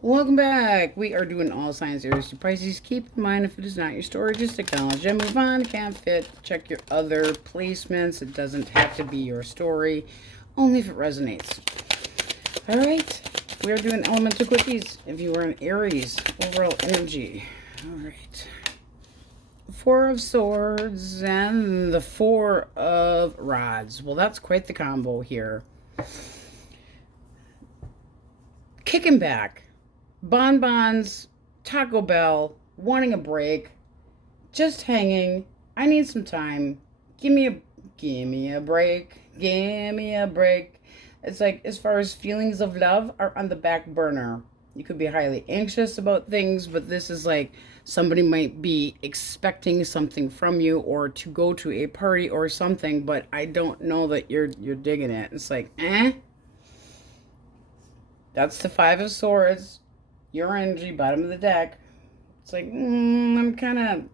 Welcome back. We are doing all signs, Aries to Pisces. Keep in mind, if it is not your story, just acknowledge and move on. Can't fit. Check your other placements. It doesn't have to be your story, only if it resonates. All right. We are doing elemental quickies. If you are an Aries, overall energy. All right. Four of Swords and the Four of Rods. Well, that's quite the combo here. Kicking back. Bonbons, Taco Bell, wanting a break, just hanging. I need some time. Give me a break. Give me a break. It's like, as far as feelings of love are on the back burner. You could be highly anxious about things, but this is like somebody might be expecting something from you or to go to a party or something, but I don't know that you're digging it. It's like, That's the Five of Swords. Your energy, bottom of the deck. It's like, I'm kind of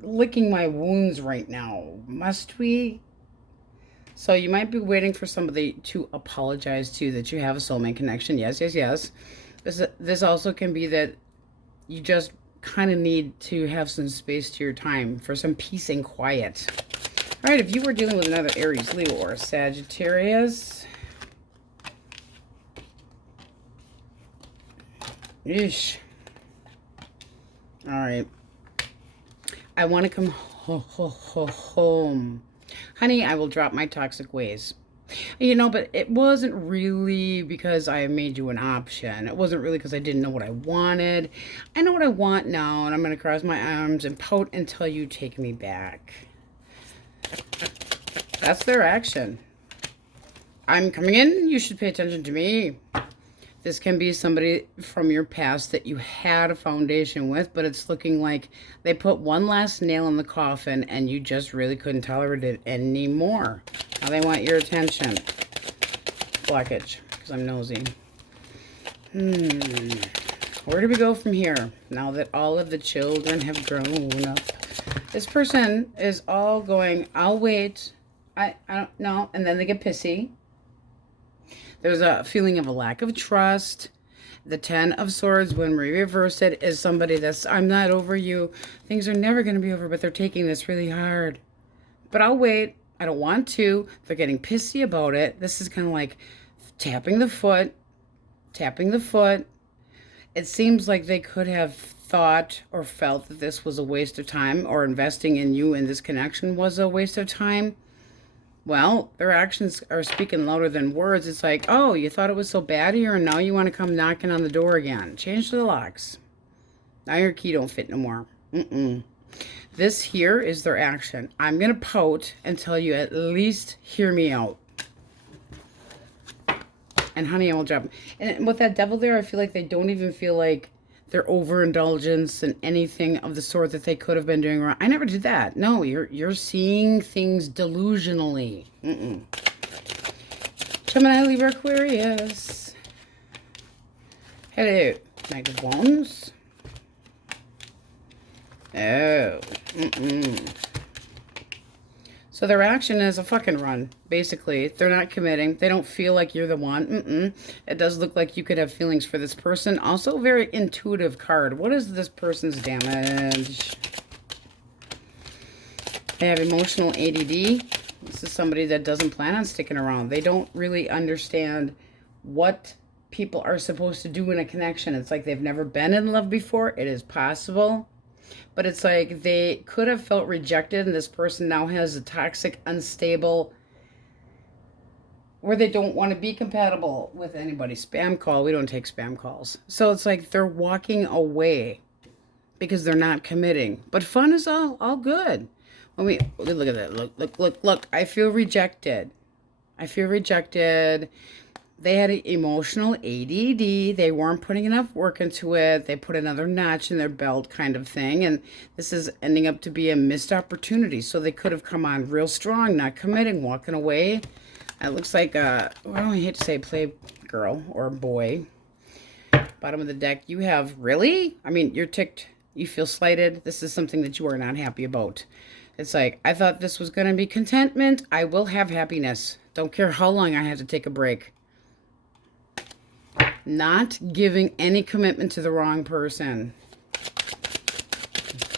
licking my wounds right now. Must we? So you might be waiting for somebody to apologize to you that you have a soulmate connection. Yes, yes, yes. This also can be that you just kind of need to have some space to your time for some peace and quiet. All right, if you were dealing with another Aries, Leo, or Sagittarius. Yeesh. All right. I want to come home. Honey, I will drop my toxic ways. You know, but it wasn't really because I made you an option. It wasn't really because I didn't know what I wanted. I know what I want now, and I'm going to cross my arms and pout until you take me back. That's their action. I'm coming in. You should pay attention to me. This can be somebody from your past that you had a foundation with, but it's looking like they put one last nail in the coffin and you just really couldn't tolerate it anymore. Now they want your attention. Blockage, because I'm nosy. Where do we go from here? Now that all of the children have grown up. This person is all going, I'll wait. I don't know. And then they get pissy. There's a feeling of a lack of trust. The Ten of Swords, when we reverse it, is somebody that's, I'm not over you. Things are never going to be over, but they're taking this really hard. But I'll wait. I don't want to. They're getting pissy about it. This is kind of like tapping the foot. Tapping the foot. It seems like they could have thought or felt that this was a waste of time, or investing in you in this connection was a waste of time. Well, their actions are speaking louder than words. It's like, oh, you thought it was so bad here, and now you want to come knocking on the door again. Change the locks. Now your key don't fit no more. This here is their action. I'm going to pout until you at least hear me out. And honey, I will drop. And with that devil there, I feel like they don't even feel like their overindulgence and anything of the sort that they could have been doing wrong. I never did that. No, you're seeing things delusionally. Gemini, Libra, Aquarius. Hello. Knight of Wands. Oh. So their action is a fucking run, basically. They're not committing. They don't feel like you're the one. It does look like you could have feelings for this person. Also, very intuitive card. What is this person's damage? They have emotional ADD. This is somebody that doesn't plan on sticking around. They don't really understand what people are supposed to do in a connection. It's like they've never been in love before. It is possible. But it's like they could have felt rejected, and this person now has a toxic, unstable, where they don't want to be compatible with anybody. Spam call. We don't take spam calls. So it's like they're walking away because they're not committing. But fun is all good. When we look at that. Look. I feel rejected. I feel rejected. They had an emotional ADD. They weren't putting enough work into it. They put another notch in their belt kind of thing. And this is ending up to be a missed opportunity. So they could have come on real strong, not committing, walking away. It looks like, well, I hate to say play girl or boy. Bottom of the deck, you have, really? I mean, you're ticked. You feel slighted. This is something that you are not happy about. It's like, I thought this was going to be contentment. I will have happiness. Don't care how long I have to take a break. Not giving any commitment to the wrong person.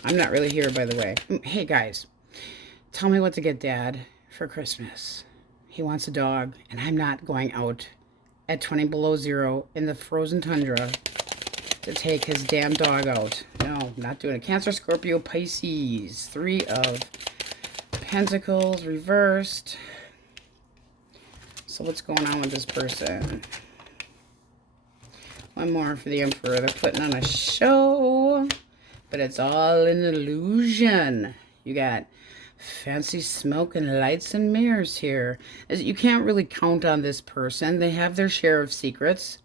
I'm not really here, by the way. Hey, guys. Tell me what to get Dad for Christmas. He wants a dog, and I'm not going out at 20 below zero in the frozen tundra to take his damn dog out. No, not doing it. Cancer, Scorpio, Pisces. 3 of Pentacles reversed. So what's going on with this person? One more for the Emperor. They're putting on a show, but it's all an illusion. You got fancy smoke and lights and mirrors here. You can't really count on this person. They have their share of secrets,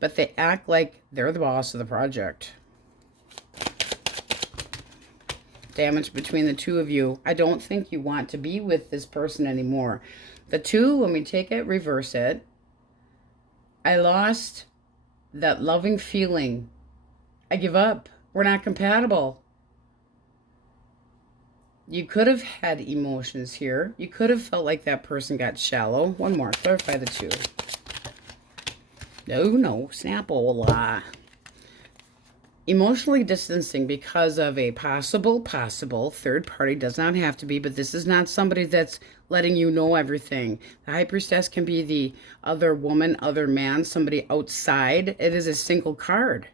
but they act like they're the boss of the project. Damage between the two of you. I don't think you want to be with this person anymore. The 2, when we take it, reverse it. I lost that loving feeling. I give up. We're not compatible. You could have had emotions here. You could have felt like that person got shallow. One more. Clarify the 2. No. Snapple. Emotionally distancing because of a possible third party. Does not have to be, but this is not somebody that's letting you know everything. The High Priestess can be the other woman, other man, somebody outside. It is a single card.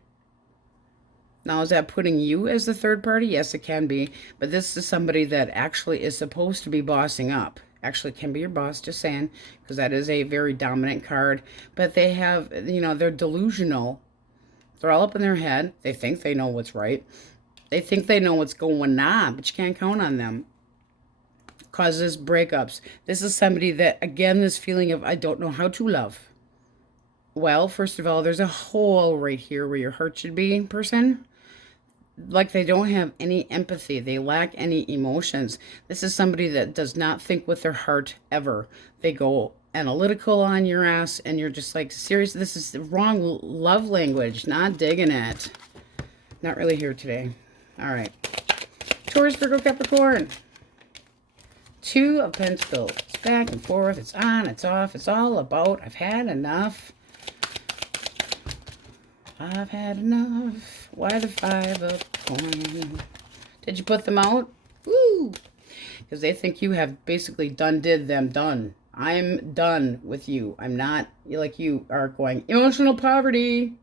Now, is that putting you as the third party? Yes, it can be. But this is somebody that actually is supposed to be bossing up. Actually can be your boss, just saying, because that is a very dominant card. But they have, they're delusional. They're all up in their head. They think they know what's right. They think they know what's going on, but you can't count on them. Causes breakups. This is somebody that, again, this feeling of, I don't know how to love. Well, first of all, there's a hole right here where your heart should be, person. Like they don't have any empathy. They lack any emotions. This is somebody that does not think with their heart ever. They go analytical on your ass, and you're just like, seriously, this is the wrong love language. Not digging it. Not really here today. All right. Taurus, Virgo, Capricorn. 2 of Pentacles. It's back and forth. It's on, it's off. It's all about, I've had enough. I've had enough. Why the 5 of Coins? Did you put them out? Woo! Because they think you have basically done them. I'm done with you. I'm not like you are going emotional poverty.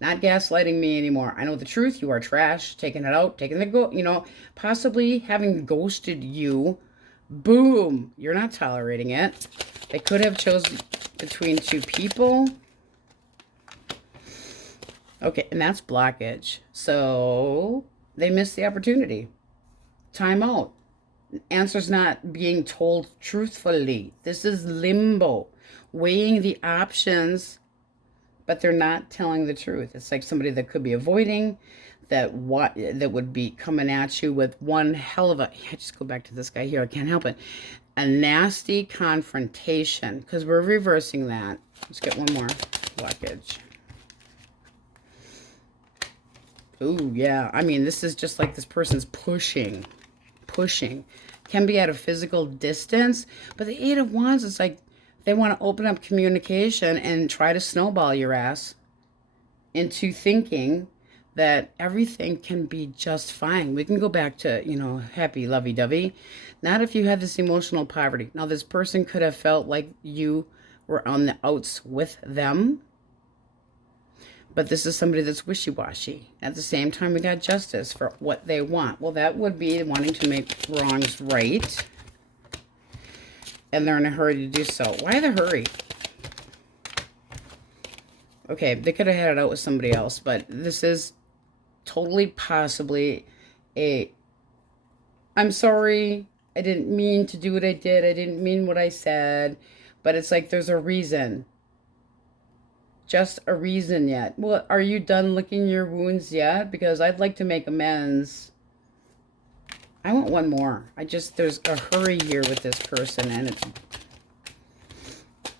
Not gaslighting me anymore. I know the truth. You are trash. Taking it out. Taking the possibly having ghosted you. Boom. You're not tolerating it. They could have chosen between 2 people. Okay, and that's blockage. So they missed the opportunity. Time out. Answer's not being told truthfully. This is limbo. Weighing the options, but they're not telling the truth. It's like somebody that could be avoiding, that would be coming at you with one hell of a, I just go back to this guy here, I can't help it. A nasty confrontation, because we're reversing that. Let's get one more. Blockage. Ooh, yeah. I mean, this is just like this person's pushing. Can be at a physical distance, but the 8 of Wands is like they want to open up communication and try to snowball your ass into thinking that everything can be just fine. We can go back to, happy lovey-dovey. Not if you had this emotional poverty. Now, this person could have felt like you were on the outs with them. But this is somebody that's wishy-washy. At the same time, we got justice for what they want. Well, that would be wanting to make wrongs right. And they're in a hurry to do so. Why the hurry? Okay, they could have had it out with somebody else, but this is totally possibly I'm sorry, I didn't mean to do what I did. I didn't mean what I said. But it's like there's a reason. Just a reason yet. Well, are you done licking your wounds yet? Because I'd like to make amends. I want one more. There's a hurry here with this person, and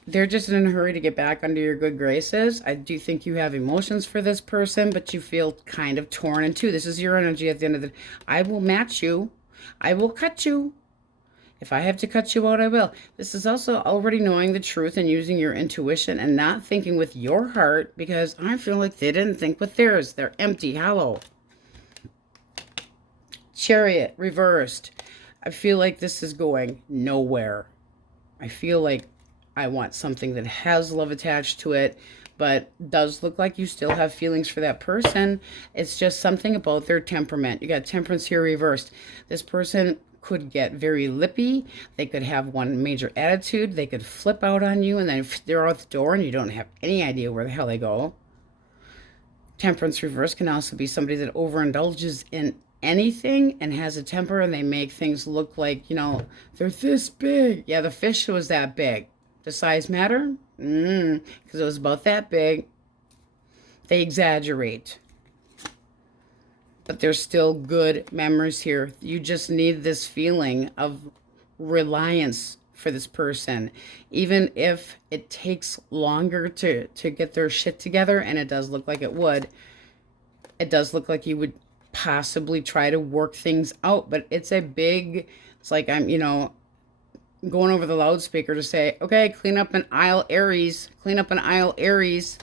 they're just in a hurry to get back under your good graces. I do think you have emotions for this person, but you feel kind of torn in two. This is your energy at the end of the day. I will match you. I will cut you. If I have to cut you out, I will. This is also already knowing the truth and using your intuition and not thinking with your heart, because I feel like they didn't think with theirs. They're empty, hollow. Chariot, reversed. I feel like this is going nowhere. I feel like I want something that has love attached to it, but does look like you still have feelings for that person. It's just something about their temperament. You got Temperance here reversed. This person could get very lippy. They could have one major attitude. They could flip out on you and then they're out the door and you don't have any idea where the hell they go. Temperance reverse can also be somebody that overindulges in anything and has a temper, and they make things look like, you know, they're this big. Yeah, the fish was that big. Does size matter? Because it was about that big. They exaggerate. But there's still good memories here. You just need this feeling of reliance for this person. Even if it takes longer to get their shit together, and it does look like it would. It does look like you would possibly try to work things out. But it's a big, it's like I'm, you know, going over the loudspeaker to say, okay, clean up an aisle, Aries. Clean up an aisle, Aries.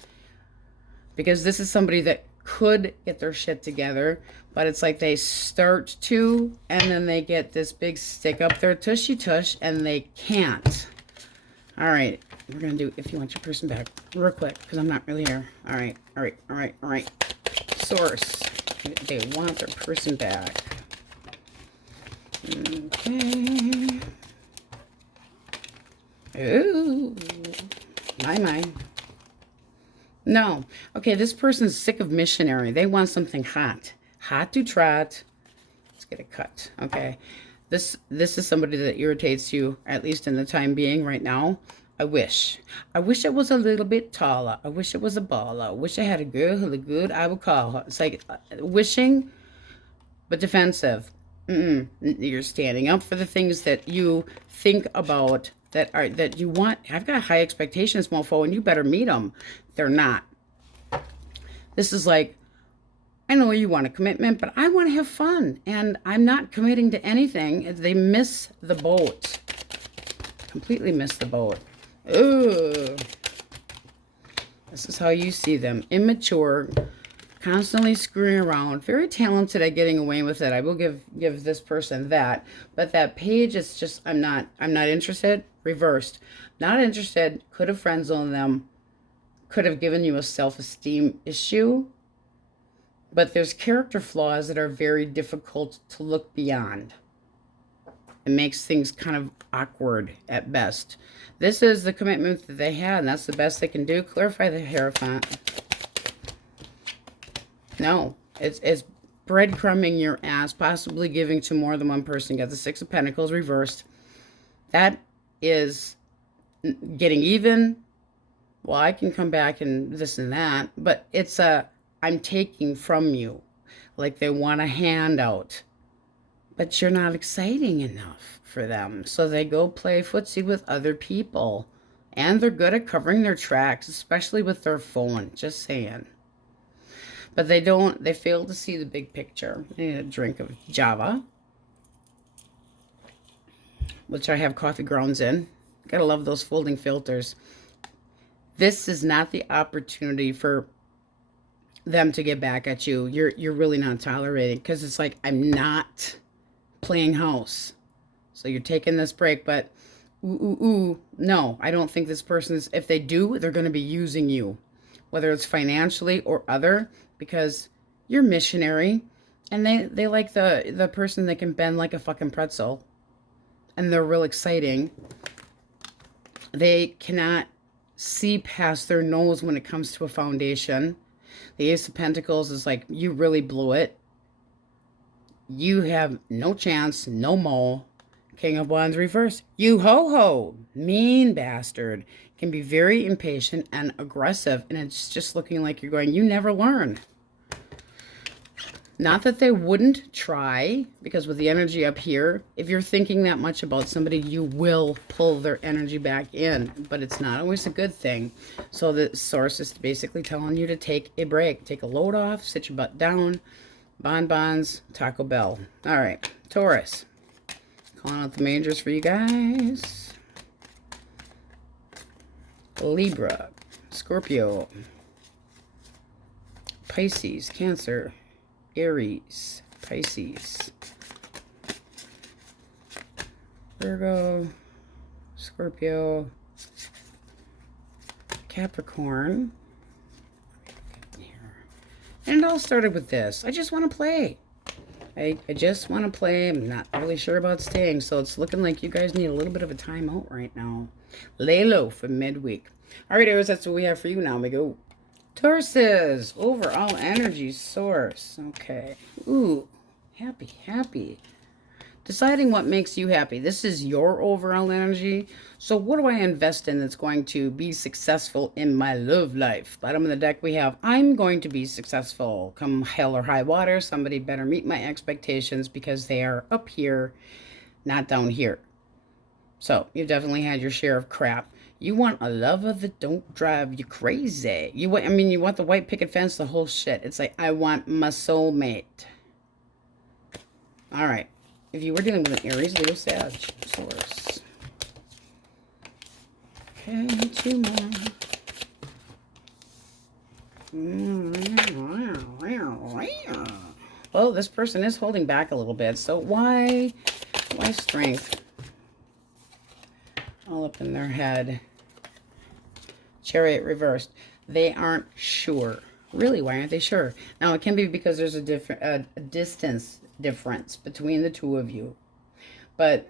Because this is somebody that could get their shit together, but it's like they start to, and then they get this big stick up their tushy tush, and they can't. All right, we're gonna do if you want your person back real quick, because I'm not really here. All right. Source, they want their person back. Okay. Ooh, my. No. Okay, this person's sick of missionary. They want something hot. Hot to trot. Let's get a cut. Okay. This is somebody that irritates you, at least in the time being right now. I wish it was a little bit taller. I wish it was a baller. I wish I had a girl who looked good. I would call her. It's like wishing, but defensive. You're standing up for the things that you think about, that you want. I've got high expectations, mofo, and you better meet them. They're not. This is like, I know you want a commitment, but I want to have fun, and I'm not committing to anything. They miss the boat. Completely miss the boat. Ooh. This is how you see them. Immature, constantly screwing around, very talented at getting away with it. I will give this person that. But that page is just, I'm not interested. Reversed. Not interested. Could have friend zoned them. Could have given you a self-esteem issue. But there's character flaws that are very difficult to look beyond. It makes things kind of awkward at best. This is the commitment that they had, and that's the best they can do. Clarify the Hierophant. No, it's breadcrumbing your ass, possibly giving to more than one person. You got the Six of Pentacles reversed. That is getting even. Well, I can come back and this and that, but it's I'm taking from you. Like they want a handout, but you're not exciting enough for them. So they go play footsie with other people, and they're good at covering their tracks, especially with their phone. Just saying. But they fail to see the big picture. They need a drink of Java, which I have coffee grounds in. Gotta love those folding filters. This is not the opportunity for them to get back at you. You're really not tolerating, because it's like, I'm not playing house. So you're taking this break, but no, I don't think this person's, if they do, they're going to be using you, whether it's financially or other, because you're missionary, and they like the person that can bend like a fucking pretzel, and they're real exciting. They cannot see past their nose when it comes to a foundation. The Ace of Pentacles is like, you really blew it. You have no chance, no more. King of Wands reverse. You ho-ho, mean bastard. Can be very impatient and aggressive, and it's just looking like you're going, you never learn. Not that they wouldn't try, because with the energy up here, if you're thinking that much about somebody, you will pull their energy back in, but it's not always a good thing. So the source is basically telling you to take a break, take a load off, sit your butt down, bonbons, Taco Bell. All right, Taurus. Calling out the majors for you guys. Libra, Scorpio, Pisces, Cancer, Aries, Pisces, Virgo, Scorpio, Capricorn. And it all started with this. I just want to play. I just want to play. I'm not really sure about staying, so it's looking like you guys need a little bit of a timeout right now. Lay low for midweek. All right, Aries, that's what we have for you now. We go. Tauruses, overall energy source. Okay. Ooh, happy, happy. Deciding what makes you happy. This is your overall energy. So what do I invest in that's going to be successful in my love life? Bottom of the deck we have, I'm going to be successful. Come hell or high water, somebody better meet my expectations because they are up here, not down here. So you've definitely had your share of crap. You want a lover that don't drive you crazy. You want the white picket fence, the whole shit. It's like, I want my soulmate. All right. If you were dealing with an Aries, Leo, Sag, Taurus. Okay, 2 more. Well, this person is holding back a little bit. So why strength? All up in their head. Chariot reversed. They aren't sure. Really, why aren't they sure? Now, it can be because there's a distance difference between the two of you. But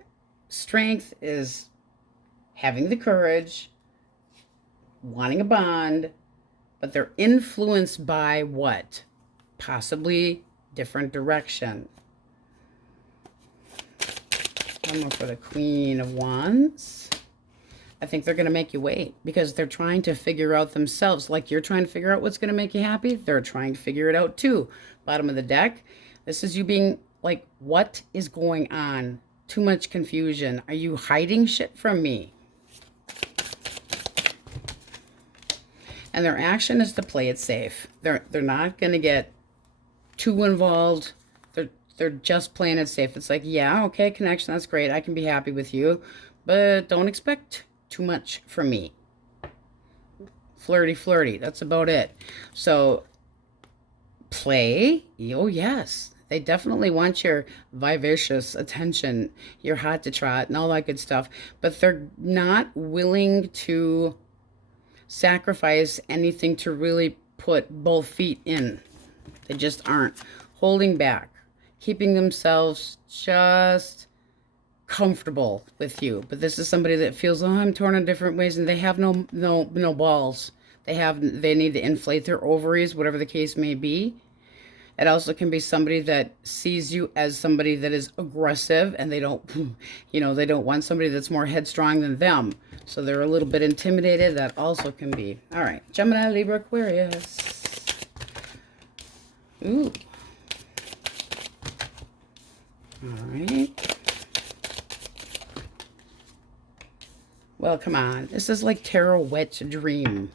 strength is having the courage, wanting a bond, but they're influenced by what? Possibly different direction. One more for the Queen of Wands. I think they're going to make you wait because they're trying to figure out themselves. Like you're trying to figure out what's going to make you happy. They're trying to figure it out too. Bottom of the deck. This is you being like, what is going on? Too much confusion. Are you hiding shit from me? And their action is to play it safe. They're not going to get too involved. They're just playing it safe. It's like, yeah, okay, connection, that's great. I can be happy with you, but don't expect too much from me. Flirty, that's about it. So play, oh yes. They definitely want your vivacious attention, your hot to trot, and all that good stuff. But they're not willing to sacrifice anything to really put both feet in. They just aren't. Holding back. Keeping themselves just comfortable with you. But this is somebody that feels, oh, I'm torn in different ways, and they have no balls. They need to inflate their ovaries, whatever the case may be. It also can be somebody that sees you as somebody that is aggressive, and they don't, they don't want somebody that's more headstrong than them. So they're a little bit intimidated. That also can be. All right. Gemini, Libra, Aquarius. Ooh. All right. Well, come on. This is like tarot wet dream.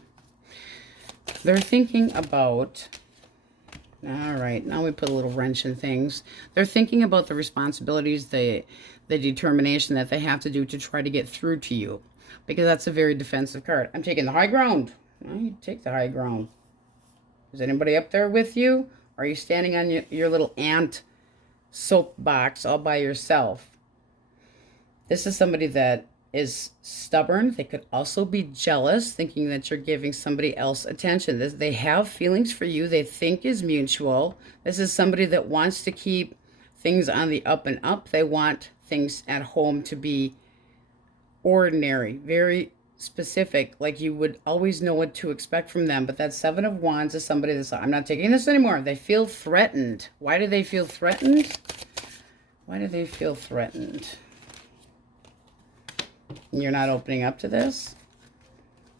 They're thinking about... All right, now we put a little wrench in things. They're thinking about the responsibilities, the determination that they have to do to try to get through to you. Because that's a very defensive card. I'm taking the high ground. Well, you take the high ground. Is anybody up there with you? Or are you standing on your little ant soapbox all by yourself? This is somebody that is stubborn. They could also be jealous, thinking that you're giving somebody else attention. They have feelings for you they think is mutual. This is somebody that wants to keep things on the up and up. They want things at home to be ordinary, very specific, like you would always know what to expect from them. But that Seven of Wands is somebody that's, I'm not taking this anymore. They feel threatened. Why do they feel threatened? Why do they feel threatened? You're not opening up to this.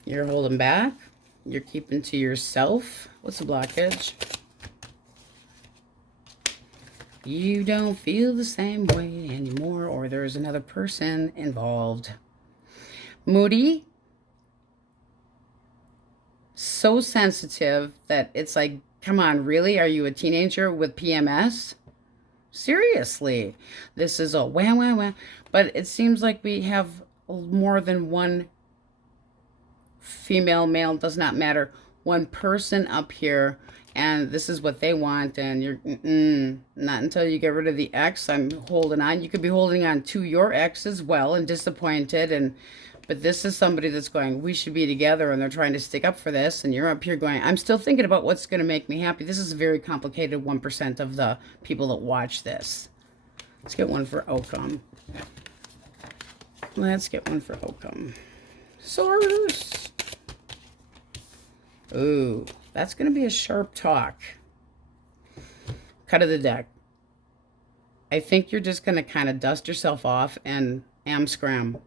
You're holding back. You're keeping to yourself. What's the blockage? You don't feel the same way anymore, or there's another person involved. Moody. So sensitive that it's like, come on, really? Are you a teenager with PMS? Seriously. This is a wah, wah, wah. But it seems like we have more than one female, male, does not matter. One person up here, and this is what they want, and you're, not until you get rid of the ex, I'm holding on. You could be holding on to your ex as well and disappointed, but this is somebody that's going, we should be together, and they're trying to stick up for this, and you're up here going, I'm still thinking about what's going to make me happy. This is a very complicated 1% of the people that watch this. Let's get one for Oakham. Let's get one for Oakham. Source. Ooh, that's going to be a sharp talk. Cut of the deck. I think you're just going to kind of dust yourself off and scram.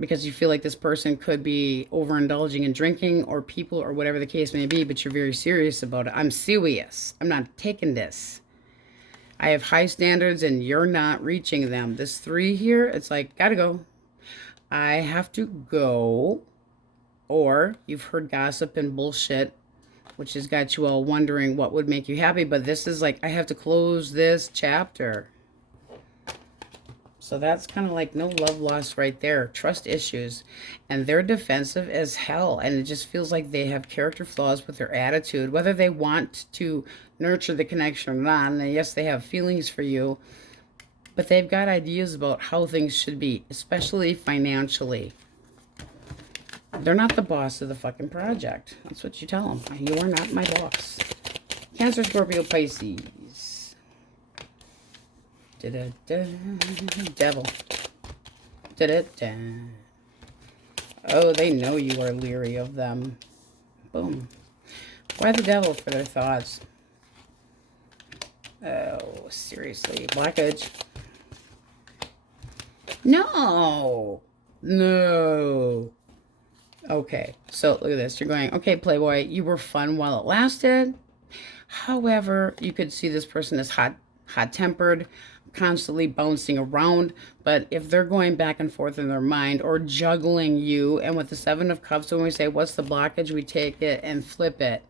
Because you feel like this person could be overindulging in drinking or people or whatever the case may be, but you're very serious about it. I'm serious. I'm not taking this. I have high standards and you're not reaching them. This 3 here, it's like, gotta go. I have to go. Or you've heard gossip and bullshit, which has got you all wondering what would make you happy. But this is like, I have to close this chapter. So that's kind of like no love lost right there. Trust issues. And they're defensive as hell. And it just feels like they have character flaws with their attitude. Whether they want to nurture the connection or not. And yes, they have feelings for you. But they've got ideas about how things should be. Especially financially. They're not the boss of the fucking project. That's what you tell them. You are not my boss. Cancer, Scorpio, Pisces. Da-da-da. Devil. Da-da-da. Oh, they know you are leery of them. Boom. Why the devil for their thoughts? Oh, seriously. Blockage. No. No. Okay, so look at this. You're going, okay, Playboy, you were fun while it lasted. However, you could see this person is hot-tempered, constantly bouncing around. But if they're going back and forth in their mind or juggling you, and with the 7 of Cups, when we say, what's the blockage, we take it and flip it.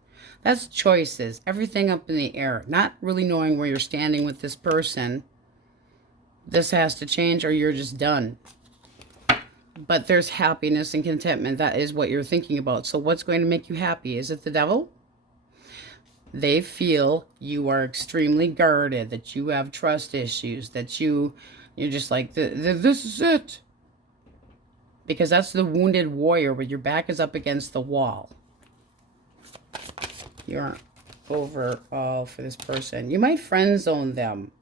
That's choices. Everything up in the air. Not really knowing where you're standing with this person. This has to change or you're just done. But there's happiness and contentment. That is what you're thinking about. So what's going to make you happy? Is it the devil? They feel you are extremely guarded, that you have trust issues, that you're just like, this is it. Because that's the wounded warrior where your back is up against the wall. You're overall for this person. You might friend zone them.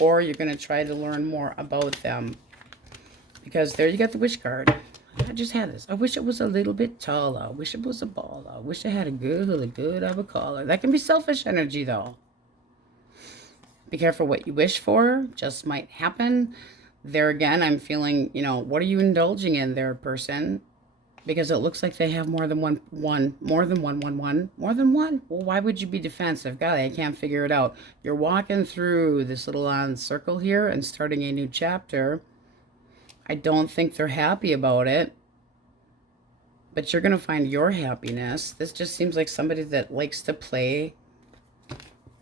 Or you're going to try to learn more about them. Because there you got the wish card. I just had this. I wish it was a little bit taller. I wish it was a baller. I wish I had a good of a collar. That can be selfish energy, though. Be careful what you wish for. Just might happen. There again, I'm feeling, what are you indulging in there, person? Because it looks like they have more than one. More than one. Well, why would you be defensive? God, I can't figure it out. You're walking through this little circle here and starting a new chapter. I don't think they're happy about it. But you're going to find your happiness. This just seems like somebody that likes to play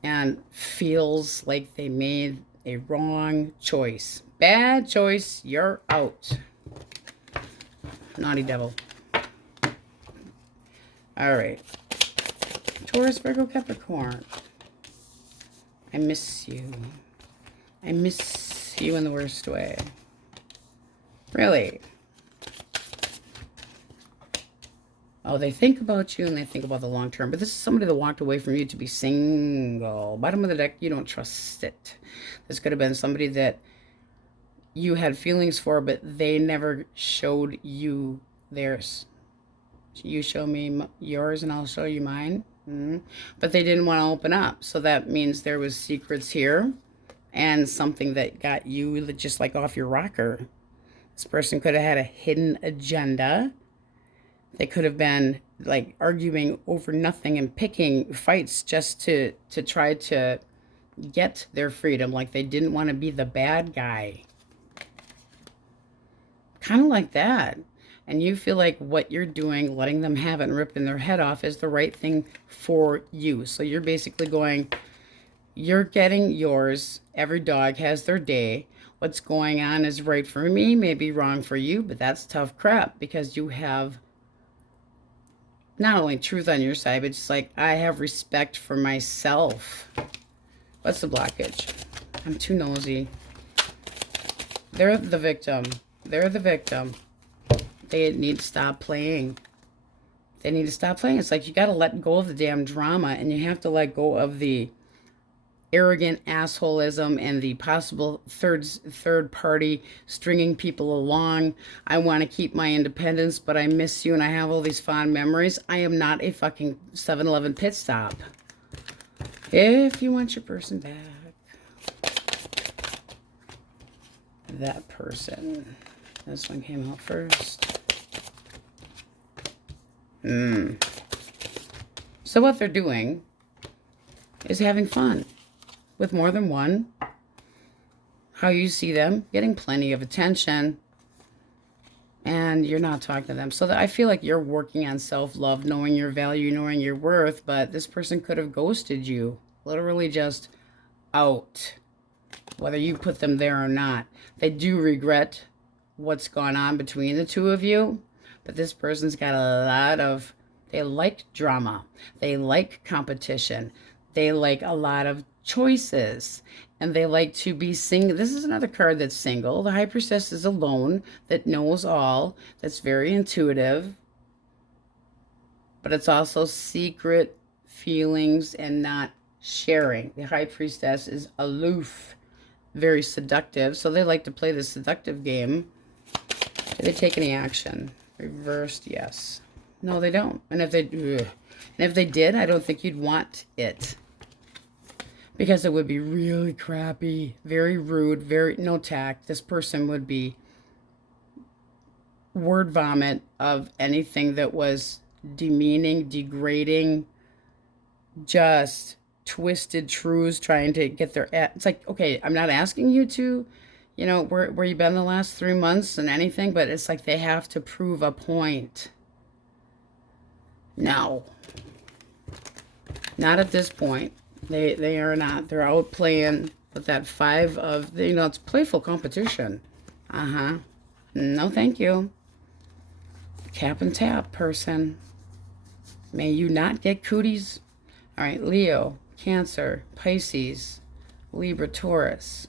and feels like they made a wrong choice. Bad choice. You're out. Naughty devil. All right. Taurus, Virgo, Capricorn. I miss you. I miss you in the worst way. Really? Oh, they think about you and they think about the long term. But this is somebody that walked away from you to be single. Bottom of the deck, you don't trust it. This could have been somebody that you had feelings for, but they never showed you theirs. You show me yours and I'll show you mine. But they didn't want to open up. So that means there was secrets here and something that got you just like off your rocker. This person could have had a hidden agenda. They could have been like arguing over nothing and picking fights just to try to get their freedom. Like they didn't want to be the bad guy. Kind of like that. And you feel like what you're doing, letting them have it and ripping their head off is the right thing for you. So you're basically going, you're getting yours. Every dog has their day. what's going on is right for me, may be wrong for you, but that's tough crap because you have not only truth on your side, but it's like, I have respect for myself. What's the blockage? I'm too nosy. They're the victim. They're the victim. They need to stop playing. They need to stop playing. It's like you got to let go of the damn drama, and you have to let go of the arrogant assholism and the possible third party stringing people along. I want to keep my independence, but I miss you and I have all these fond memories. I am not a fucking 7-Eleven pit stop. If you want your person back, that person. This one came out first. So what they're doing is having fun with more than one. How you see them, getting plenty of attention, and you're not talking to them. So that I feel like you're working on self-love, knowing your value, knowing your worth, but this person could have ghosted you. Literally just out. Whether you put them there or not. They do regret what's gone on between the two of you, but this person's got a lot of, they like drama. They like competition. They like a lot of choices, and they like to be single. This is another card that's single. The High Priestess is alone, that knows all, that's very intuitive, but it's also secret feelings and not sharing. The High Priestess is aloof, very seductive, so they like to play the seductive game. Do they take any action? Reversed, yes. No, they don't. And if they did, I don't think you'd want it. Because it would be really crappy, very rude, very no tact. This person would be word vomit of anything that was demeaning, degrading, just twisted truths, trying to get their... It's like, okay, I'm not asking you to, you know, where you been the last 3 months and anything, but it's like they have to prove a point. No. Not at this point. They are not. They're out playing with that 5 of, you know, it's playful competition. No, thank you. Cap and tap, person. May you not get cooties. All right, Leo, Cancer, Pisces, Libra, Taurus.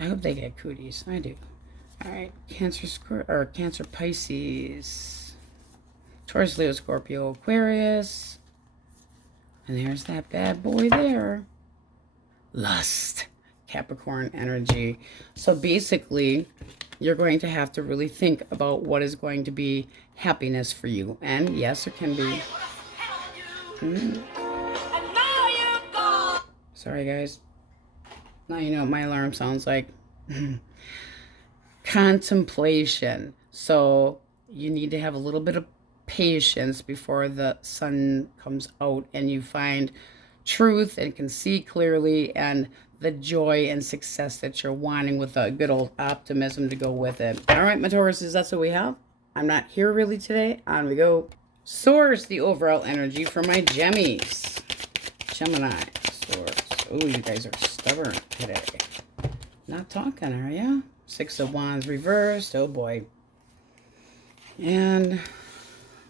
I hope they get cooties. I do. All right, Cancer, Pisces, Taurus, Leo, Scorpio, Aquarius. And there's that bad boy there. Lust. Capricorn energy. So basically, you're going to have to really think about what is going to be happiness for you. And yes, it can be. Sorry, guys. Now you know what my alarm sounds like. Contemplation. So you need to have a little bit of patience before the sun comes out and you find truth and can see clearly and the joy and success that you're wanting with a good old optimism to go with it. All right, my Tauruses, that's what we have. I'm not here really today. On we go. Source, the overall energy for my Gemmies. Gemini, source. Oh, you guys are stubborn today. Not talking, are ya? 6 of Wands reversed. Oh, boy. And...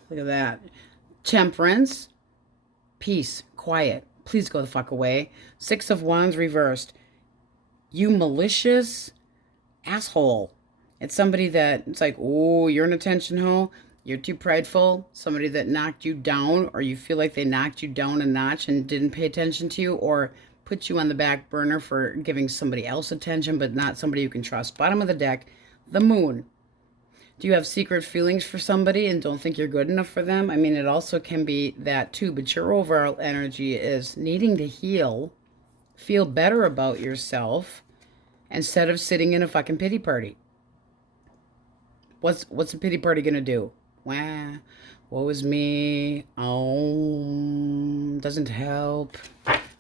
look at that. Temperance. Peace. Quiet. Please go the fuck away. 6 of Wands reversed. You malicious asshole. It's somebody that, it's like, oh, you're an attention hoe. You're too prideful. Somebody that knocked you down, or you feel like they knocked you down a notch and didn't pay attention to you, or put you on the back burner for giving somebody else attention, but not somebody you can trust. Bottom of the deck, the Moon. Do you have secret feelings for somebody and don't think you're good enough for them? I mean, it also can be that too, but your overall energy is needing to heal, feel better about yourself, instead of sitting in a fucking pity party. What's a pity party gonna do? Wah, woe is me. Oh, doesn't help.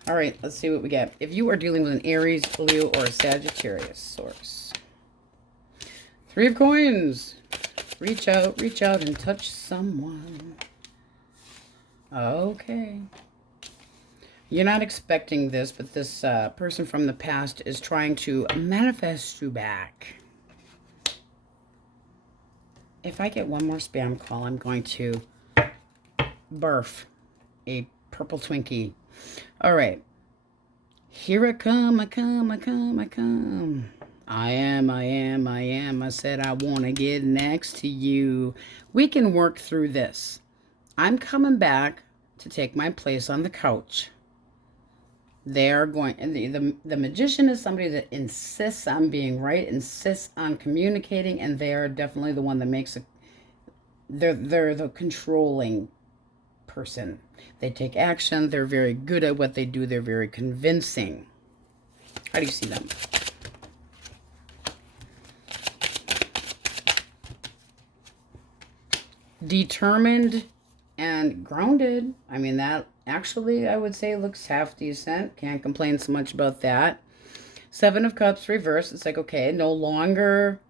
All right, let's see what we get. If you are dealing with an Aries, Leo, or a Sagittarius source. 3 of Coins. Reach out and touch someone. Okay. You're not expecting this, but this person from the past is trying to manifest you back. If I get one more spam call, I'm going to barf a purple Twinkie. All right. Here I come, I come, I come, I come. I am. I said I want to get next to you. We can work through this. I'm coming back to take my place on the couch. They are going, and the magician is somebody that insists on being right, insists on communicating, and they are definitely the one that makes it. They're the controlling person. They take action. They're very good at what they do. They're very convincing. How do you see them? Determined and grounded. I mean, that actually, I would say, looks half decent. Can't complain so much about that. Seven of Cups reversed. It's like, okay, no longer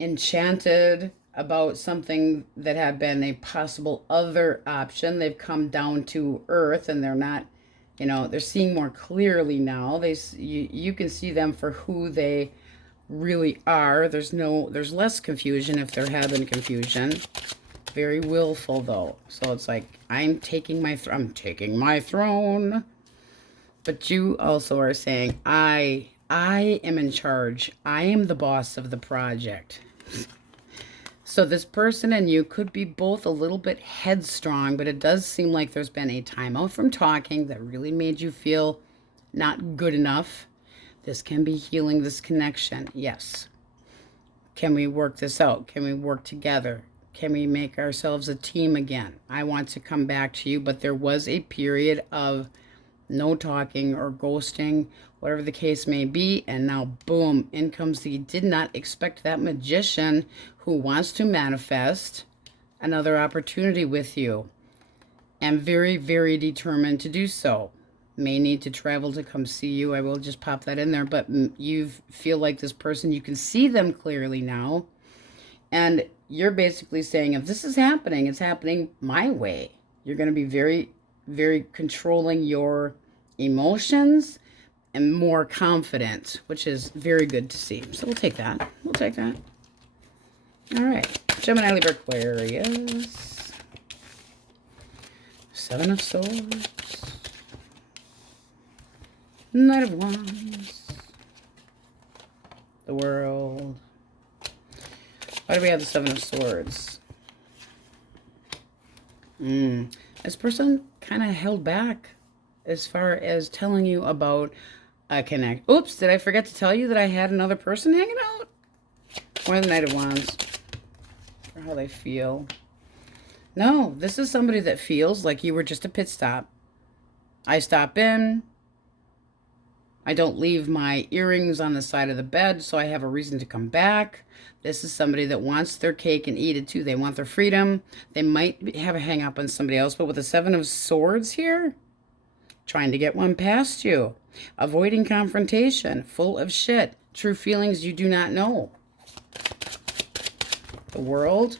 enchanted about something that had been a possible other option. They've come down to earth, and they're not, you know, they're seeing more clearly now. You can see them for who they really are. There's less confusion if there had been confusion. Very willful though. So it's like, I'm taking my throne. But you also are saying, I am in charge. I am the boss of the project. So this person and you could be both a little bit headstrong, but it does seem like there's been a timeout from talking that really made you feel not good enough. This can be healing this connection. Yes. Can we work this out? Can we work together? Can we make ourselves a team again? I want to come back to you, but there was a period of no talking or ghosting, whatever the case may be, and now boom, in comes the, did not expect that magician who wants to manifest another opportunity with you, and very, very determined to do so. May need to travel to come see you. I will just pop that in there, but you feel like this person, you can see them clearly now, and you're basically saying, if this is happening, it's happening my way. You're going to be very, very controlling your emotions and more confident, which is very good to see. So we'll take that. We'll take that. All right. Gemini, Libra, Aquarius. Seven of Swords. Knight of Wands. The World. Why do we have the Seven of Swords? This person kind of held back as far as telling you about a connect. Oops, did I forget to tell you that I had another person hanging out? Or the Knight of Wands. Or how they feel. No, this is somebody that feels like you were just a pit stop. I stop in. I don't leave my earrings on the side of the bed, so I have a reason to come back. This is somebody that wants their cake and eat it too. They want their freedom. They might have a hang up on somebody else, but with the Seven of Swords here, trying to get one past you, avoiding confrontation, full of shit, true feelings you do not know. The World,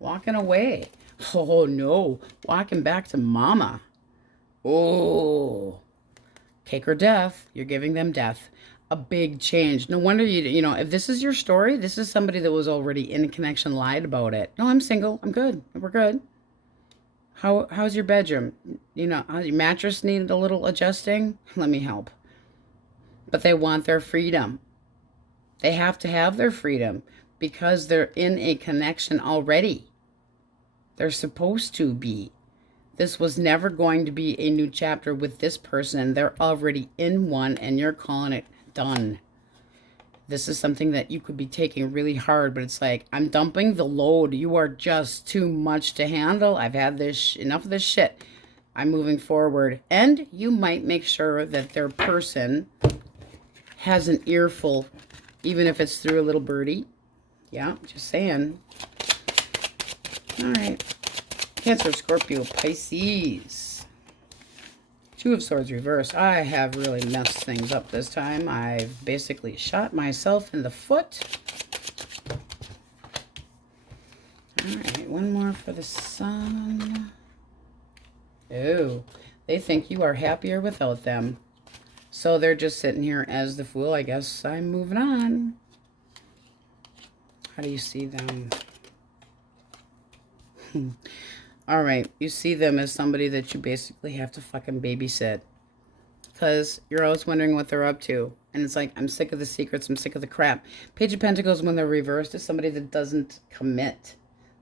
walking away. Oh no, walking back to mama. Oh, cake or death. You're giving them death. A big change. No wonder you know, if this is your story, this is somebody that was already in a connection, lied about it. No, I'm single. I'm good. We're good. How's your bedroom? You know, your mattress needed a little adjusting? Let me help. But they want their freedom. They have to have their freedom because they're in a connection already. They're supposed to be. This was never going to be a new chapter with this person. They're already in one, and you're calling it done. This is something that you could be taking really hard, but it's like, I'm dumping the load. You are just too much to handle. I've had this enough of this shit. I'm moving forward. And you might make sure that their person has an earful, even if it's through a little birdie. Yeah, just saying. All right. Cancer, Scorpio, Pisces. Two of Swords reverse. I have really messed things up this time. I've basically shot myself in the foot. All right, one more for the Sun. Oh, They think you are happier without them. So they're just sitting here as the Fool. I guess I'm moving on. How do you see them? All right. You see them as somebody that you basically have to fucking babysit. Because you're always wondering what they're up to. And it's like, I'm sick of the secrets. I'm sick of the crap. Page of Pentacles, when they're reversed, is somebody that doesn't commit.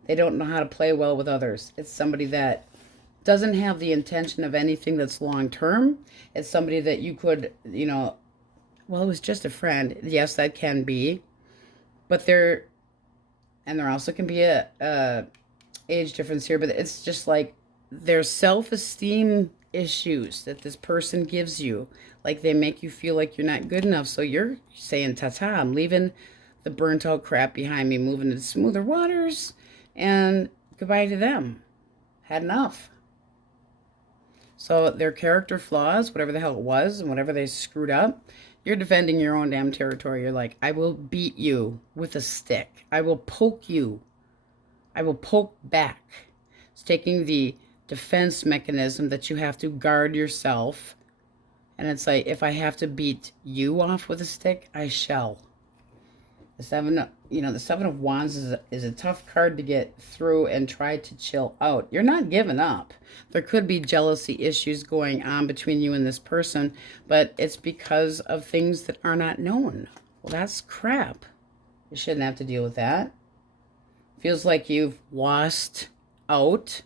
They don't know how to play well with others. It's somebody that doesn't have the intention of anything that's long-term. It's somebody that you could, you know, well, it was just a friend. Yes, that can be. But there also can be a age difference here. But it's just like there's self-esteem issues that this person gives you. Like they make you feel like you're not good enough. So you're saying, ta-ta, I'm leaving the burnt out crap behind me, moving to smoother waters, and goodbye to them. Had enough. So their character flaws, whatever the hell it was, and whatever they screwed up, you're defending your own damn territory. You're like, I will beat you with a stick. I will poke you. I will poke back. It's taking the defense mechanism that you have to guard yourself. And it's like, if I have to beat you off with a stick, I shall. The Seven of Wands is a tough card to get through and try to chill out. You're not giving up. There could be jealousy issues going on between you and this person, but it's because of things that are not known. Well, that's crap. You shouldn't have to deal with that. Feels like you've lost out.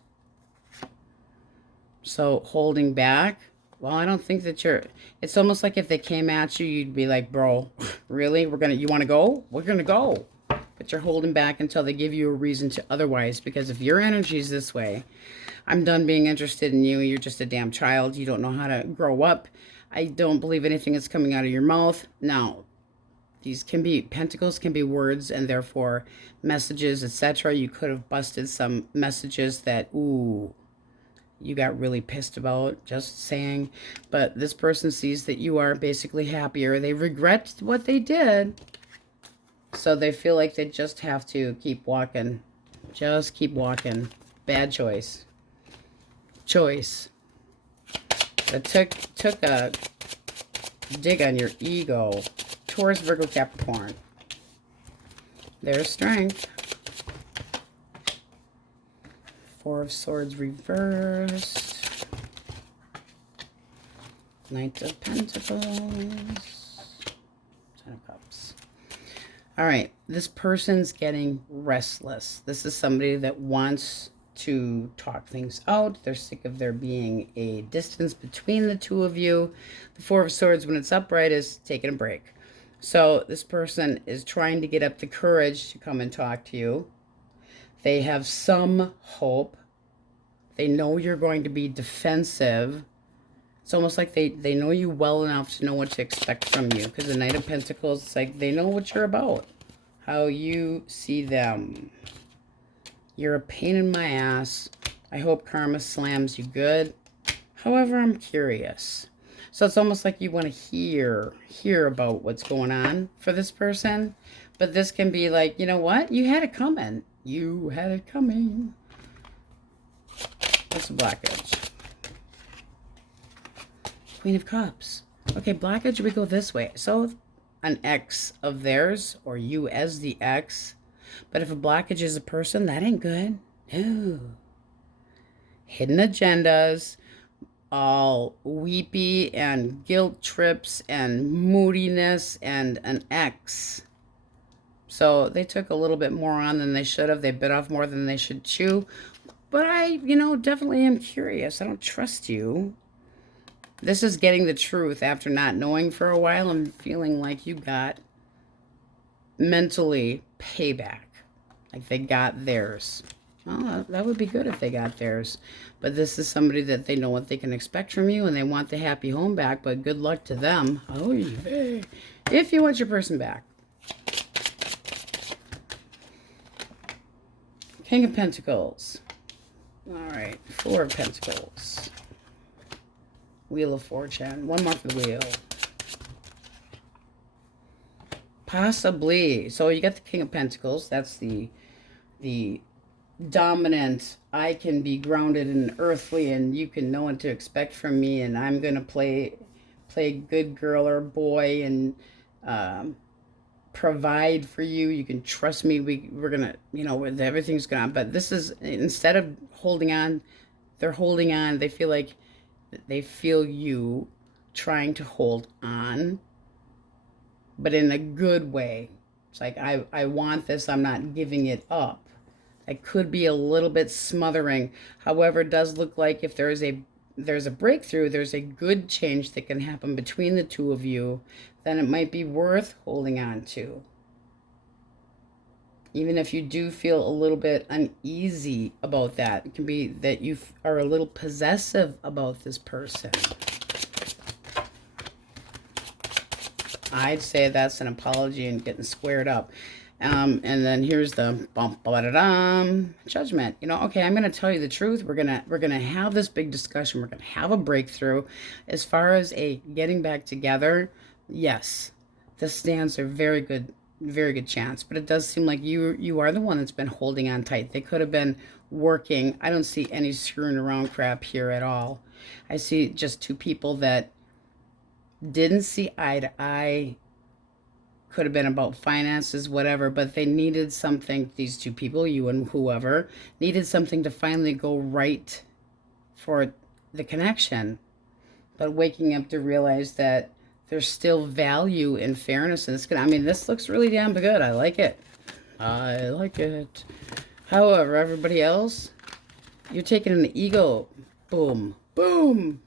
So holding back. Well, I don't think that it's almost like if they came at you, you'd be like, bro, really? You want to go? We're going to go. But you're holding back until they give you a reason to otherwise. Because if your energy is this way, I'm done being interested in you. You're just a damn child. You don't know how to grow up. I don't believe anything that's coming out of your mouth. Now, pentacles can be words and therefore messages, etc. You could have busted some messages that, ooh, you got really pissed about, just saying. But this person sees that you are basically happier. They regret what they did. So they feel like they just have to keep walking. Just keep walking. Bad choice. It took a dig on your ego. Taurus, Virgo, Capricorn. There's strength. Four of Swords reversed. Knight of Pentacles. Ten of Cups. All right. This person's getting restless. This is somebody that wants to talk things out. They're sick of there being a distance between the two of you. The Four of Swords, when it's upright, is taking a break. So this person is trying to get up the courage to come and talk to you. They have some hope. They know you're going to be defensive. It's almost like they know you well enough to know what to expect from you. Because the Knight of Pentacles, it's like they know what you're about. How you see them. You're a pain in my ass. I hope karma slams you good. However, I'm curious. So it's almost like you want to hear about what's going on for this person. But this can be like, you know what? You had it coming. You had it coming. What's a blockage? Queen of Cups. Okay, blockage, we go this way. So an ex of theirs, or you as the ex. But if a blockage is a person, that ain't good. No. Hidden agendas. All weepy and guilt trips and moodiness and an ex. So they took a little bit more on than they should have. They bit off more than they should chew. But I, definitely am curious. I don't trust you. This is getting the truth after not knowing for a while and feeling like you got mentally payback. Like they got theirs. Well, that would be good if they got theirs. But this is somebody that they know what they can expect from you and they want the happy home back, but good luck to them. Oh, yeah. If you want your person back. King of Pentacles. All right, Four of Pentacles. Wheel of Fortune. One more for the wheel. Possibly. So you got the King of Pentacles. That's the dominant. I can be grounded and earthly, and you can know what to expect from me, and I'm gonna play good girl or boy, and um, provide for you. You can trust me. We're gonna, everything's gonna. But this is, instead of holding on, they're holding on. They feel you trying to hold on, but in a good way. It's like, I want this. I'm not giving it up. It could be a little bit smothering. However, it does look like if there's a breakthrough, there's a good change that can happen between the two of you, then it might be worth holding on to. Even if you do feel a little bit uneasy about that, it can be that you are a little possessive about this person. I'd say that's an apology and getting squared up. And then here's the judgment. Okay, I'm gonna tell you the truth. We're gonna have this big discussion. We're gonna have a breakthrough. As far as a getting back together, yes, the stands are very good chance. But it does seem like you are the one that's been holding on tight. They could have been working. I don't see any screwing around crap here at all. I see just two people that didn't see eye to eye. Could have been about finances, whatever, but they needed something. These two people, you and whoever, needed something to finally go right for the connection. But waking up to realize that there's still value in fairness in this. This looks really damn good. I like it. I like it. However, everybody else, you're taking an ego. Boom. Boom.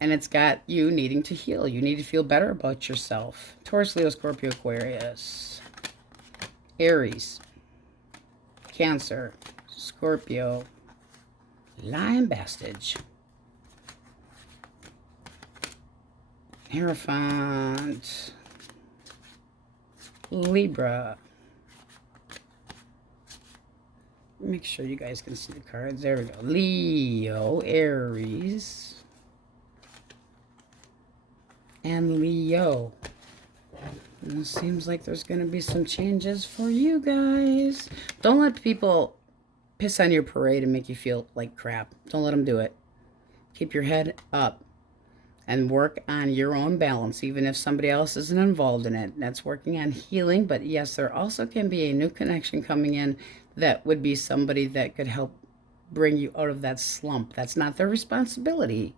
And it's got you needing to heal. You need to feel better about yourself. Taurus, Leo, Scorpio, Aquarius. Aries. Cancer. Scorpio. Lion Bastage. Hierophant. Libra. Make sure you guys can see the cards. There we go. Leo, Aries, and Leo. And it seems like there's going to be some changes for you guys. Don't let people piss on your parade and make you feel like crap. Don't let them do it. Keep your head up and work on your own balance, even if somebody else isn't involved in it. That's working on healing. But yes, there also can be a new connection coming in that would be somebody that could help bring you out of that slump. That's not their responsibility.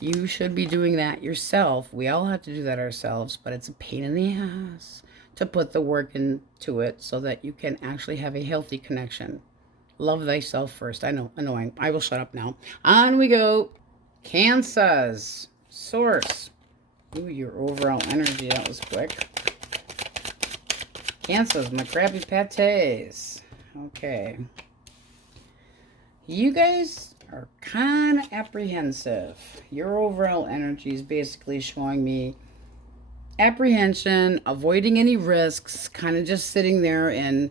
You should be doing that yourself. We all have to do that ourselves, but it's a pain in the ass to put the work into it so that you can actually have a healthy connection. Love thyself first. I know, annoying. I will shut up now. On we go. Cancers. Source. Ooh, your overall energy. That was quick. Cancers, my crappy pates. Okay. You guys are kind of apprehensive. Your overall energy is basically showing me apprehension, avoiding any risks, kind of just sitting there in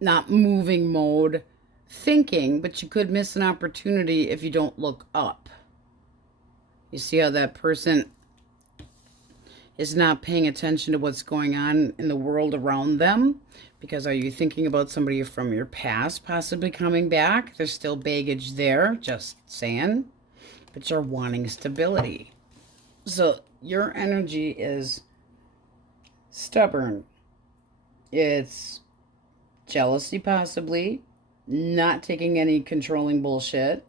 not moving mode, thinking, but you could miss an opportunity if you don't look up. You see how that person is not paying attention to what's going on in the world around them? Because are you thinking about somebody from your past possibly coming back? There's still baggage there, just saying. But you're wanting stability. So your energy is stubborn. It's jealousy possibly, not taking any controlling bullshit,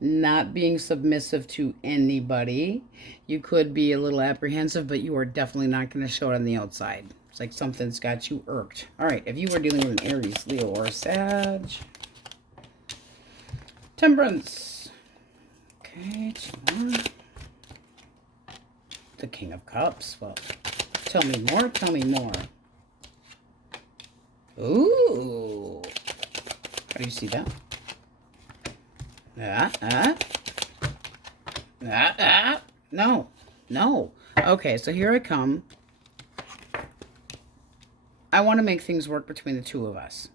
not being submissive to anybody. You could be a little apprehensive, but you are definitely not going to show it on the outside. It's like something's got you irked. All right, if you were dealing with an Aries, Leo, or a Sag. Temperance. Okay, 2 more. The King of Cups. Well, tell me more, tell me more. Ooh. How do you see that? No, no. Okay, so here I come. I want to make things work between the two of us.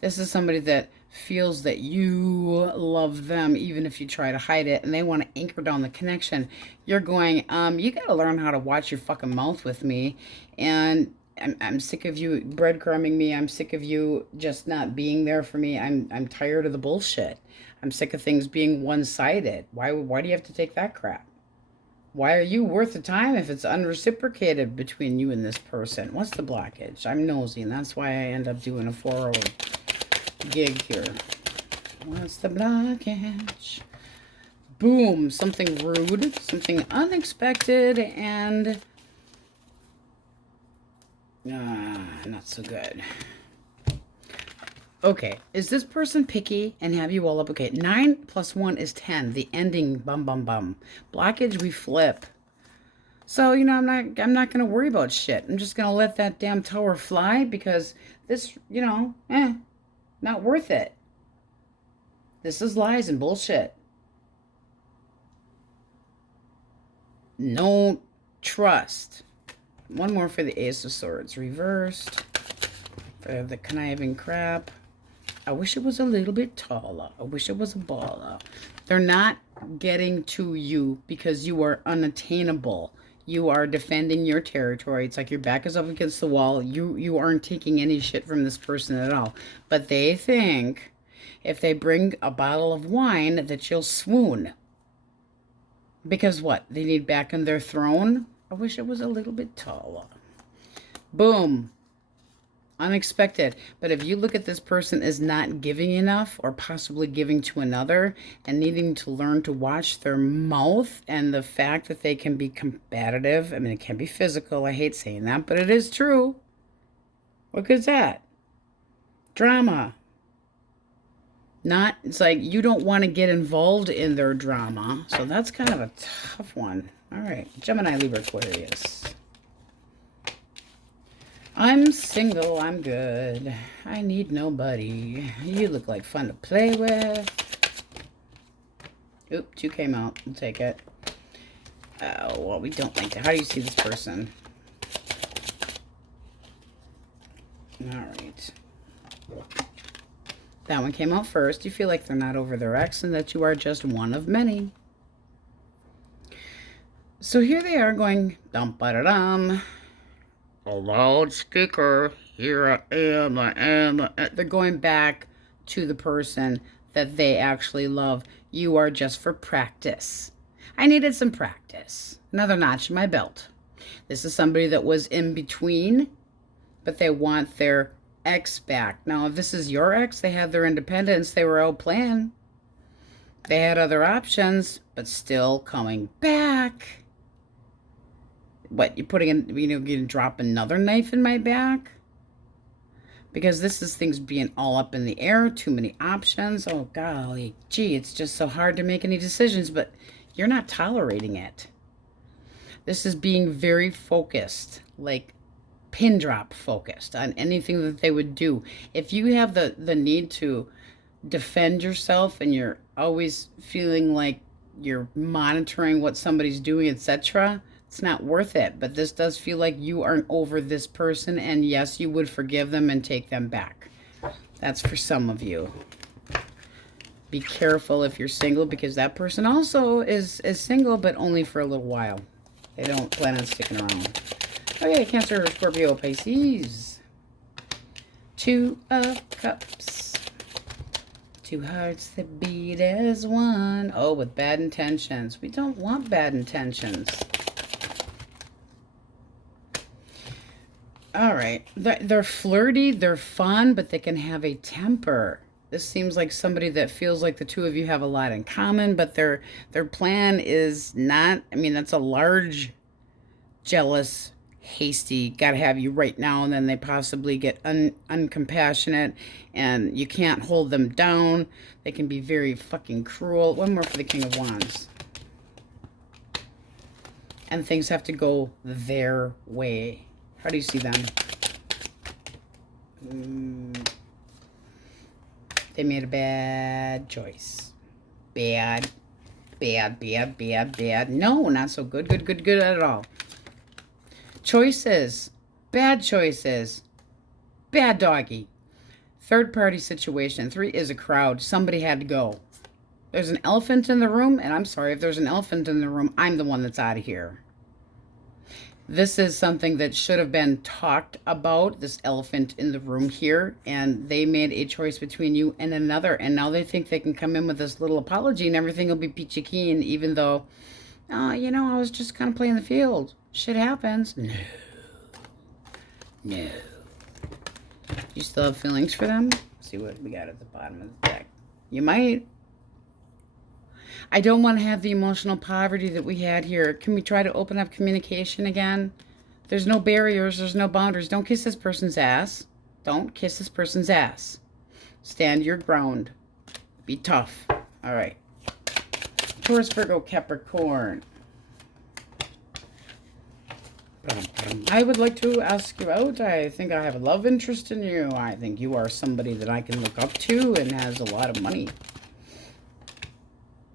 This is somebody that feels that you love them even if you try to hide it, and they want to anchor down the connection. You're going, you got to learn how to watch your fucking mouth with me, and I'm sick of you breadcrumbing me. I'm sick of you just not being there for me. I'm tired of the bullshit. I'm sick of things being one-sided. Why do you have to take that crap? Why are you worth the time if it's unreciprocated between you and this person? What's the blockage? I'm nosy, and that's why I end up doing a 4-hour gig here. What's the blockage? Boom, something rude, something unexpected, and not so good. Okay, is this person picky and have you all up? Okay, 9 plus 1 is 10. The ending, bum, bum, bum. Blockage, we flip. So, you know, I'm not going to worry about shit. I'm just going to let that damn tower fly because this, you know, not worth it. This is lies and bullshit. No trust. One more for the Ace of Swords. Reversed. For the conniving crap. I wish it was a little bit taller. I wish it was a baller. They're not getting to you because you are unattainable. You are defending your territory. It's like your back is up against the wall. You aren't taking any shit from this person at all. But they think if they bring a bottle of wine that you'll swoon. Because what? They need back on their throne? I wish it was a little bit taller. Boom. Unexpected. But if you look at this person as not giving enough or possibly giving to another and needing to learn to watch their mouth and the fact that they can be combative. I mean, it can be physical. I hate saying that, but it is true. What good's that? Drama. It's like you don't want to get involved in their drama. So that's kind of a tough one. All right. Gemini, Libra, Aquarius. I'm single. I'm good. I need nobody. You look like fun to play with. Oop, 2 came out. We'll take it. Oh, well, we don't like that. How do you see this person? All right. That one came out first. You feel like they're not over their ex and that you are just one of many. So here they are going, dum-ba-da-dum. A loudspeaker. Here I am. They're going back to the person that they actually love. You are just for practice. I needed some practice. Another notch in my belt. This is somebody that was in between, but they want their ex back. Now, if this is your ex, they had their independence. They were out playing. They had other options, but still coming back. What, you're putting in, you know, you're gonna drop another knife in my back? Because this is things being all up in the air, too many options. Oh, golly, gee, it's just so hard to make any decisions, but you're not tolerating it. This is being very focused, like pin drop focused on anything that they would do. If you have the need to defend yourself and you're always feeling like you're monitoring what somebody's doing, etc., it's not worth it. But this does feel like you aren't over this person, and yes, you would forgive them and take them back. That's for some of you. Be careful if you're single, because that person also is single, but only for a little while. They don't plan on sticking around. Okay, Cancer, Scorpio, Pisces. 2 of Cups. 2 hearts that beat as one. Oh, with bad intentions. We don't want bad intentions. All right. They're flirty, they're fun, but they can have a temper. This seems like somebody that feels like the two of you have a lot in common, but their plan is not, I mean, that's a large, jealous, hasty, gotta have you right now, and then they possibly get uncompassionate, and you can't hold them down. They can be very fucking cruel. One more for the King of Wands. And things have to go their way. How do you see them? They made a bad choice. Bad. No, not so good. Good at all. Choices. Bad choices. Bad doggy. Third party situation. 3 is a crowd. Somebody had to go. There's an elephant in the room, and I'm sorry, if there's an elephant in the room, I'm the one that's out of here. This is something that should have been talked about, this elephant in the room here, and they made a choice between you and another, and now they think they can come in with this little apology and everything will be peachy keen, even though, you know, I was just kind of playing the field. Shit happens. No. No. You still have feelings for them? Let's see what we got at the bottom of the deck. You might. I don't want to have the emotional poverty that we had here. Can we try to open up communication again? There's no barriers. There's no boundaries. Don't kiss this person's ass. Don't kiss this person's ass. Stand your ground. Be tough. All right. Taurus, Virgo, Capricorn. I would like to ask you out. I think I have a love interest in you. I think you are somebody that I can look up to and has a lot of money.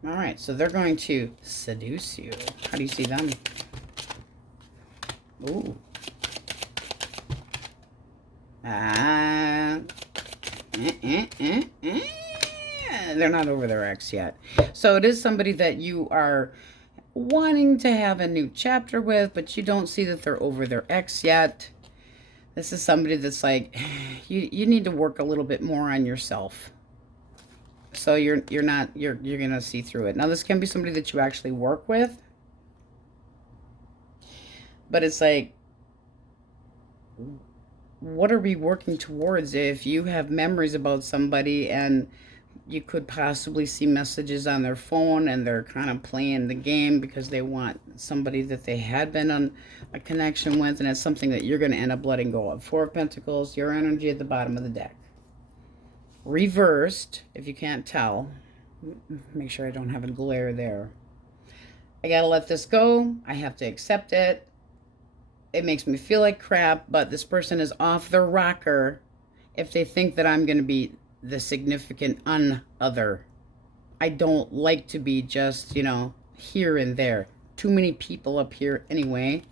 All right, so they're going to seduce you. How do you see them? Ooh. They're not over their ex yet. So it is somebody that you are wanting to have a new chapter with, but you don't see that they're over their ex yet. This is somebody that's like, you need to work a little bit more on yourself. So you're gonna see through it. Now this can be somebody that you actually work with, but it's like, what are we working towards? If you have memories about somebody and you could possibly see messages on their phone and they're kind of playing the game because they want somebody that they had been on a connection with, and it's something that you're going to end up letting go of. Four of Pentacles, your energy at the bottom of the deck. Reversed, if you can't tell. Make sure I don't have a glare there. I got to let this go. I have to accept it. It makes me feel like crap, but this person is off their rocker if they think that I'm going to be the significant other. I don't like to be just, you know, here and there. Too many people up here anyway.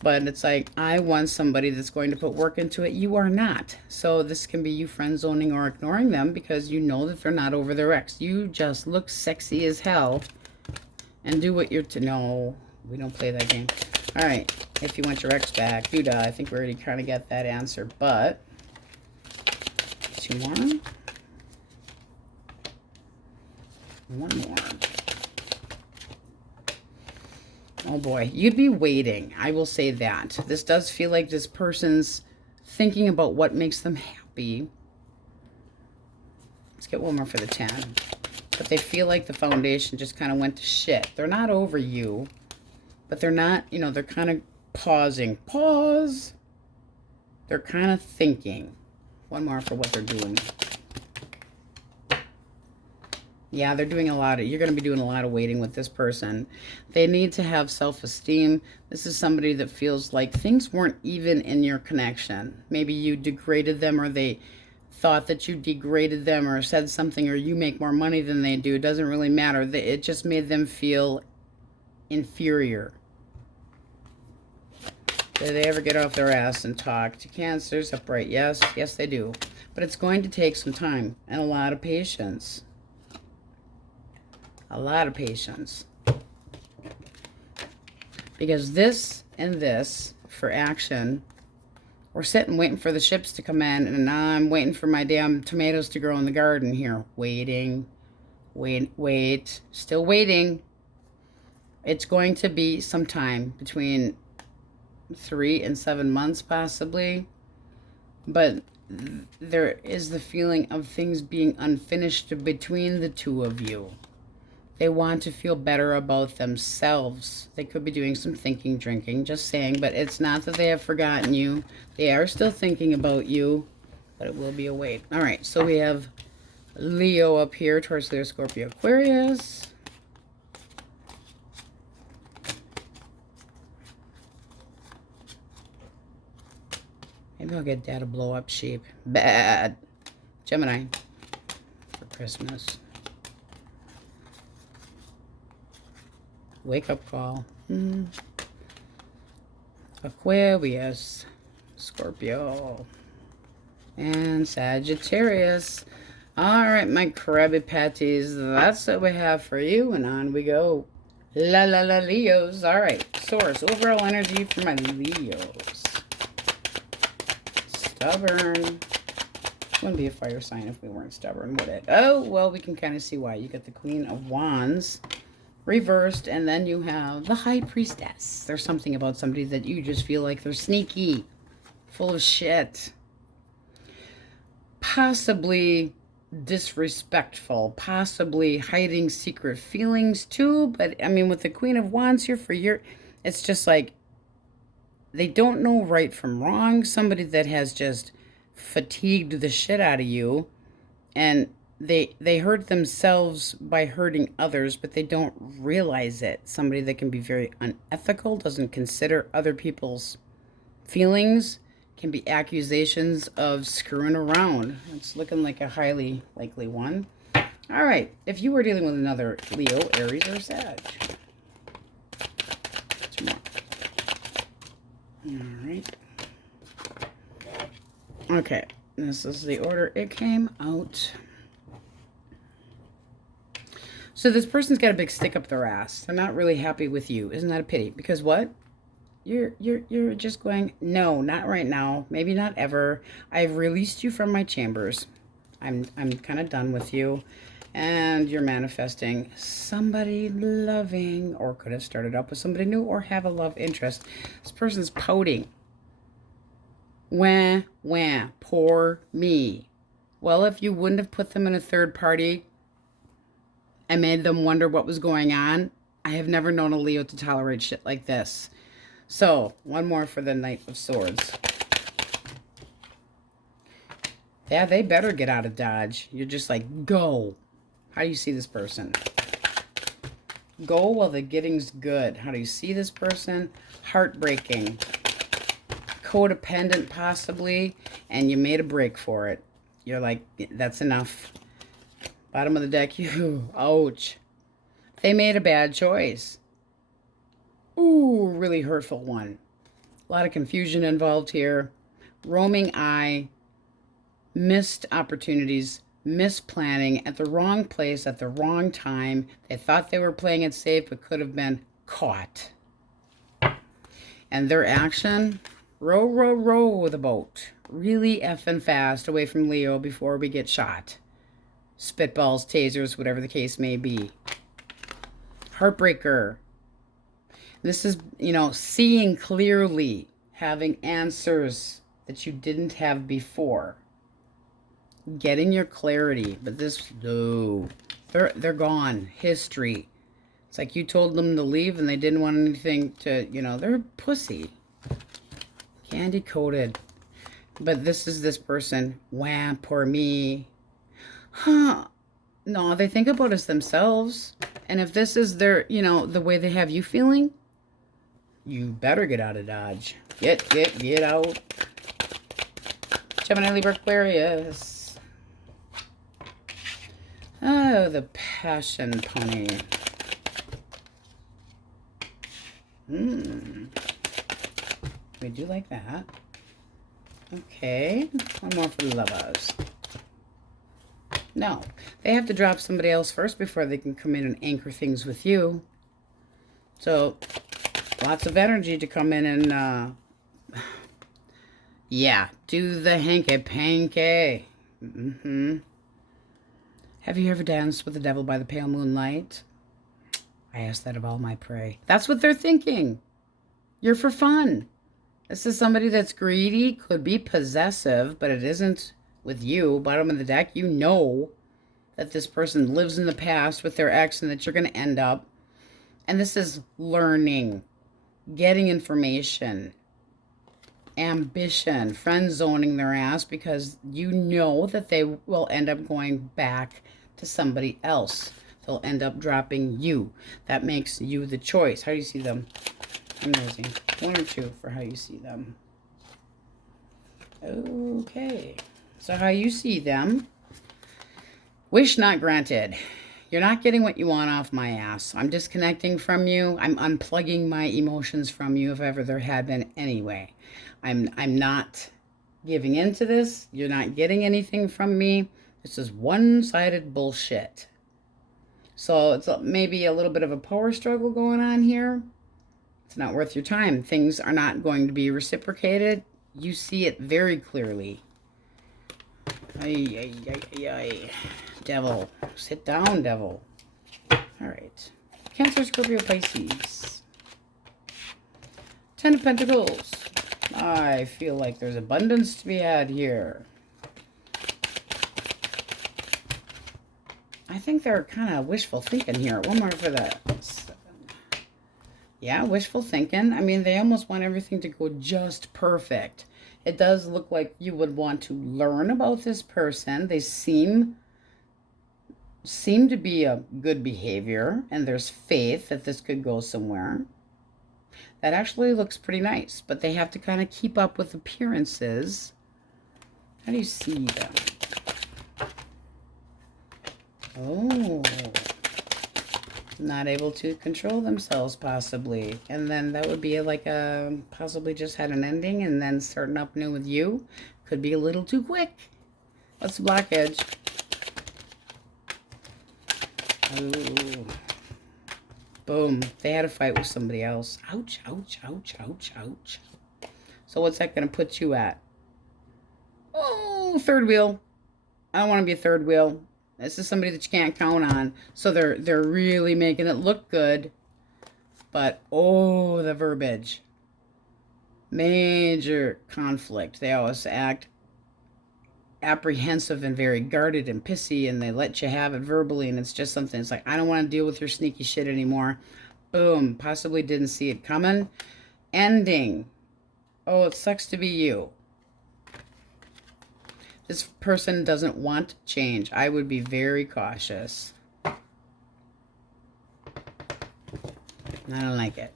But it's like, I want somebody that's going to put work into it. You are not. So this can be you friend zoning or ignoring them because you know that they're not over their ex. You just look sexy as hell and do what you're to. No, we don't play that game. All right. If you want your ex back, do that. I think we already kind of got that answer, but two more. One more. Oh boy, you'd be waiting. I will say that. This does feel like this person's thinking about what makes them happy. Let's get one more for the 10. But they feel like the foundation just kind of went to shit. They're not over you, but they're not, you know, they're kind of pausing. Pause. They're kind of thinking. One more for what they're doing. Yeah, they're doing a lot of, you're going to be doing a lot of waiting with this person. They need to have self-esteem. This is somebody that feels like things weren't even in your connection. Maybe you degraded them, or they thought that you degraded them, or said something, or you make more money than they do. It doesn't really matter. It just made them feel inferior. Did they ever get off their ass and talk to Cancers? Upright, yes. Yes, they do. But it's going to take some time and a lot of patience. A lot of patience. Because this and this, for action, we're sitting waiting for the ships to come in, and now I'm waiting for my damn tomatoes to grow in the garden here. Waiting. Wait. Still waiting. It's going to be some time, between 3 and 7 months possibly. But there is the feeling of things being unfinished between the two of you. They want to feel better about themselves. They could be doing some thinking, drinking, just saying, but it's not that they have forgotten you. They are still thinking about you, but it will be a wait. All right, so we have Leo up here, Taurus, Leo, Scorpio, Aquarius. Maybe I'll get Dad to blow up sheep. Bad. Gemini for Christmas. Wake up call. Aquarius, Scorpio, and Sagittarius. All right, my Krabby Patties, that's what we have for you, and on we go. La la la Leos. All right. Source. Overall energy for my Leos. Stubborn. Wouldn't be a fire sign if we weren't stubborn, would it? Oh, well, we can kind of see why. You got the Queen of Wands reversed, and then you have the High Priestess. There's something about somebody that you just feel like they're sneaky, full of shit, possibly disrespectful, possibly hiding secret feelings too. But I mean, with the Queen of Wands here for your, it's just like they don't know right from wrong. Somebody that has just fatigued the shit out of you, and they hurt themselves by hurting others, but they don't realize it. Somebody that can be very unethical, doesn't consider other people's feelings, can be accusations of screwing around. It's looking like a highly likely one. All right, if you were dealing with another Leo, Aries, or Sag. All right. Okay, this is the order it came out. So this person's got a big stick up their ass. They're not really happy with you. Isn't that a pity? Because what? You're just going, no, not right now. Maybe not ever. I've released you from my chambers. I'm kind of done with you. And you're manifesting somebody loving, or could have started up with somebody new, or have a love interest. This person's pouting. Wah, wah, poor me. Well, if you wouldn't have put them in a third party and made them wonder what was going on, I have never known a Leo to tolerate shit like this. So, one more for the Knight of Swords. Yeah, they better get out of Dodge. You're just like, go. How do you see this person? Go while the getting's good. How do you see this person? Heartbreaking. Codependent, possibly. And you made a break for it. You're like, that's enough. Bottom of the deck, you. Ouch. They made a bad choice. Ooh, really hurtful one. A lot of confusion involved here. Roaming eye. Missed opportunities. Misplanning at the wrong place at the wrong time. They thought they were playing it safe, but could have been caught. And their action, row, row, row the boat. Really effing fast away from Leo before we get shot. Spitballs, tasers, whatever the case may be. Heartbreaker. This is, you know, seeing clearly, having answers that you didn't have before. Getting your clarity, but this, no, they're gone. History. It's like you told them to leave and they didn't want anything to, you know, they're a pussy. Candy coated. But this is this person. Wham, poor me. Huh. No, they think about us themselves. And if this is their, you know, the way they have you feeling, you better get out of Dodge. Get out. Gemini, Libra, Aquarius. Oh, the passion pony. We do like that. Okay, one more for the lovers. No, they have to drop somebody else first before they can come in and anchor things with you. So, lots of energy to come in and, yeah, do the hanky-panky. Have you ever danced with the devil by the pale moonlight? I ask that of all my prey. That's what they're thinking. You're for fun. This is somebody that's greedy, could be possessive, but it isn't with you. Bottom of the deck, you know that this person lives in the past with their ex and that you're going to end up. And this is learning, getting information, ambition, friend zoning their ass because you know that they will end up going back to somebody else. They'll end up dropping you. That makes you the choice. How do you see them? Amazing. One or two for how you see them. Okay. So how you see them. Wish not granted. You're not getting what you want off my ass. I'm disconnecting from you. I'm unplugging my emotions from you if ever there had been anyway. I'm not giving into this. You're not getting anything from me. This is one-sided bullshit. So it's maybe a little bit of a power struggle going on here. It's not worth your time. Things are not going to be reciprocated. You see it very clearly. Ay, ay, ay, ay, ay. Devil. Sit down, devil. All right. Cancer, Scorpio, Pisces. 10 of Pentacles. I feel like there's abundance to be had here. I think they're kind of wishful thinking here. One more for that. 7. Yeah, wishful thinking. I mean, they almost want everything to go just perfect. It does look like you would want to learn about this person. They seem to be a good behavior, and there's faith that this could go somewhere. That actually looks pretty nice, but they have to kind of keep up with appearances. How do you see them? Oh, not able to control themselves possibly. And then that would be like a possibly just had an ending and then starting up new with you. Could be a little too quick. What's the blockage? Ooh. Boom. They had a fight with somebody else. Ouch, ouch, ouch, ouch, ouch. So what's that going to put you at? Oh, third wheel. I don't want to be a third wheel. This is somebody that you can't count on. So they're really making it look good. But, oh, the verbiage. Major conflict. They always act apprehensive and very guarded and pissy, and they let you have it verbally, and it's just something. It's like, I don't want to deal with your sneaky shit anymore. Boom. Possibly didn't see it coming. Ending. Oh, it sucks to be you. This person doesn't want change. I would be very cautious. I don't like it.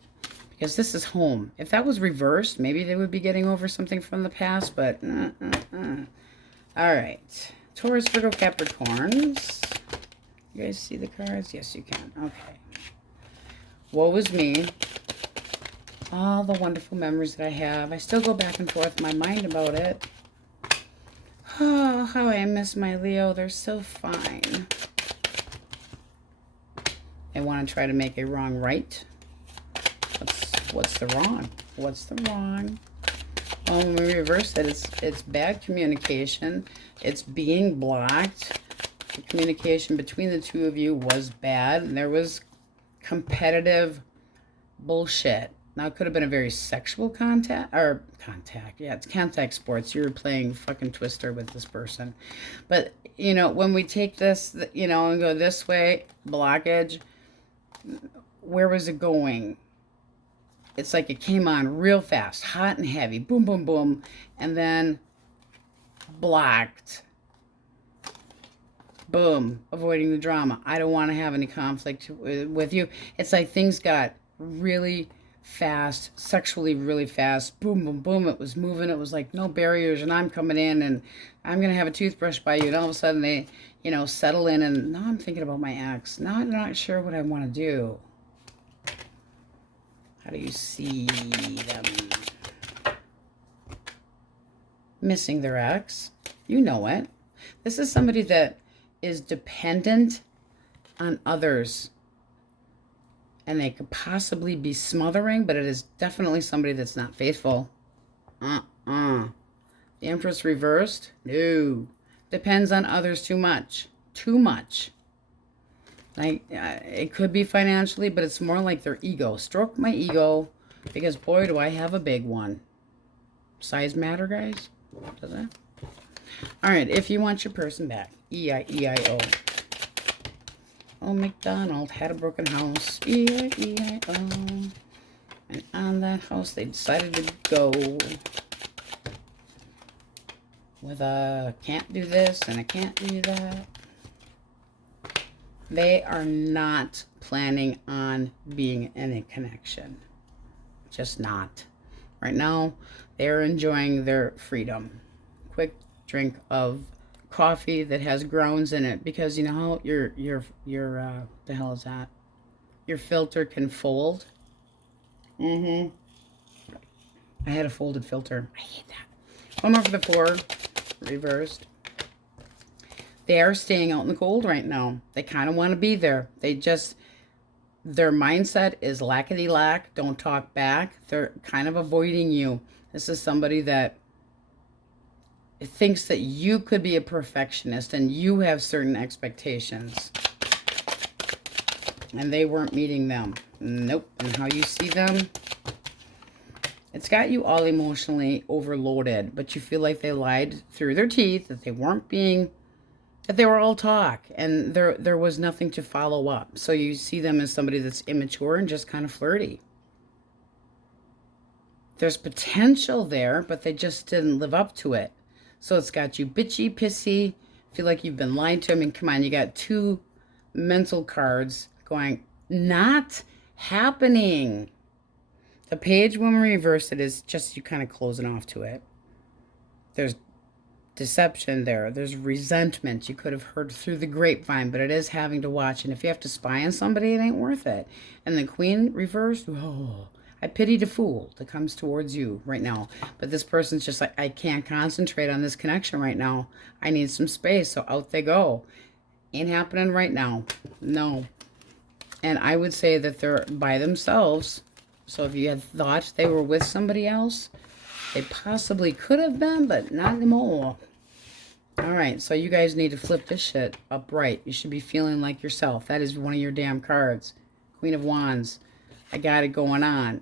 Because this is home. If that was reversed, maybe they would be getting over something from the past, but... All right. Taurus, Virgo, Capricorns. You guys see the cards? Yes, you can. Okay. Woe is me. All the wonderful memories that I have. I still go back and forth in my mind about it. Oh, how I miss my Leo. They're so fine. They want to try to make a wrong right. What's the wrong? What's the wrong? Well, when we reverse it, it's bad communication. It's being blocked. The communication between the two of you was bad. And there was competitive bullshit. Now, it could have been a very sexual contact. Yeah, it's contact sports. You were playing fucking Twister with this person. But, you know, when we take this, you know, and go this way, blockage, where was it going? It's like it came on real fast, hot and heavy, boom, boom, boom, and then blocked. Boom, avoiding the drama. I don't want to have any conflict with you. It's like things got really fast, sexually really fast. Boom, boom, boom. It was moving. It was like no barriers, and I'm coming in, and I'm going to have a toothbrush by you, and all of a sudden they, you know, settle in, and now I'm thinking about my ex. Now I'm not sure what I want to do. How do you see them? Missing their ex. You know it. This is somebody that is dependent on others. And they could possibly be smothering, but it is definitely somebody that's not faithful. The Empress reversed? No. Depends on others too much. Too much. Like, it could be financially, but it's more like their ego. Stroke my ego, because boy, do I have a big one. Size matter, guys? Does it? All right, if you want your person back. E-I-E-I-O. Oh, McDonald had a broken house. E-I-E-I-O. And on that house, they decided to go with a can't do this and I can't do that. They are not planning on being in a connection. Just not. Right now, they're enjoying their freedom. Quick drink of coffee that has grounds in it, because you know how your the hell is that? Your filter can fold. I had a folded filter. I hate that. One more for the 4, reversed. They are staying out in the cold right now. They kind of want to be there. Their mindset is lackady-lack, don't talk back. They're kind of avoiding you. This is somebody that thinks that you could be a perfectionist and you have certain expectations. And they weren't meeting them. Nope. And how you see them, it's got you all emotionally overloaded, but you feel like they lied through their teeth, that they weren't being, that they were all talk, and there was nothing to follow up. So you see them as somebody that's immature and just kind of flirty. There's potential there, but they just didn't live up to it. So it's got you bitchy, pissy, feel like you've been lied to. I mean, come on, you got two mental cards going, not happening. The page, when we reverse it, is just you kind of closing off to it. There's deception there. There's resentment. You could have heard through the grapevine, but it is having to watch. And if you have to spy on somebody, it ain't worth it. And the queen reversed, oh, I pity the fool that comes towards you right now. But this person's just like, I can't concentrate on this connection right now. I need some space. So out they go. Ain't happening right now. No. And I would say that they're by themselves. So if you had thought they were with somebody else, they possibly could have been, but not anymore. All right, so you guys need to flip this shit upright. You should be feeling like yourself. That is one of your damn cards. Queen of Wands. I got it going on.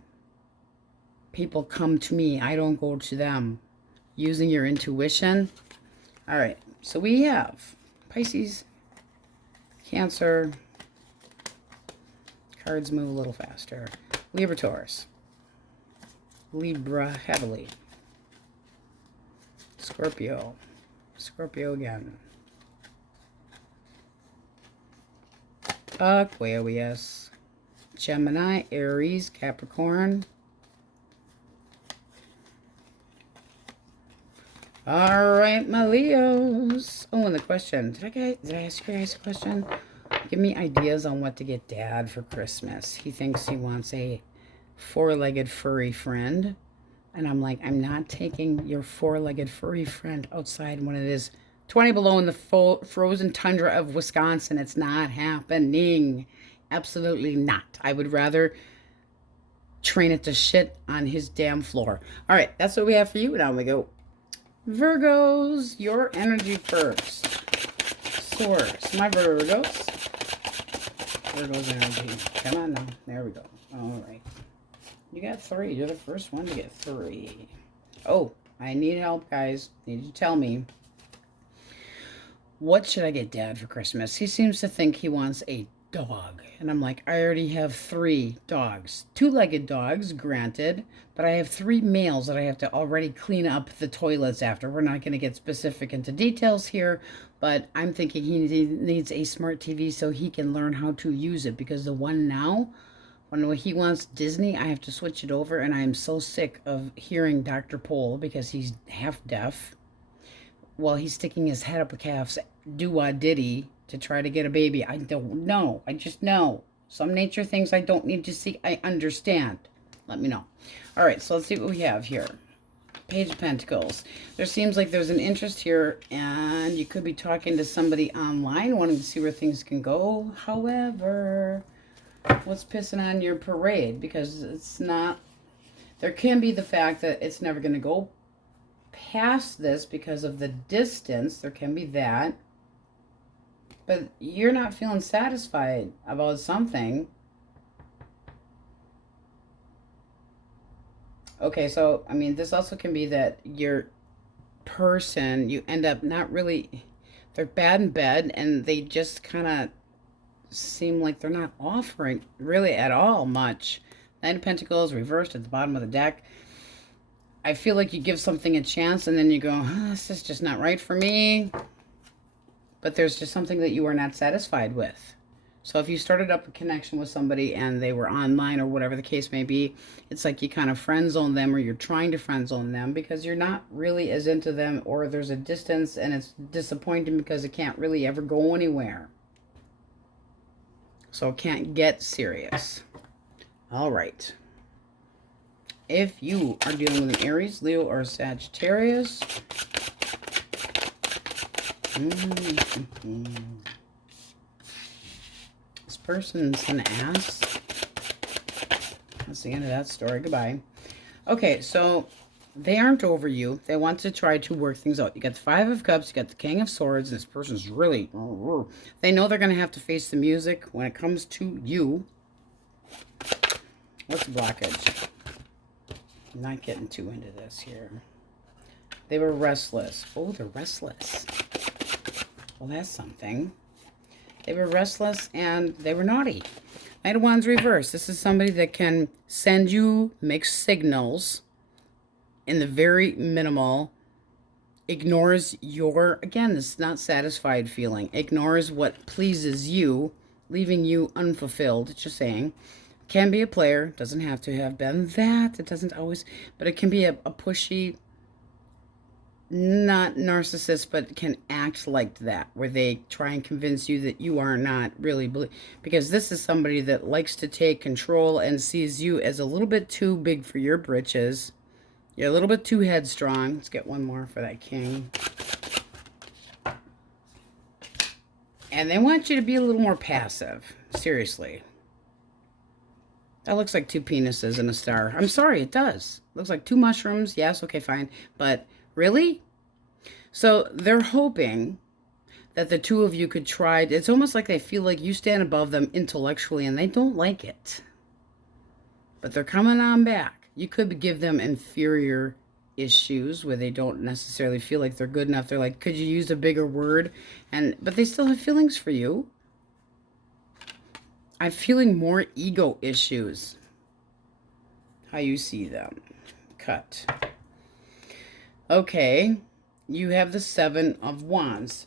People come to me. I don't go to them. Using your intuition. All right, so we have Pisces, Cancer. Cards move a little faster. Libra, Taurus. Libra heavily. Scorpio. Scorpio again. Aquarius. Gemini, Aries, Capricorn. All right, my Leos. Oh, and the question. Did I ask you guys a question? Give me ideas on what to get Dad for Christmas. He thinks he wants a four-legged furry friend. And I'm like, I'm not taking your four-legged furry friend outside when it is 20 below in the frozen tundra of Wisconsin. It's not happening. Absolutely not. I would rather train it to shit on his damn floor. All right, that's what we have for you. Now we go. Virgos, your energy first. Source, my Virgos. Virgo's energy. Come on now. There we go. All right. You got 3. You're the first one to get 3. Oh, I need help, guys. Need you to tell me. What should I get Dad for Christmas? He seems to think he wants a dog. And I'm like, I already have 3 dogs. 2-legged dogs, granted. But I have 3 males that I have to already clean up the toilets after. We're not going to get specific into details here. But I'm thinking he needs a smart TV so he can learn how to use it. Because the one now, when he wants Disney, I have to switch it over. And I am so sick of hearing Dr. Pole, because he's half deaf, while he's sticking his head up a calf's doo-wah-diddy to try to get a baby. I don't know. I just know. Some nature things I don't need to see. I understand. Let me know. All right, so let's see what we have here. Page of Pentacles. There seems like there's an interest here, and you could be talking to somebody online, wanting to see where things can go. However, what's pissing on your parade? Because it's not... There can be the fact that it's never going to go past this because of the distance. There can be that. But you're not feeling satisfied about something. Okay, so, I mean, this also can be that your person, you end up not really, they're bad in bed, and they just kind of seem like they're not offering really at all much. Knight of Pentacles reversed at the bottom of the deck. I feel like you give something a chance, and then you go, this is just not right for me. But there's just something that you are not satisfied with. So if you started up a connection with somebody and they were online or whatever the case may be, it's like you kind of friend zone them, or you're trying to friend zone them because you're not really as into them, or there's a distance and it's disappointing because it can't really ever go anywhere. So it can't get serious. All right. If you are dealing with an Aries, Leo, or Sagittarius, This person's an ass. That's the end of that story. Goodbye. Okay, so they aren't over you. They want to try to work things out. You got the Five of Cups, you got the King of Swords. This person's really... They know they're going to have to face the music when it comes to you. What's the blockage? I'm not getting too into this here. They were restless. Oh, they're restless. Well, that's something. They were restless and they were naughty. Knight of Wands reverse. This is somebody that can send you mixed signals in the very minimal. Ignores your, again, this is not satisfied feeling. Ignores what pleases you, leaving you unfulfilled. Just saying. Can be a player. Doesn't have to have been that. It doesn't always, but it can be a pushy, not narcissist, but can act like that, where they try and convince you that you are not really, because this is somebody that likes to take control and sees you as a little bit too big for your britches. You're a little bit too headstrong. Let's get one more for that king. And they want you to be a little more passive. Seriously. That looks like two penises and a star. I'm sorry, it does. Looks like two mushrooms. Yes, okay, fine. But really? So they're hoping that the two of you could try. It's almost like they feel like you stand above them intellectually and they don't like it. But they're coming on back. You could give them inferior issues where they don't necessarily feel like they're good enough. They're like, could you use a bigger word? But they still have feelings for you. I'm feeling more ego issues. How you see them. Cut. Okay. You have the Seven of Wands.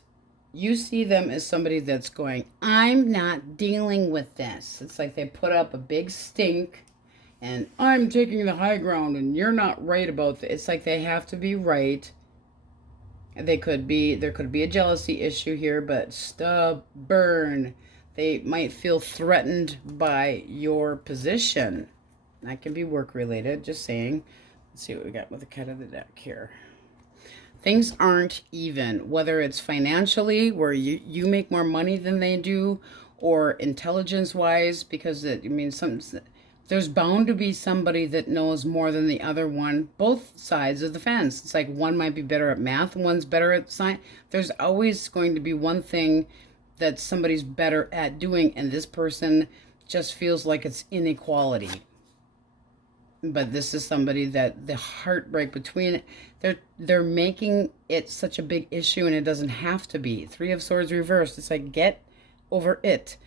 You see them as somebody that's going, I'm not dealing with this. It's like they put up a big stink and I'm taking the high ground and you're not right about this. It's like they have to be right. There could be a jealousy issue here, but stubborn. They might feel threatened by your position. That can be work-related, just saying. Let's see what we got with the cut of the deck here. Things aren't even, whether it's financially, where you make more money than they do, or intelligence-wise, because there's bound to be somebody that knows more than the other one, both sides of the fence. It's like one might be better at math, and one's better at science. There's always going to be one thing that somebody's better at doing, and this person just feels like it's inequality. But this is somebody that the heartbreak between they're making it such a big issue, and it doesn't have to be. Three of Swords reversed. It's like, get over it.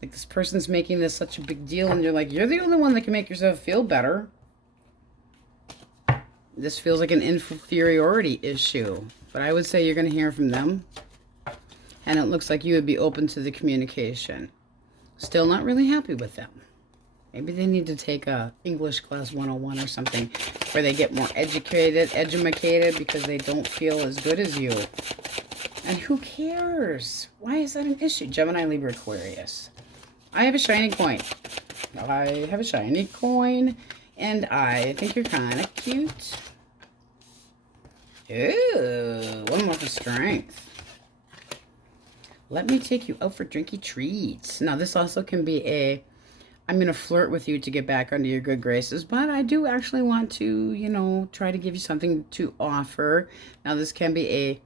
Like, this person's making this such a big deal, and you're like, you're the only one that can make yourself feel better. This feels like an inferiority issue, but I would say you're going to hear from them. And it looks like you would be open to the communication. Still not really happy with them. Maybe they need to take a English class 101 or something where they get more edumacated because they don't feel as good as you. And who cares? Why is that an issue? Gemini, Libra, Aquarius. I have a shiny coin. I have a shiny coin. And I think you're kind of cute. Ooh, one more for strength. Let me take you out for drinky treats. Now, this also can be I'm going to flirt with you to get back under your good graces, but I do actually want to, try to give you something to offer. Now, this can be a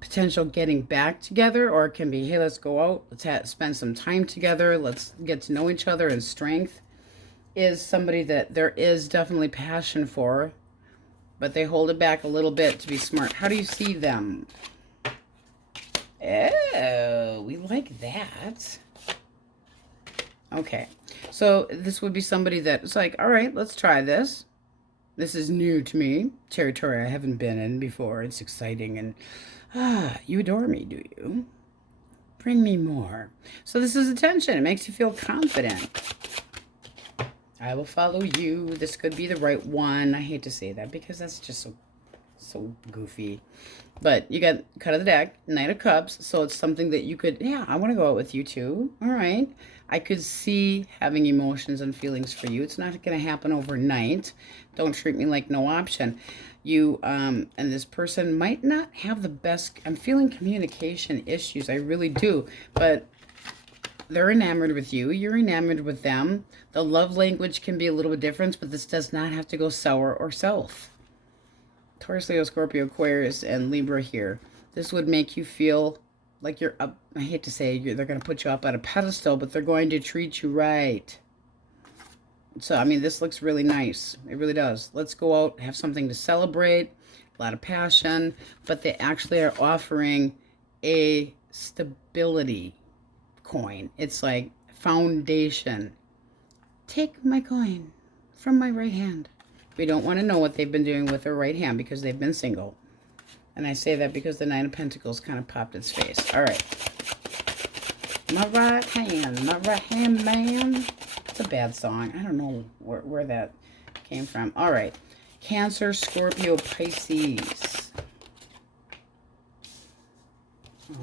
potential getting back together, or it can be, hey, let's go out. Let's spend some time together. Let's get to know each other. And strength is somebody that there is definitely passion for, but they hold it back a little bit to be smart. How do you see them? Oh, we like that. Okay, so this would be somebody that's like, all right, let's try this. This is new to me. Territory I haven't been in before. It's exciting. And, you adore me, do you? Bring me more. So this is attention. It makes you feel confident. I will follow you. This could be the right one. I hate to say that because that's just so goofy. But you got cut of the deck, Knight of Cups. So it's something that you could, yeah, I want to go out with you too. All right. I could see having emotions and feelings for you. It's not going to happen overnight. Don't treat me like no option. You, and this person might not have the best, I'm feeling communication issues. I really do. But they're enamored with you. You're enamored with them. The love language can be a little bit different, but this does not have to go sour or south. Taurus, Leo, Scorpio, Aquarius, and Libra here. This would make you feel like you're up. I hate to say they're going to put you up on a pedestal, but they're going to treat you right. So, I mean, this looks really nice. It really does. Let's go out, have something to celebrate, a lot of passion, but they actually are offering a stability coin. It's like foundation. Take my coin from my right hand. We don't want to know what they've been doing with their right hand because they've been single. And I say that because the Nine of Pentacles kind of popped its face. All right. My right hand man. It's a bad song. I don't know where that came from. All right. Cancer, Scorpio, Pisces.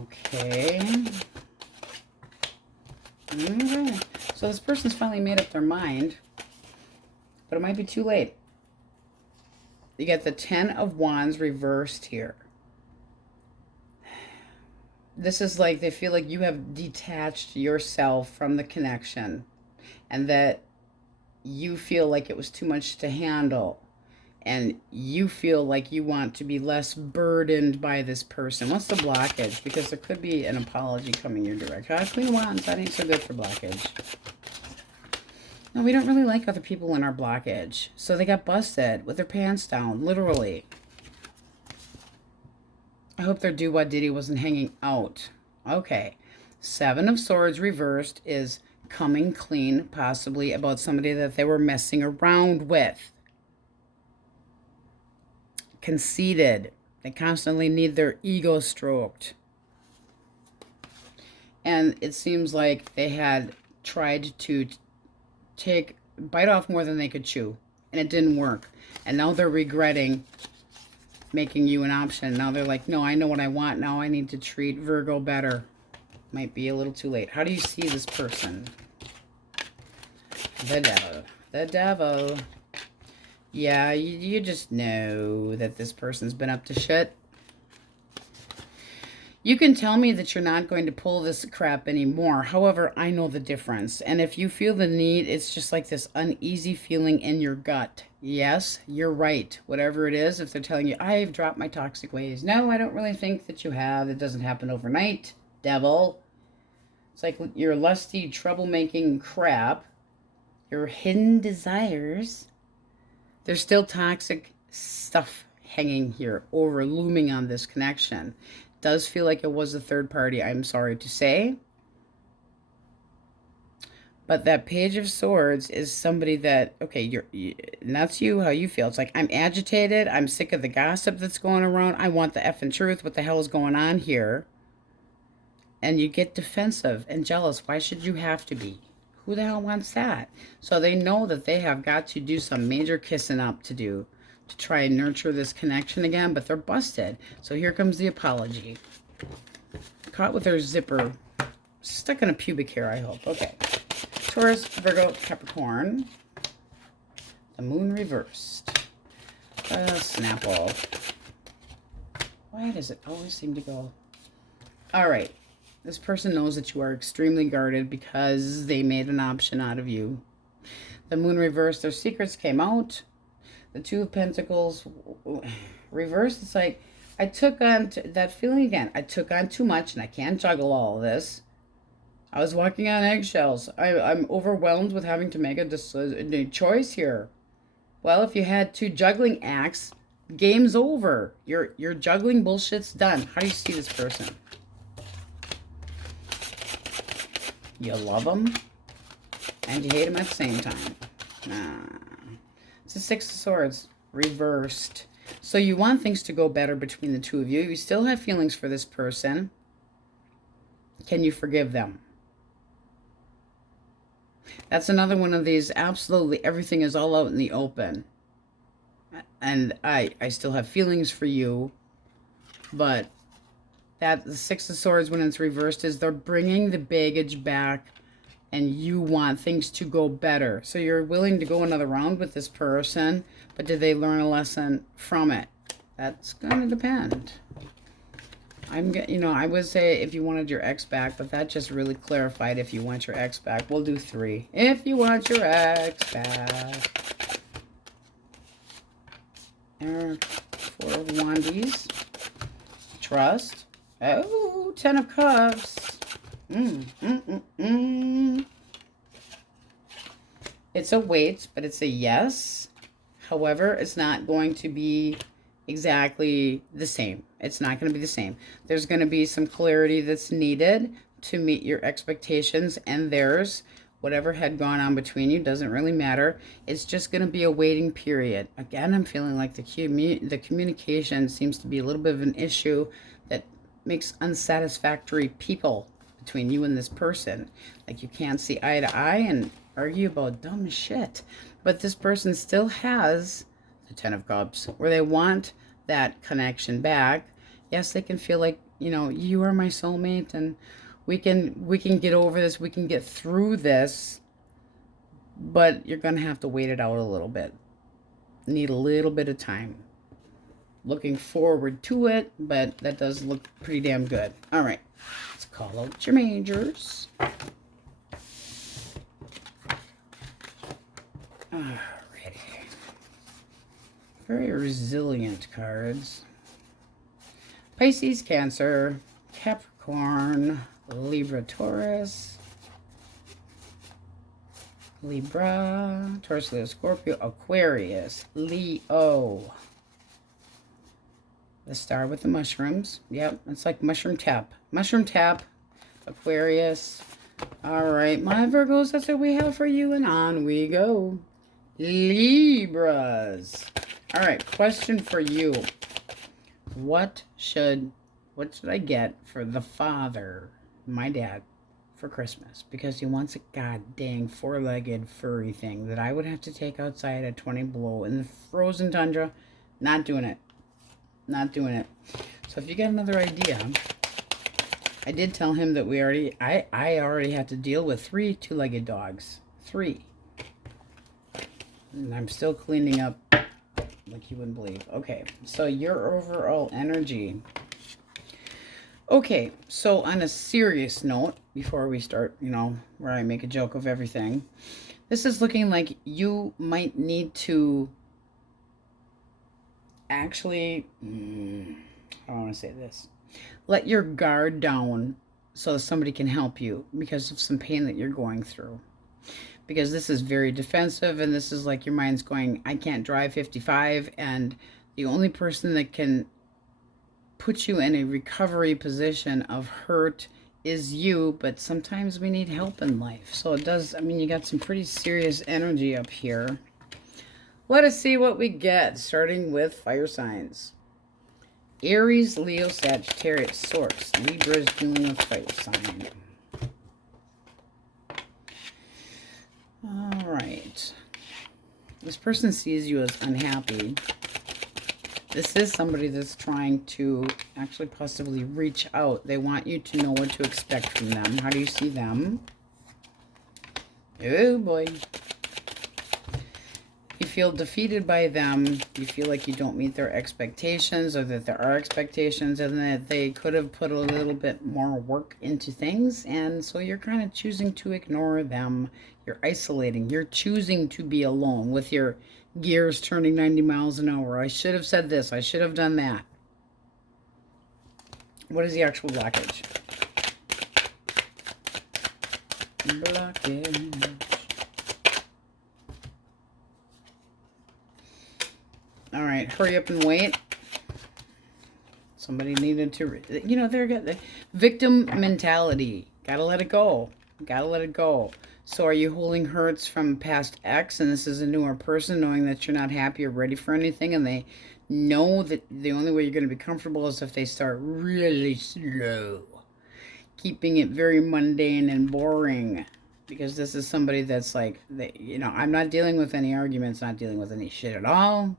Okay. Okay. So this person's finally made up their mind, but it might be too late. You get the 10 of Wands reversed here. This is like they feel like you have detached yourself from the connection and that you feel like it was too much to handle. And you feel like you want to be less burdened by this person. What's the blockage? Because there could be an apology coming your direction. Queen of Wands, that ain't so good for blockage. No, we don't really like other people in our blockage. So they got busted with their pants down, literally. I hope their do-what diddy wasn't hanging out. Okay. 7 of Swords reversed is coming clean, possibly, about somebody that they were messing around with. Conceited. They constantly need their ego stroked. And it seems like they had tried to bite off more than they could chew. And it didn't work. And now they're regretting making you an option. Now they're like, no, I know what I want. Now I need to treat Virgo better. Might be a little too late. How do you see this person? The devil. The devil. Yeah, you just know that this person's been up to shit. You can tell me that you're not going to pull this crap anymore. However, I know the difference. And if you feel the need, it's just like this uneasy feeling in your gut. Yes, you're right. Whatever it is, if they're telling you, I've dropped my toxic ways. No, I don't really think that you have. It doesn't happen overnight, devil. It's like your lusty, troublemaking crap. Your hidden desires. There's still toxic stuff hanging here, over looming on this connection. Does feel like it was a third party, I'm sorry to say. But that Page of Swords is somebody that, okay, and that's you, how you feel. It's like, I'm agitated. I'm sick of the gossip that's going around. I want the effing truth. What the hell is going on here? And you get defensive and jealous. Why should you have to be? Who the hell wants that? So they know that they have got to do some major kissing up to do to try and nurture this connection again, but they're busted. So here comes the apology. Caught with their zipper stuck in a pubic hair, I hope. Okay. Taurus, Virgo, Capricorn. The moon reversed. Snapple. Why does it always seem to go? All right. This person knows that you are extremely guarded because they made an option out of you. The moon reversed. Their secrets came out. The 2 of Pentacles reversed. It's like, I took on that feeling again. I took on too much and I can't juggle all of this. I was walking on eggshells. I'm overwhelmed with having to make a choice here. Well, if you had 2 juggling acts, game's over. Your juggling bullshit's done. How do you see this person? You love them, and you hate them at the same time. It's the 6 of Swords, reversed. So you want things to go better between the 2 of you. You still have feelings for this person. Can you forgive them? That's another one of these, absolutely everything is all out in the open. And I still have feelings for you, but that the 6 of Swords when it's reversed is they're bringing the baggage back and you want things to go better. So you're willing to go another round with this person, but did they learn a lesson from it? That's going to depend. I would say if you wanted your ex back, but that just really clarified if you want your ex back. We'll do 3. If you want your ex back. 4 of Wandies. Trust. Oh, 10 of Cups. It's a wait, but it's a yes. However, it's not going to be exactly the same. It's not going to be the same. There's going to be some clarity that's needed to meet your expectations and theirs. Whatever had gone on between you doesn't really matter. It's just going to be a waiting period. Again, I'm feeling like the communication seems to be a little bit of an issue that makes unsatisfactory people between you and this person. Like you can't see eye to eye and argue about dumb shit. But this person still has the 10 of Cups where they want that connection back. Yes, they can feel like, you are my soulmate and we can get over this, we can get through this, but you're going to have to wait it out a little bit. Need a little bit of time. Looking forward to it, but that does look pretty damn good. All right, let's call out your majors. Alrighty. Very resilient cards. Pisces, Cancer, Capricorn, Libra, Taurus, Libra, Taurus, Leo, Scorpio, Aquarius, Leo. The star with the mushrooms. Yep, it's like mushroom tap. Mushroom tap, Aquarius. All right, my Virgos, that's what we have for you, and on we go. Libras. All right, question for you. What should I get for the father, my dad, for Christmas? Because he wants a god dang 4-legged furry thing that I would have to take outside at 20 below in the frozen tundra. Not doing it. Not doing it. So if you got another idea, I did tell him that I already have to deal with 3 2-legged dogs. 3. And I'm still cleaning up like you wouldn't believe. Okay, so your overall energy. Okay, so on a serious note, before we start, where I make a joke of everything, this is looking like you might need to actually, I don't want to say this, let your guard down so somebody can help you because of some pain that you're going through. Because this is very defensive, and this is like your mind's going, I can't drive 55, and the only person that can put you in a recovery position of hurt is you, but sometimes we need help in life. So it does, you got some pretty serious energy up here. Let us see what we get, starting with fire signs. Aries, Leo, Sagittarius, Source. Libra is dealing with fire sign. All right. This person sees you as unhappy. This is somebody that's trying to actually possibly reach out. They want you to know what to expect from them. How do you see them? Oh boy. You feel defeated by them. You feel like you don't meet their expectations, or that there are expectations and that they could have put a little bit more work into things. And so you're kind of choosing to ignore them. You're isolating. You're choosing to be alone with your gears turning 90 miles an hour. I should have said this. I should have done that. What is the actual blockage? Blockage. All right, hurry up and wait. Somebody needed to, they're got the victim mentality. Gotta let it go. Gotta let it go. So are you holding hurts from past ex, and this is a newer person, knowing that you're not happy or ready for anything, and they know that the only way you're going to be comfortable is if they start really slow, keeping it very mundane and boring. Because this is somebody that's like, I'm not dealing with any arguments, not dealing with any shit at all.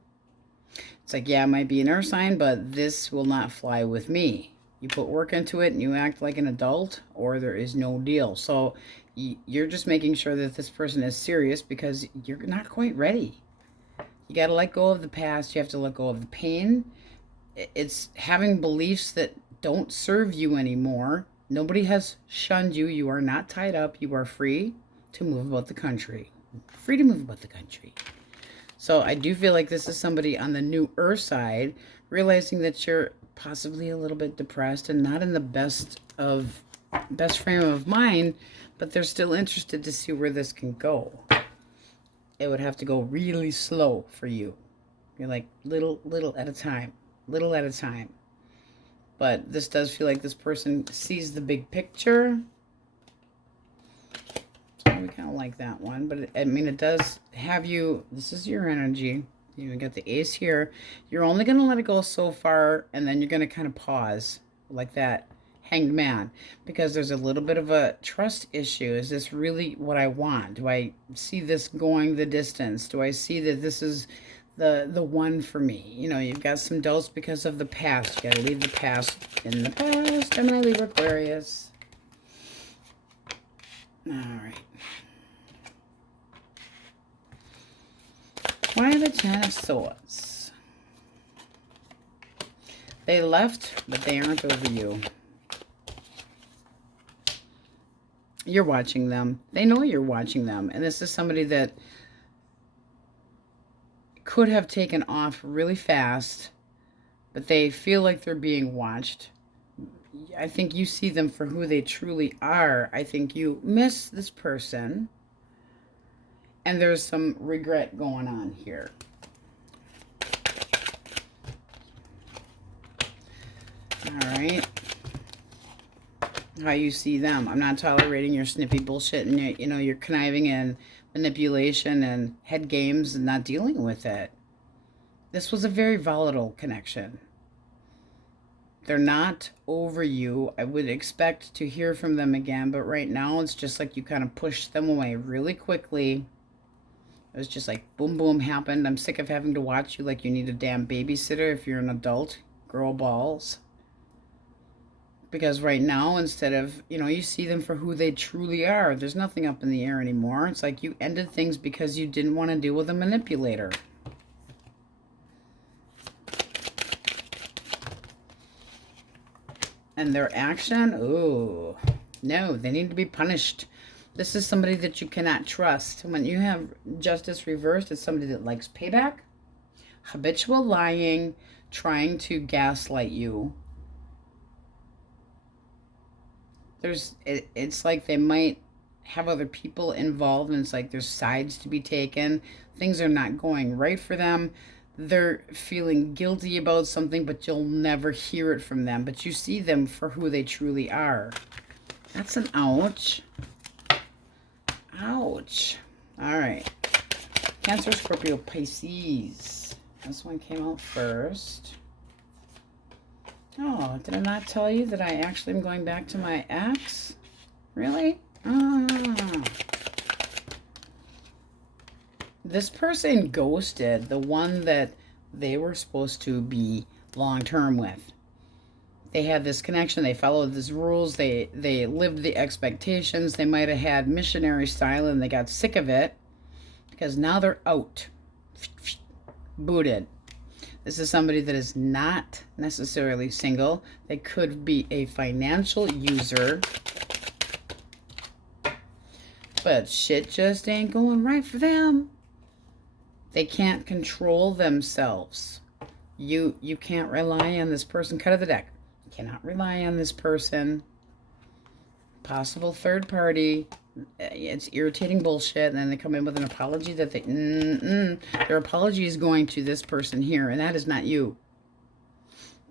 It's like, yeah, it might be an earth sign, but this will not fly with me. You put work into it and you act like an adult, or there is no deal. So you're just making sure that this person is serious because you're not quite ready. You got to let go of the past. You have to let go of the pain. It's having beliefs that don't serve you anymore. Nobody has shunned you. You are not tied up. You are free to move about the country. Free to move about the country. So I do feel like this is somebody on the new Earth side, realizing that you're possibly a little bit depressed and not in the best frame of mind, but they're still interested to see where this can go. It would have to go really slow for you. You're like little at a time, little at a time. But this does feel like this person sees the big picture. So we kind of like that one, but I mean, it does have you. This is your energy. You got the ace here. You're only going to let it go so far, and then you're going to kind of pause like that. Hanged Man, because there's a little bit of a trust issue. Is this really what I want? Do I see this going the distance? Do I see that this is the one for me? You know, you've got some doubts because of the past. You got to leave the past in the past. Gemini, Libra, Aquarius. All right. Why the Ten of Swords? They left, but they aren't over you. You're watching them. They know you're watching them. And this is somebody that could have taken off really fast, but they feel like they're being watched. I think you see them for who they truly are. I think you miss this person. And there's some regret going on here. All right. How you see them. I'm not tolerating your snippy bullshit and your conniving and manipulation and head games and not dealing with it. This was a very volatile connection. They're not over you. I would expect to hear from them again, but right now it's just like you kind of pushed them away really quickly. It was just like boom, boom happened. I'm sick of having to watch you like you need a damn babysitter if you're an adult. Girl balls. Because right now, instead of, you see them for who they truly are. There's nothing up in the air anymore. It's like you ended things because you didn't want to deal with a manipulator. And their action, ooh, no, they need to be punished. This is somebody that you cannot trust. When you have justice reversed, it's somebody that likes payback, habitual lying, trying to gaslight you. It's like they might have other people involved, and it's like there's sides to be taken. Things are not going right for them. They're feeling guilty about something, but you'll never hear it from them. But you see them for who they truly are. That's an ouch. Ouch. All right. Cancer, Scorpio, Pisces. This one came out first. Oh, did I not tell you that I actually am going back to my ex? Really? Ah. This person ghosted the one that they were supposed to be long-term with. They had this connection. They followed these rules. They lived the expectations. They might have had missionary style, and they got sick of it because now they're out. Booted. This is somebody that is not necessarily single. They could be a financial user. But shit just ain't going right for them. They can't control themselves. You can't rely on this person. Cut of the deck. You cannot rely on this person. Possible third party. It's irritating bullshit, and then they come in with an apology that their apology is going to this person here, and that is not you,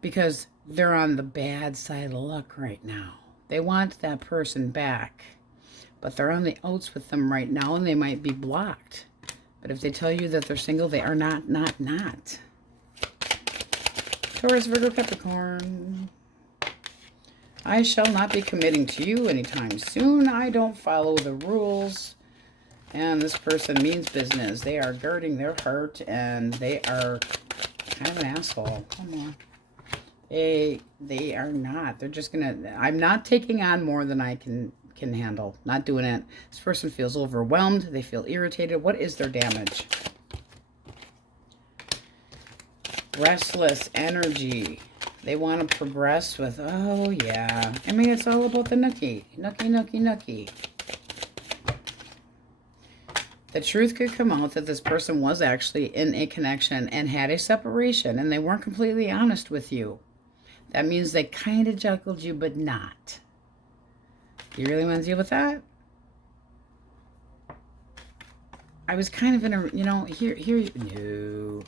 because they're on the bad side of luck right now. They want that person back, but they're on the outs with them right now, and they might be blocked. But if they tell you that they're single, they are not. Taurus, Virgo, Capricorn. I shall not be committing to you anytime soon. I don't follow the rules. And this person means business. They are guarding their heart, and they are kind of an asshole. Come on. They are not. They're just gonna. I'm not taking on more than I can can handle. Not doing it. This person feels overwhelmed. They feel irritated. What is their damage? Restless energy. They want to progress with, oh yeah. I mean, it's all about the nookie. Nookie, nookie, nookie. The truth could come out that this person was actually in a connection and had a separation, and they weren't completely honest with you. That means they kind of juggled you, but not. Do you really want to deal with that? I was kind of in a, you know, here, no.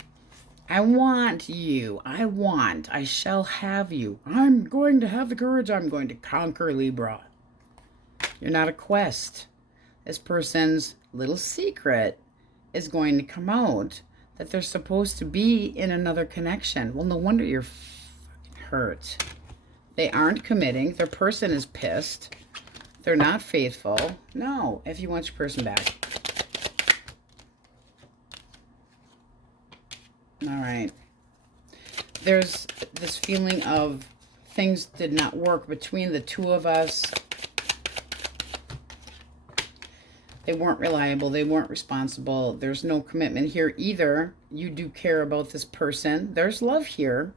I want you. I shall have you. I'm going to have the courage. I'm going to conquer, Libra. You're not a quest. This person's little secret is going to come out that they're supposed to be in another connection. Well, no wonder you're fucking hurt. They aren't committing. Their person is pissed. They're not faithful. No, if you want your person back. All right. There's this feeling of things did not work between the two of us. They weren't reliable. They weren't responsible. There's no commitment here either. You do care about this person. There's love here.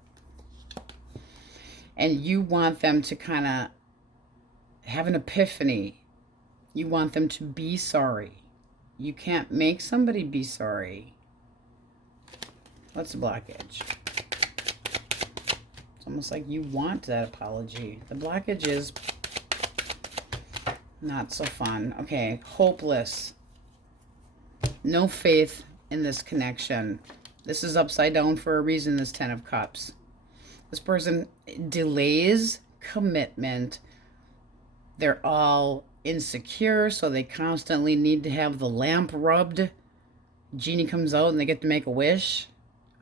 And you want them to kind of have an epiphany. You want them to be sorry. You can't make somebody be sorry. What's the blockage? It's almost like you want that apology. The blockage is not so fun. Okay, hopeless. No faith in this connection. This is upside down for a reason, this 10 of Cups. This person delays commitment. They're all insecure, so they constantly need to have the lamp rubbed. Genie comes out and they get to make a wish.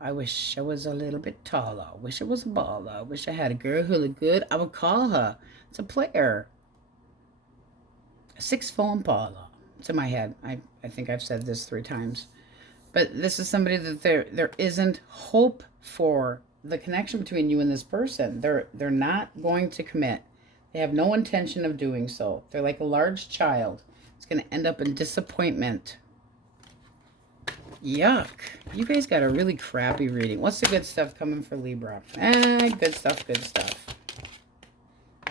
I wish I was a little bit taller. I wish I was a baller. I wish I had a girl who looked good. I would call her. It's a player. A 6-phone parlor. It's in my head. I think I've said this 3 times. But this is somebody that there isn't hope for the connection between you and this person. They're not going to commit. They have no intention of doing so. They're like a large child. It's going to end up in disappointment. Yuck. You guys got a really crappy reading. What's the good stuff coming for Libra? Good stuff, good stuff.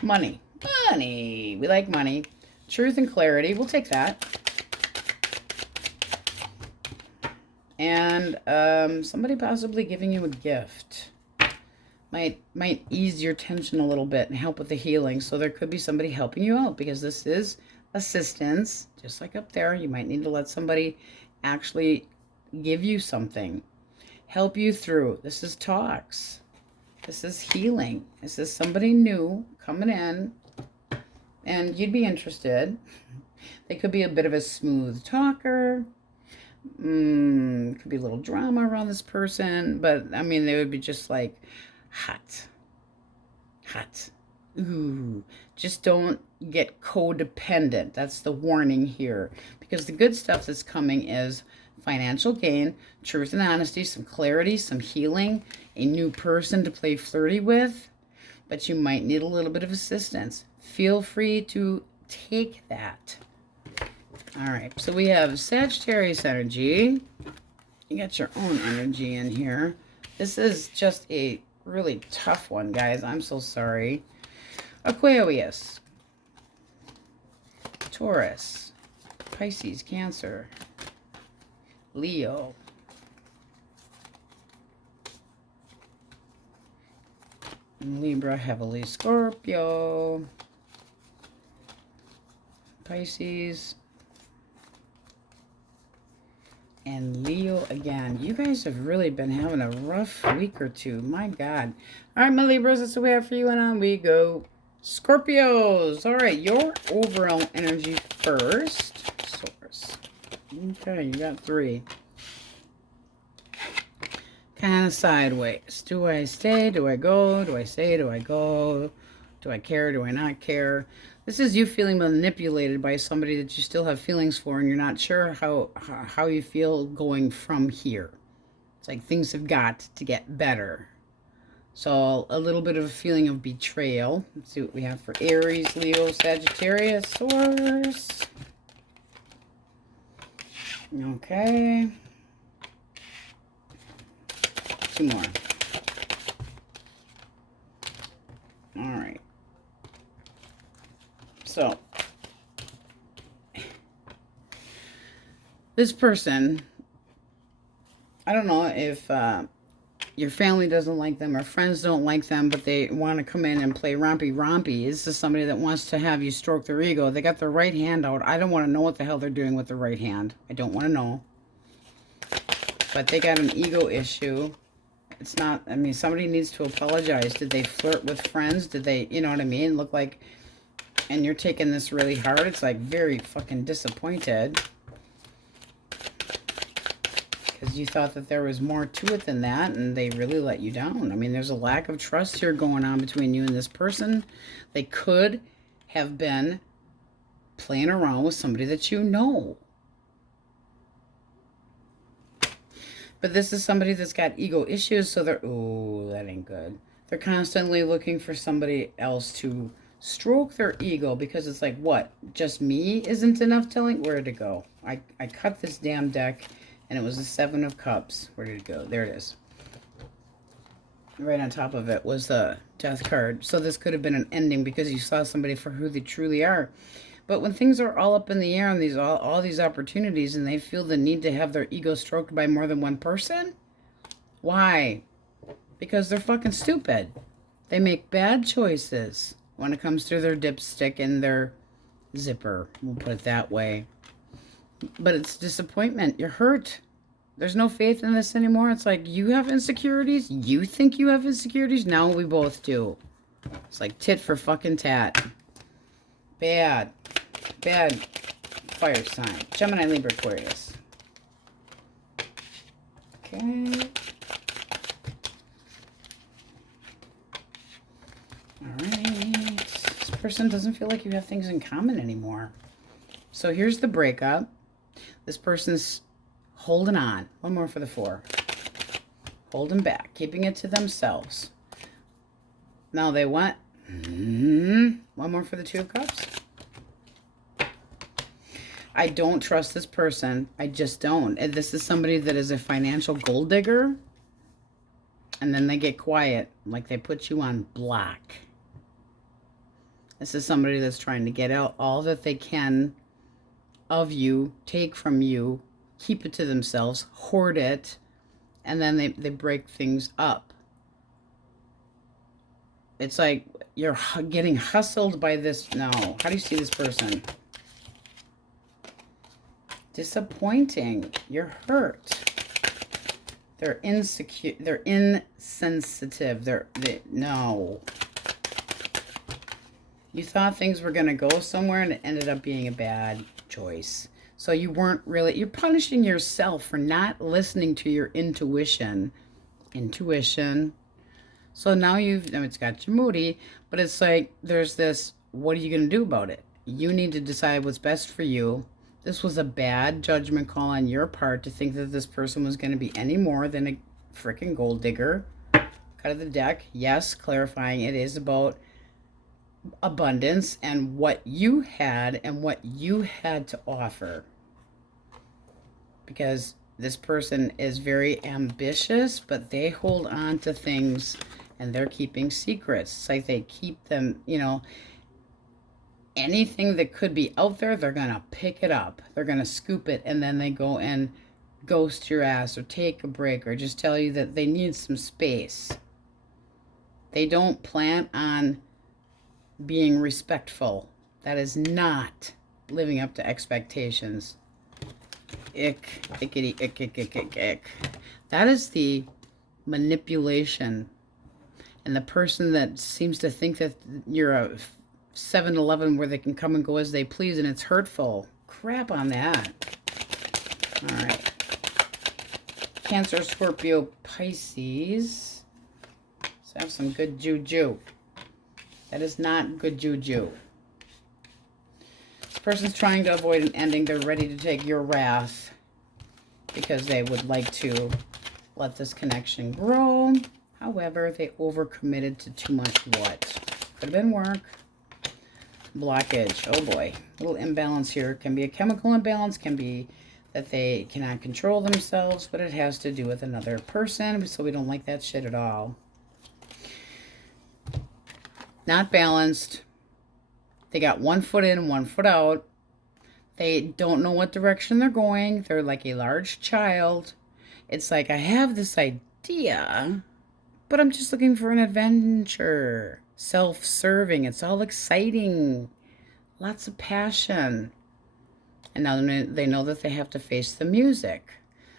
Money. Money. We like money. Truth and clarity. We'll take that. And somebody possibly giving you a gift. Might ease your tension a little bit and help with the healing. So there could be somebody helping you out because this is assistance. Just like up there, you might need to let somebody actually give you something. Help you through. This is talks. This is healing. This is somebody new coming in. And you'd be interested. They could be a bit of a smooth talker. Could be a little drama around this person. But, I mean, they would be just like hot. Hot. Ooh. Just don't get codependent. That's the warning here. Because the good stuff that's coming is financial gain, truth and honesty, some clarity, some healing, a new person to play flirty with. But you might need a little bit of assistance. Feel free to take that. All right, so we have Sagittarius energy. You got your own energy in here. This is just a really tough one, guys. I'm so sorry. Aquarius, Taurus, Pisces, Cancer, Leo, Libra, heavily Scorpio, Pisces, and Leo again. You guys have really been having a rough week or two. My God. All right, my Libras, that's what we have for you, and on we go. Scorpios. All right, your overall energy first. Source. Okay, you got 3. Kind of sideways. Do I stay? Do I go? Do I stay? Do I go? Do I care? Do I not care? This is you feeling manipulated by somebody that you still have feelings for, and you're not sure how you feel going from here. It's like things have got to get better. So a little bit of a feeling of betrayal. Let's see what we have for Aries, Leo, Sagittarius, Taurus. Okay. 2 more. All right. So this person, I don't know if your family doesn't like them or friends don't like them, but they want to come in and play rompy. This is somebody that wants to have you stroke their ego. They got their right hand out. I don't want to know what the hell they're doing with the right hand. I don't want to know. But they got an ego issue. It's not, I mean, somebody needs to apologize. Did they flirt with friends? Did they, you know what I mean? Look like, and you're taking this really hard. It's like very fucking disappointed. Because you thought that there was more to it than that, and they really let you down. I mean, there's a lack of trust here going on between you and this person. They could have been playing around with somebody that you know. But this is somebody that's got ego issues, so they're, oh, that ain't good. They're constantly looking for somebody else to stroke their ego, because it's like, what? Just me isn't enough telling? Where did it go? I cut this damn deck, and it was the 7 of Cups. Where did it go? There it is. Right on top of it was the Death card. So this could have been an ending because you saw somebody for who they truly are. But when things are all up in the air and these all these opportunities, and they feel the need to have their ego stroked by more than one person, why? Because they're fucking stupid. They make bad choices when it comes to their dipstick and their zipper. We'll put it that way. But it's disappointment. You're hurt. There's no faith in this anymore. It's like, you have insecurities. You think you have insecurities. Now we both do. It's like tit for fucking tat. Bad. Bad fire sign. Gemini, Libra, Aquarius. Okay. Alright. This person doesn't feel like you have things in common anymore. So here's the breakup. This person's holding on. One more for the 4. Holding back. Keeping it to themselves. Now they want... one more for the 2 of Cups. I don't trust this person. I just don't. And this is somebody that is a financial gold digger. And then they get quiet. Like they put you on block. This is somebody that's trying to get out all that they can of you, take from you, keep it to themselves, hoard it, and then they break things up. It's like you're getting hustled by this. No. How do you see this person? Disappointing. You're hurt. They're insecure. They're insensitive. No. You thought things were going to go somewhere, and it ended up being a bad choice. So you weren't really, you're punishing yourself for not listening to your intuition. So now it's got you moody, but it's like, there's this, what are you going to do about it? You need to decide what's best for you. This was a bad judgment call on your part to think that this person was going to be any more than a freaking gold digger. Cut of the deck. Yes, clarifying it is about abundance and what you had to offer. Because this person is very ambitious, but they hold on to things and they're keeping secrets. It's like they keep them, you know, anything that could be out there, they're going to pick it up. They're going to scoop it, and then they go and ghost your ass or take a break or just tell you that they need some space. They don't plan on being respectful. That is not living up to expectations. Ick, ickity, ick, ick, ick, ick, ick. That is the manipulation. And the person that seems to think that you're a 7-Eleven where they can come and go as they please, and it's hurtful. Crap on that. All right. Cancer, Scorpio, Pisces. Let's have some good juju. That is not good juju. This person's trying to avoid an ending. They're ready to take your wrath because they would like to let this connection grow. However, they overcommitted to too much what? Could have been work. Blockage. Oh boy. A little imbalance here. Can be a chemical imbalance. Can be that they cannot control themselves. But it has to do with another person. So we don't like that shit at all. Not balanced. They got 1 foot in, 1 foot out. They don't know what direction they're going. They're like a large child. It's like, I have this idea, but I'm just looking for an adventure. Self-serving. It's all exciting. Lots of passion. And now they know that they have to face the music.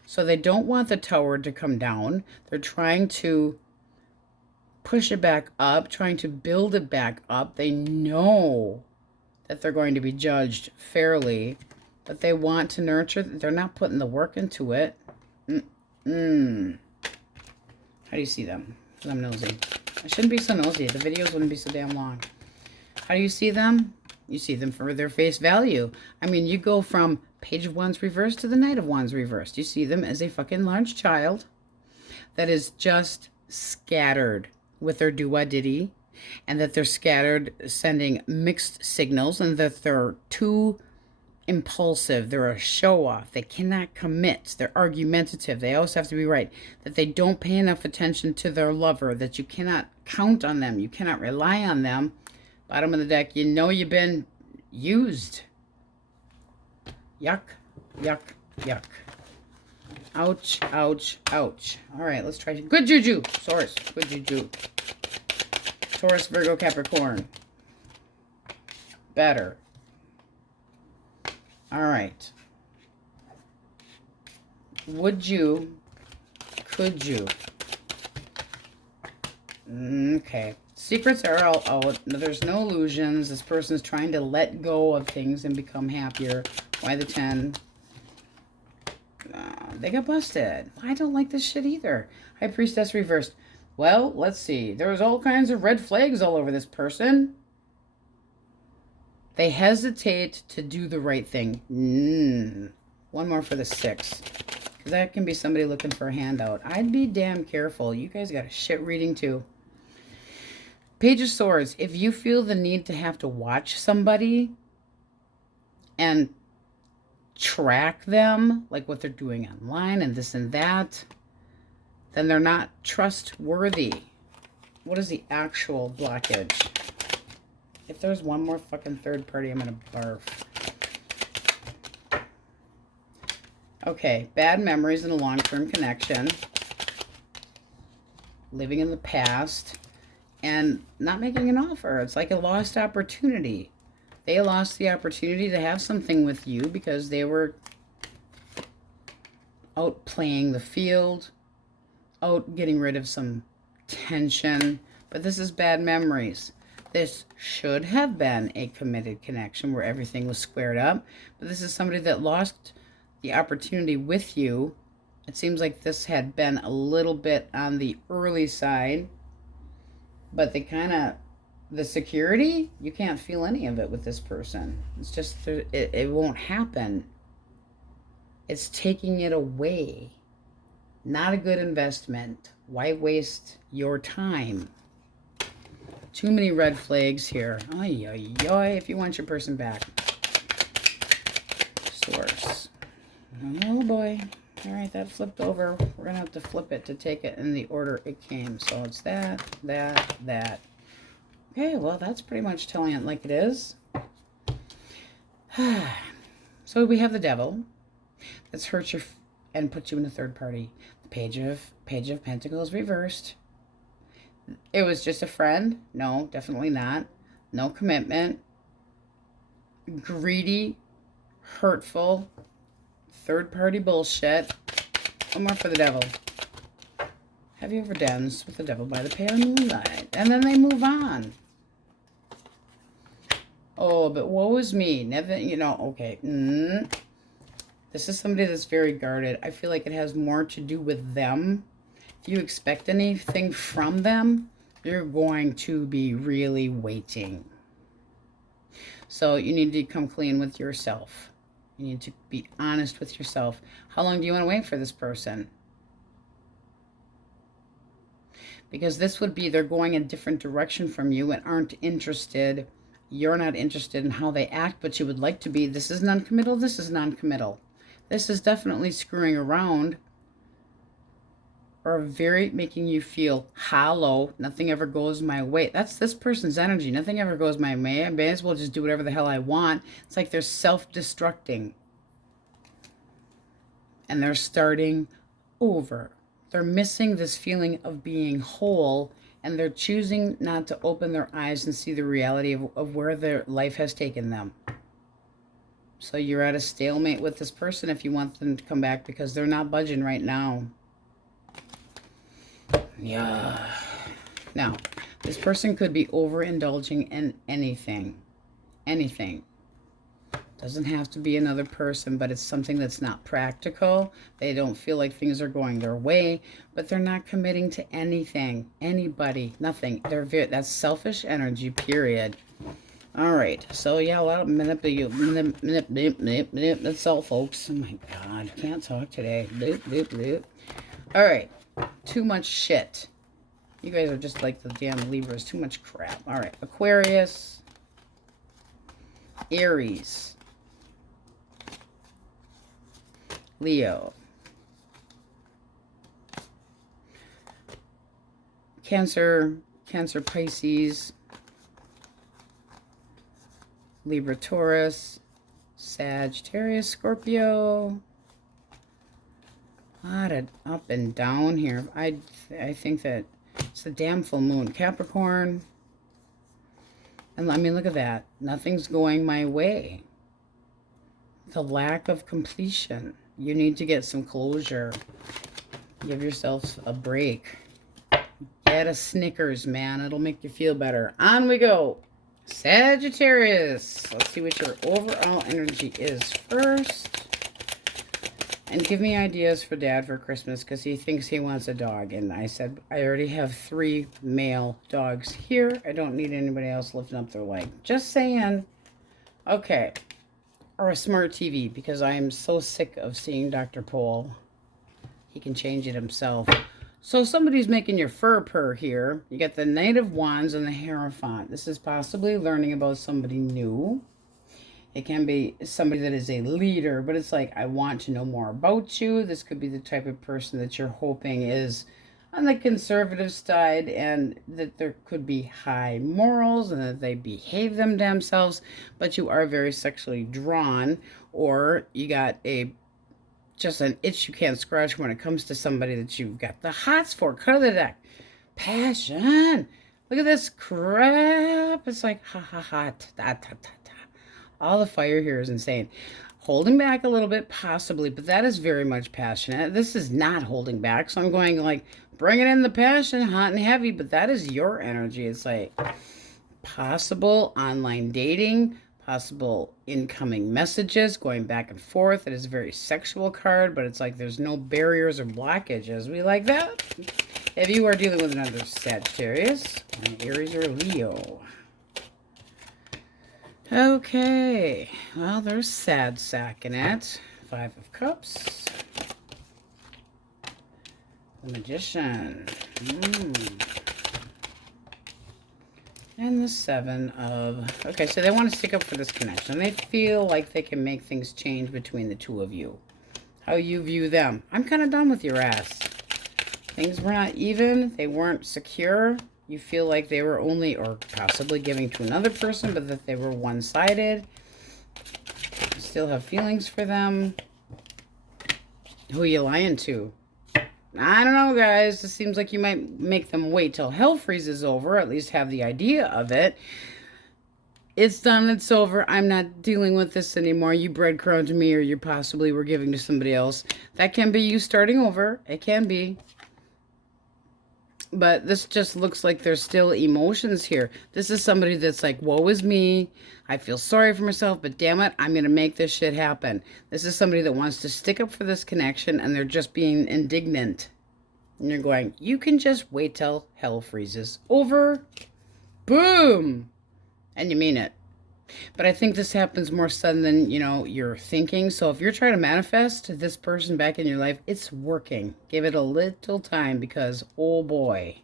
So they don't want the tower to come down. They're trying to push it back up, trying to build it back up. They know that they're going to be judged fairly, but they want to nurture. They're not putting the work into it. How do you see them? Because I'm nosy. I shouldn't be so nosy. The videos wouldn't be so damn long. How do you see them? You see them for their face value. I mean, you go from Page of Wands reversed to the Knight of Wands reversed. You see them as a fucking large child that is just scattered with their do-wah-diddy, and that they're scattered sending mixed signals, and that they're too impulsive. They're a show-off. They cannot commit. They're argumentative. They always have to be right. That they don't pay enough attention to their lover. That you cannot count on them. You cannot rely on them. Bottom of the deck, you know you've been used. Yuck, yuck, yuck. Ouch, ouch, ouch. All right, let's try. Good juju. Source. Good juju. Taurus, Virgo, Capricorn. Better. All right. Would you? Could you? Okay. Secrets are all out. There's no illusions. This person's trying to let go of things and become happier. Why the 10? They got busted. I don't like this shit either. High Priestess reversed. Well, let's see. There's all kinds of red flags all over this person. They hesitate to do the right thing. One more for the 6. Because that can be somebody looking for a handout. I'd be damn careful. You guys got a shit reading too. Page of Swords. If you feel the need to have to watch somebody and track them, like what they're doing online and this and that, then they're not trustworthy. What is the actual blockage? If there's one more fucking third party, I'm gonna barf. Okay, bad memories in a long-term connection. Living in the past and not making an offer. It's like a lost opportunity. They lost the opportunity to have something with you because they were out playing the field, out getting rid of some tension. But this is bad memories. This should have been a committed connection where everything was squared up. But this is somebody that lost the opportunity with you. It seems like this had been a little bit on the early side. But they kind of, the security, you can't feel any of it with this person. It's just, it won't happen. It's taking it away. Not a good investment. Why waste your time? Too many red flags here. Ay, ay, ay, if you want your person back. Source. Oh boy. All right, that flipped over. We're going to have to flip it to take it in the order it came. So it's that, that, that. Okay, well, that's pretty much telling it like it is. So we have the devil. That's hurt you and put you in a third party. The Page of Pentacles reversed. It was just a friend. No, definitely not. No commitment. Greedy, hurtful, third party bullshit. One more for the devil. Have you ever danced with the devil by the pale moonlight? And then they move on. Oh, but woe is me. Never, you know, okay. This is somebody that's very guarded. I feel like it has more to do with them. If you expect anything from them, you're going to be really waiting. So you need to come clean with yourself. You need to be honest with yourself. How long do you want to wait for this person? Because this would be they're going a different direction from you and aren't interested. You're not interested in how they act, but you would like to be. This is non-committal. This is non-committal. This is definitely screwing around, or very making you feel hollow. Nothing ever goes my way. That's this person's energy. Nothing ever goes my way. I may as well just do whatever the hell I want. It's like they're self-destructing. And they're starting over. They're missing this feeling of being whole, and they're choosing not to open their eyes and see the reality of where their life has taken them. So you're at a stalemate with this person if you want them to come back, because they're not budging right now. Yeah. Now, this person could be overindulging in anything. Anything. Doesn't have to be another person, but it's something that's not practical. They don't feel like things are going their way, but they're not committing to anything, anybody, nothing. That's selfish energy, period. All right, so yeah, a lot of that's all, folks. Oh my God, can't talk today. All right, too much shit. You guys are just like the damn Libras, too much crap. All right, Aquarius, Aries, Leo, Cancer, Pisces, Libra, Taurus, Sagittarius, Scorpio. A lot of up and down here. I think that it's the damn full moon. Capricorn. And I mean, look at that. Nothing's going my way. The lack of completion. You need to get some closure. Give yourself a break. Get a Snickers, man. It'll make you feel better. On we go. Sagittarius. Let's see what your overall energy is first. And give me ideas for Dad for Christmas, because he thinks he wants a dog. And I said, I already have 3 male dogs here. I don't need anybody else lifting up their leg. Just saying. Okay. Or a smart TV, because I am so sick of seeing Dr. Pole. He can change it himself. So somebody's making your fur purr here. You got the Knight of Wands and the Hierophant. This is possibly learning about somebody new. It can be somebody that is a leader, but it's like, I want to know more about you. This could be the type of person that you're hoping is on the conservative side, and that there could be high morals and that they behave themselves, but you are very sexually drawn, or you got just an itch you can't scratch when it comes to somebody that you've got the hots for. Cut of the deck. Passion. Look at this crap. It's like, ha ha ha, ta ta ta ta. All the fire here is insane. Holding back a little bit, possibly, but that is very much passionate. This is not holding back, so I'm going like, bringing in the passion, hot and heavy, but that is your energy. It's like possible online dating, possible incoming messages, going back and forth. It is a very sexual card, but it's like there's no barriers or blockages. We like that. If you are dealing with another Sagittarius, Aries or Leo. Okay, well, there's sad sack in it. 5 of Cups. The Magician. And the 7 of... Okay, so they want to stick up for this connection. They feel like they can make things change between the two of you. How you view them. I'm kind of done with your ass. Things were not even. They weren't secure. You feel like they were only, or possibly giving to another person, but that they were one-sided. You still have feelings for them. Who are you lying to? I don't know, guys. It seems like you might make them wait till hell freezes over, at least have the idea of it. It's done, it's over. I'm not dealing with this anymore. You breadcrumbed me, or you possibly were giving to somebody else. That can be you starting over. It can be. But this just looks like there's still emotions here. This is somebody that's like, woe is me. I feel sorry for myself, but damn it, I'm going to make this shit happen. This is somebody that wants to stick up for this connection, and they're just being indignant. And you're going, you can just wait till hell freezes over. Boom. And you mean it. But I think this happens more sudden than, you're thinking. So if you're trying to manifest this person back in your life, it's working. Give it a little time, because, oh boy,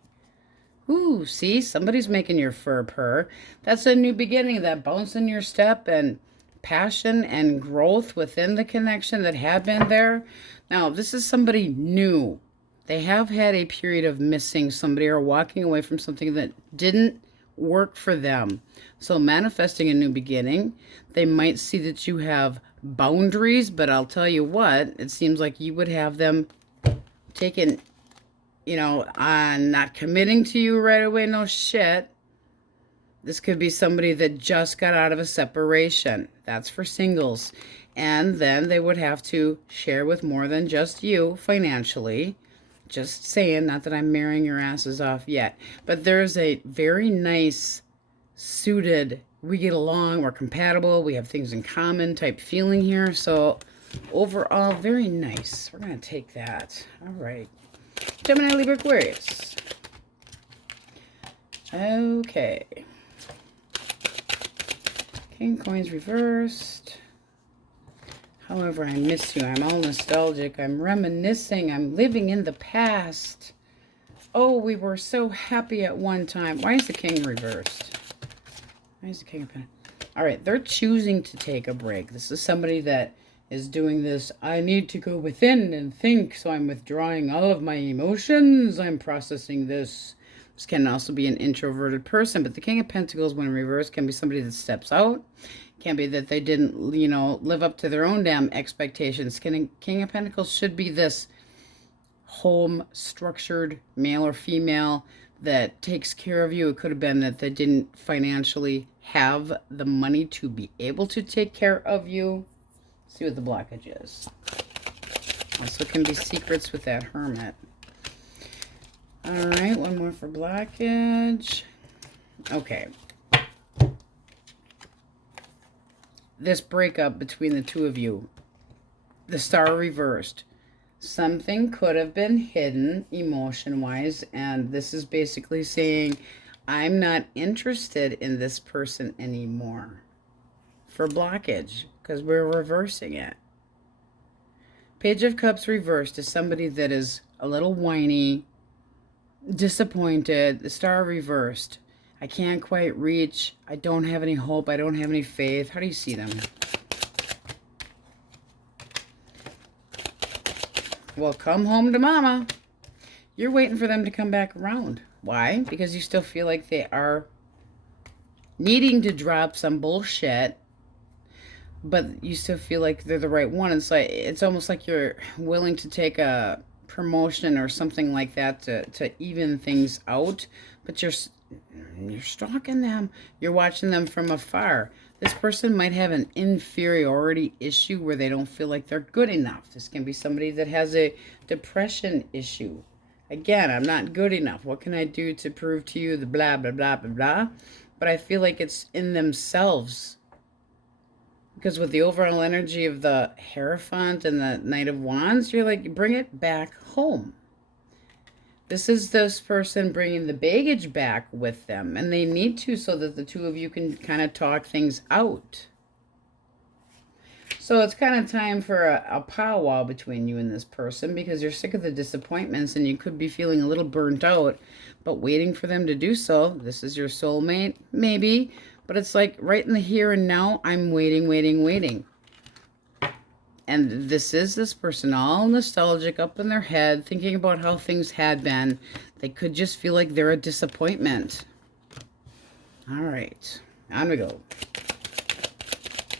Ooh, see, somebody's making your fur purr. That's a new beginning, that bounce in your step and passion and growth within the connection that had been there. Now, this is somebody new. They have had a period of missing somebody or walking away from something that didn't work for them. So manifesting a new beginning, they might see that you have boundaries, but I'll tell you what, it seems like you would have them taken, on not committing to you right away. No shit. This could be somebody that just got out of a separation. That's for singles. And then they would have to share with more than just you financially. Just saying, not that I'm marrying your asses off yet. But there's a very nice, suited, we get along, we're compatible, we have things in common type feeling here. So overall, very nice. We're going to take that. All right. Gemini, Libra, Aquarius. Okay. King coins reversed. However, I miss you. I'm all nostalgic. I'm reminiscing. I'm living in the past. Oh, we were so happy at one time. Why is the king reversed? Why is the king of pentacles? All right, they're choosing to take a break. This is somebody that is doing this. I need to go within and think, so I'm withdrawing all of my emotions. I'm processing this. This can also be an introverted person, but the King of Pentacles, when reversed, can be somebody that steps out. Can be that they didn't, live up to their own damn expectations. King of Pentacles should be this home structured male or female that takes care of you. It could have been that they didn't financially have the money to be able to take care of you. Let's see what the blockage is. Also can be secrets with that hermit. All right, one more for blockage. Okay. This breakup between the two of you, the star reversed. Something could have been hidden emotion-wise, and this is basically saying, I'm not interested in this person anymore for blockage, because we're reversing it. Page of Cups reversed is somebody that is a little whiny, disappointed. The star reversed. I can't quite reach. I don't have any hope. I don't have any faith. How do you see them? Well, come home to mama. You're waiting for them to come back around. Why? Because you still feel like they are needing to drop some bullshit, but you still feel like they're the right one. It's almost like you're willing to take a promotion or something like that to even things out, but you're stalking them. You're watching them from afar. This person might have an inferiority issue where they don't feel like they're good enough. This can be somebody that has a depression issue. Again, I'm not good enough. What can I do to prove to you the blah, blah, blah, blah, blah? But I feel like it's in themselves. Because with the overall energy of the Hierophant and the Knight of Wands, you're like, bring it back home. This is this person bringing the baggage back with them. And they need to, so that the two of you can kind of talk things out. So it's kind of time for a powwow between you and this person, because you're sick of the disappointments and you could be feeling a little burnt out, but waiting for them to do so. This is your soulmate, maybe. But it's like right in the here and now, I'm waiting, waiting, waiting. And this is this person all nostalgic up in their head, thinking about how things had been. They could just feel like they're a disappointment. All right, on we go.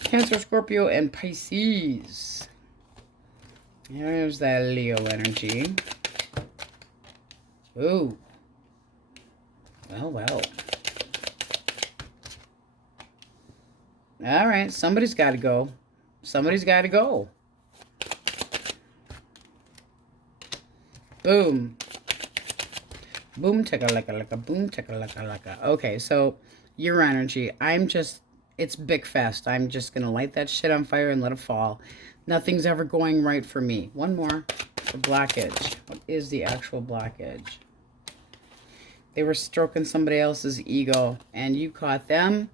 Cancer, Scorpio, and Pisces. There's that Leo energy. Ooh. Well, well. All right, somebody's got to go. Somebody's got to go. Boom. Boom, ticka-licka-licka, boom, ticka-licka-licka. Okay, so your energy. It's Big Fest. I'm just going to light that shit on fire and let it fall. Nothing's ever going right for me. One more for blockage. What is the actual blockage? They were stroking somebody else's ego, and you caught them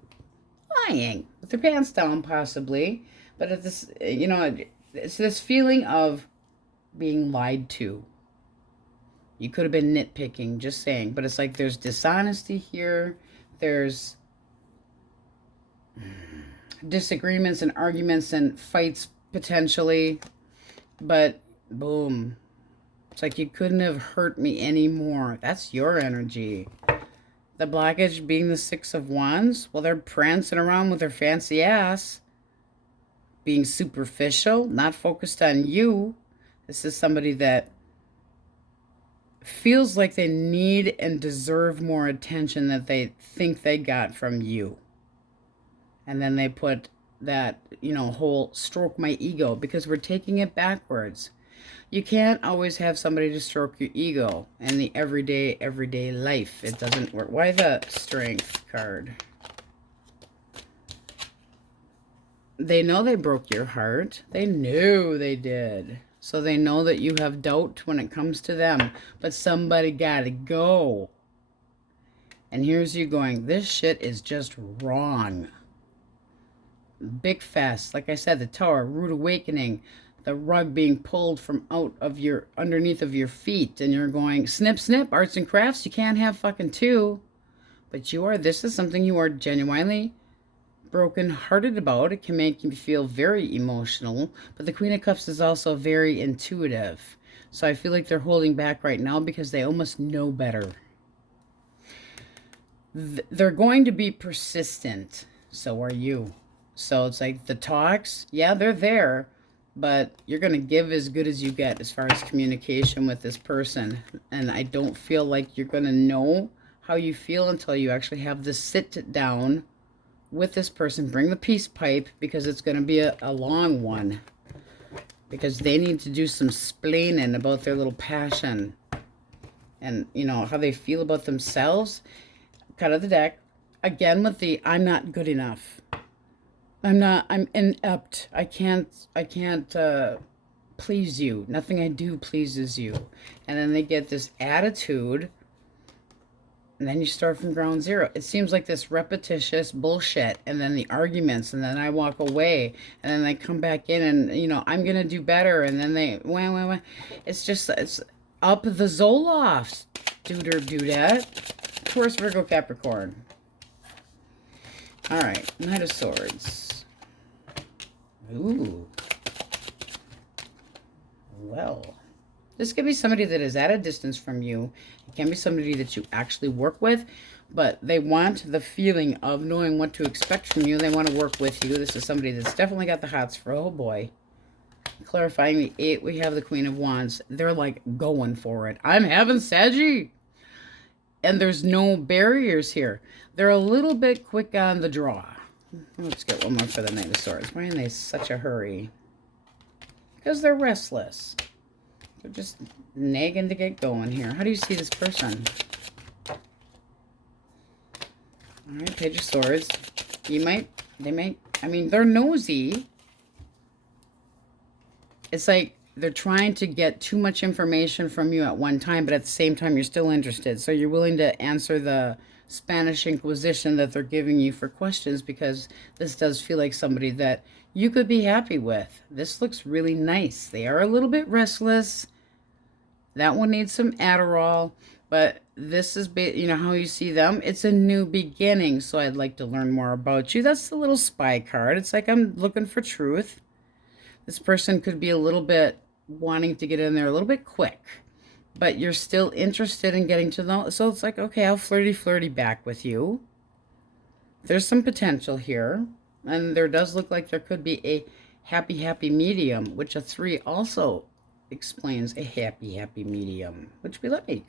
lying with their pants down, possibly. But it's this, it's this feeling of being lied to. You could have been nitpicking, just saying. But it's like there's dishonesty here. There's disagreements and arguments and fights potentially. But boom. It's like you couldn't have hurt me anymore. That's your energy. The blockage being the Six of Wands. Well, they're prancing around with their fancy ass. Being superficial, not focused on you. This is somebody that feels like they need and deserve more attention that they think they got from you. And then they put that, you know, whole stroke my ego, because we're taking it backwards. You can't always have somebody to stroke your ego in the everyday life. It doesn't work. Why the Strength card? They know they broke your heart. They knew they did. So they know that you have doubt when it comes to them. But somebody gotta go. And here's you going, this shit is just wrong. Big fast. Like I said, the Tower, rude awakening. The rug being pulled from out of your, underneath of your feet. And you're going, snip, snip, arts and crafts. You can't have fucking two. But you are, this is something you are genuinely broken-hearted about. It can make you feel very emotional, but the Queen of Cups is also very intuitive. So I feel like they're holding back right now because they almost know better. They're going to be persistent. So are you. So it's like the talks, yeah, they're there, but you're going to give as good as you get as far as communication with this person. And I don't feel like you're going to know how you feel until you actually have the sit down with this person. Bring the peace pipe, because it's going to be a long one, because they need to do some splaining about their little passion and, you know, how they feel about themselves. Cut of the deck again with the I'm not good enough. I'm inept. I can't please you. Nothing I do pleases you. And then they get this attitude. And then you start from ground zero. It seems like this repetitious bullshit, and then the arguments, and then I walk away, and then they come back in, and, you know, I'm going to do better, and then they, wah. It's just, it's up the Zoloft, dudette. Taurus, Virgo, Capricorn. All right, Knight of Swords. Ooh. Well. This could be somebody that is at a distance from you. It can be somebody that you actually work with, but they want the feeling of knowing what to expect from you. They want to work with you. This is somebody that's definitely got the hots for, oh boy. Clarifying the 8, we have the Queen of Wands. They're like going for it. I'm having Saggy. And there's no barriers here. They're a little bit quick on the draw. Let's get one more for the Knight of Swords. Why are they in such a hurry? Because they're restless. They're just nagging to get going here. How do you see this person? All right, Page of Swords. They might, I mean, they're nosy. It's like they're trying to get too much information from you at one time, but at the same time, you're still interested. So you're willing to answer the Spanish Inquisition that they're giving you for questions, because this does feel like somebody that you could be happy with. This looks really nice. They are a little bit restless. That one needs some Adderall, but this is, you know, how you see them. It's a new beginning, so I'd like to learn more about you. That's the little spy card. It's like I'm looking for truth. This person could be a little bit wanting to get in there a little bit quick, but you're still interested in getting to know. So it's like, okay, I'll flirty back with you. There's some potential here. And there does look like there could be a happy medium, which a 3 also explains a happy medium, which we like.